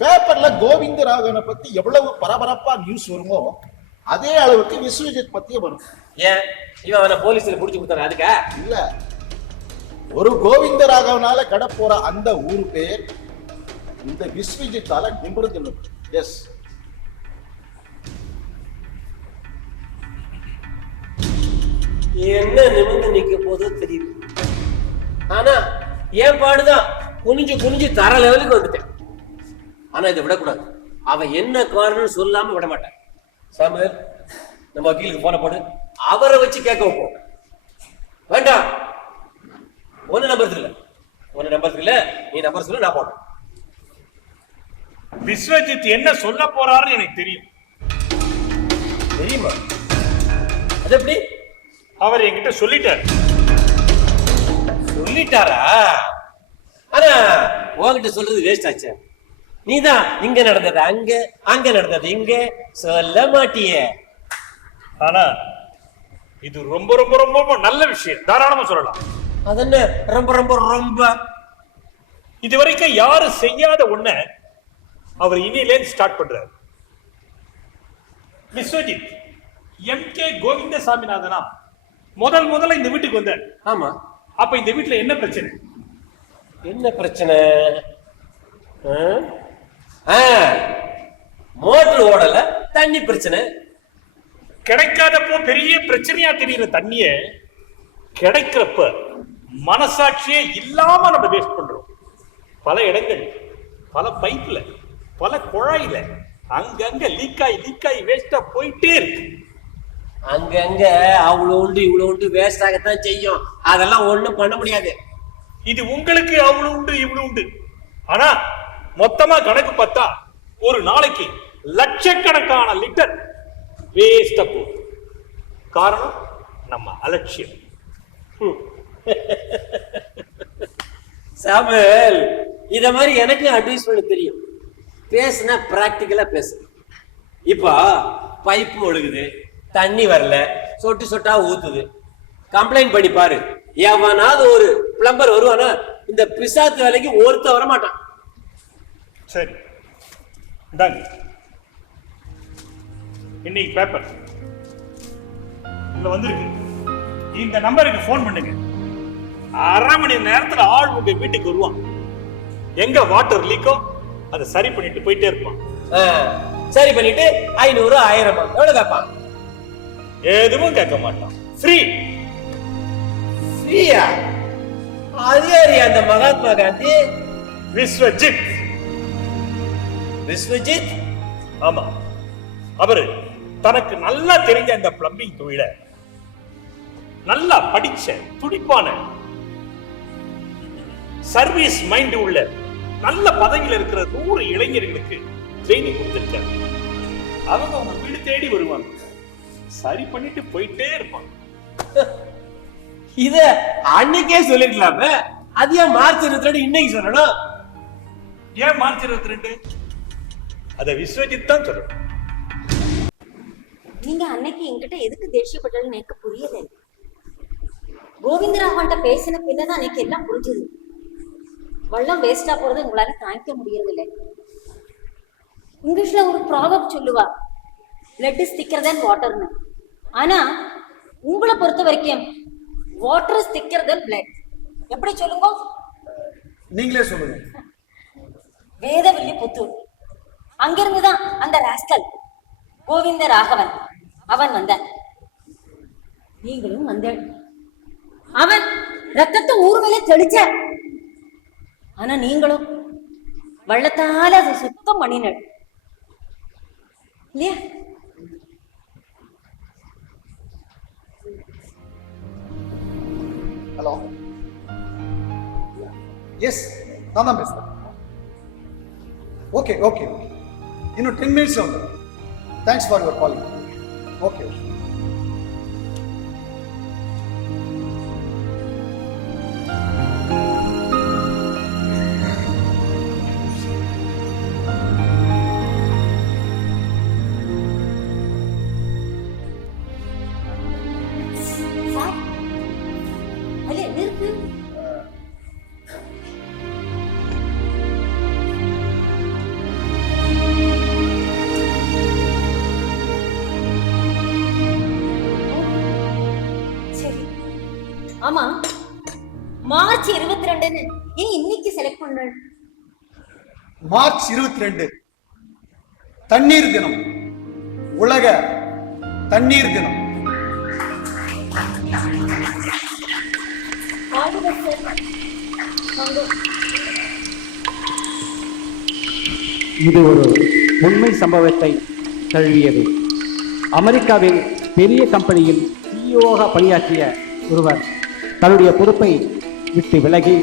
பேப்பர்ல கோவிந்த ராகவனை பத்தி எவ்வளவு பரபரப்பா நியூஸ் வருமோ அதே அளவுக்கு விஸ்வஜித் பத்தியே வரும். ஏன் இவன் அவனை போலீஸ்ல புடிச்சு கொடுத்தாரு? அதுக்கா இல்ல, ஒரு கோவிந்த ராகவனால கட போற அந்த ஊர் பேர் இந்த விஸ்வஜித்தால நிமிர்ந்து நிற்கும். எஸ், என்ன நிமிர்ந்து நிக்க போதோ தெரியுது. ஆனா என் பாடுதான் குனிஞ்சு தர லெவலுக்கு வந்துட்டேன். ஆனா இதை விடக்கூடாது. அவன் என்ன காரணம் சொல்லாம விட மாட்டான். சாமுவேல், நம்ம வக்கீலுக்கு போன போடு, அவரை வச்சு கேட்க வைப்போம். வேண்டாம், ஒன்னு நம்பருக்கு இல்ல, நீ நம்பர் சொல்லு, நான் போடுறேன். விஸ்வஜித் என்ன சொல்ல போறாருன்னு எனக்கு தெரியும். தெரியுமா? அது எப்படி? அவர் என்கிட்ட சொல்லிட்டாரா? ஆனா உன்கிட்ட சொல்றது வேஸ்ட் ஆச்சு. நீதான் இங்க நடந்தது அங்க, அங்க நடந்தது இங்க சொல்ல மாட்டியே. ஆனா இது ரொம்ப ரொம்ப ரொம்ப நல்ல விஷயம், தாராளமா சொல்லலாம். அது என்ன ரொம்ப ரொம்ப ரொம்ப? இதுவரைக்கும் யாரும் செய்யாத ஒண்ண அவர் இனியிலே ஸ்டார்ட் பண்றாரு. விஸ்வஜித் எம்.கே. கோவிந்த சாமிநாதனா முதல்ல இந்த வீட்டுக்கு வந்தார். ஆமா. அப்ப இந்த வீட்டுல என்ன பிரச்சனை? என்ன பிரச்சனை? மோட்டர் ஓடல, தண்ணி பிரச்சனை. கிடைக்காதப்போ பெரிய பிரச்சனையா தெரியுற தண்ணிய கிடைக்கிறப்ப மனசாட்சியே இல்லாம நம்ம வேஸ்ட் பண்றோம். பல இடங்கள், பல பைப்ல, பல குழாயில அங்கங்க லீக்காய் வேஸ்டா போயிட்டே இருக்கு. அங்கங்க அவ்வளவு உண்டு வேஸ்ட் ஆகத்தான் செய்யும். அதெல்லாம் ஒண்ணும் பண்ண முடியாது. இது உங்களுக்கு அவ்வளவு உண்டு இவ்வளவு உண்டு. ஆனா மொத்தமா கணக்கு பார்த்தா ஒரு நாளைக்கு லட்சக்கணக்கான லிட்டர் வேஸ்டா போகுது. காரணம் நம்ம அலட்சியம். சாமுவேல், இத மாதிரி எனக்கு அட்வைஸ் பண்ண தெரியும். பேசுனா பிராக்டிக்கலா பேசு. இப்போ பைப்பு ஒழுகுது, தண்ணி வரல, சொட்டு சொட்டா ஊத்துது. கம்ப்ளைண்ட் பண்ணி பாரு. எவனாவது ஒரு பிளம்பர் வருவானா? இந்த பிசாத்து வேலைக்கு ஒருத்த வர மாட்டான். சரி, இந்தாங்க இன்னைக்கு பேப்பர் இதுல வந்திருக்கு. இந்த நம்பருக்கு போன் பண்ணுங்க. அரை மணி நேரத்துல ஆள் உங்க வீட்டுக்கு வருவான். எங்க வாட்டர் லீக்கோ அதை சரி பண்ணிட்டு போயிட்டே இருப்பான். சரி பண்ணிட்டு 500 1000 எவ்வளவு கேட்பான்? எதுவும் கேட்க மாட்டான். ஃப்ரீ. ஃப்ரீயா? அது அந்த மகாத்மா காந்தி விஸ்வஜித். ஆமா, அவரு தனக்கு நல்லா தெரிஞ்ச இந்த பிளம்பிங் தொழில நல்லா படிச்ச துடிப்பான சர்வீஸ் மைண்ட் உள்ள நல்ல பதவியில் இருக்கிற 100 இளைஞர்களுக்கு ட்ரைனிங் கொடுத்திருக்காரு. அவங்க உங்க வீடு தேடி வருவாங்க, சரி பண்ணிட்டு போயிட்டே இருப்பாங்க. இத அன்னைக்கே சொல்லிருக்கலாமே. அது ஏன் மார்ச் 22 இன்னைக்கு சொல்லணும்? ஏன் மார்ச் 22? அதை விஸ்வஜித் தான் சொல்லணும். நீங்க அன்னைக்கு என்கிட்ட எதுக்கு தேசியப்பட்டதுன்னு எனக்கு புரியல. கோவிந்தராவன்ட்ட பேசின பின்னதான் எனக்கு எல்லாம் புரிஞ்சுது. வெள்ளம் வேஸ்டா போறது உங்களால தாங்கிக்க முடியறதில்லை. இங்கிலீஷ்ல ஒரு ப்ராவர்ப் சொல்லுவா, பிளட் இஸ் திக்கர் தென் வாட்டர்னு. ஆனா உங்களை பொறுத்த வரைக்கும் வாட்டர் இஸ் திக்கர் தென் பிளட். எப்படி சொல்லுங்க? நீங்களே சொல்லுங்க. வேதவல்லி புத்தூர் அங்கிருந்துதான் அந்த ராஸ்கல் கோவிந்த ராகவன் அவன் வந்தான். நீங்களும் வந்த. அவன் ரத்தத்தை ஊர் மேலே தெளிச்ச. ஆனா நீங்களும் வெள்ளத்தால அதை சுத்தம் பண்ணின இல்லையா? ஹலோ, எஸ், நான் தான் பேசுறேன். ஓகே ஓகே ஓகே, இன்னும் 10 minutes வந்து. Thanks for your calling. Okay. Sir, அது என்ன இருக்கு? சரி, ஆமா, மார்ச் 22 ஏன் இன்னைக்கு செலக்ட் பண்ண? மார்ச் 22 தண்ணீர் தினம், உலக தண்ணீர் தினம். இது ஒரு உண்மை சம்பவத்தை தழுவியது. அமெரிக்காவில் பெரிய கம்பெனியில் சிஇஓவாக பணியாற்றிய ஒருவர் தன்னுடைய பொறுப்பை விட்டு விலகி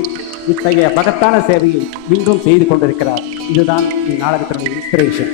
இத்தகைய மகத்தான சேவையை இன்றும் செய்து கொண்டிருக்கிறார். இதுதான் நாடகத்தினுடைய இன்ஸ்பிரேஷன்.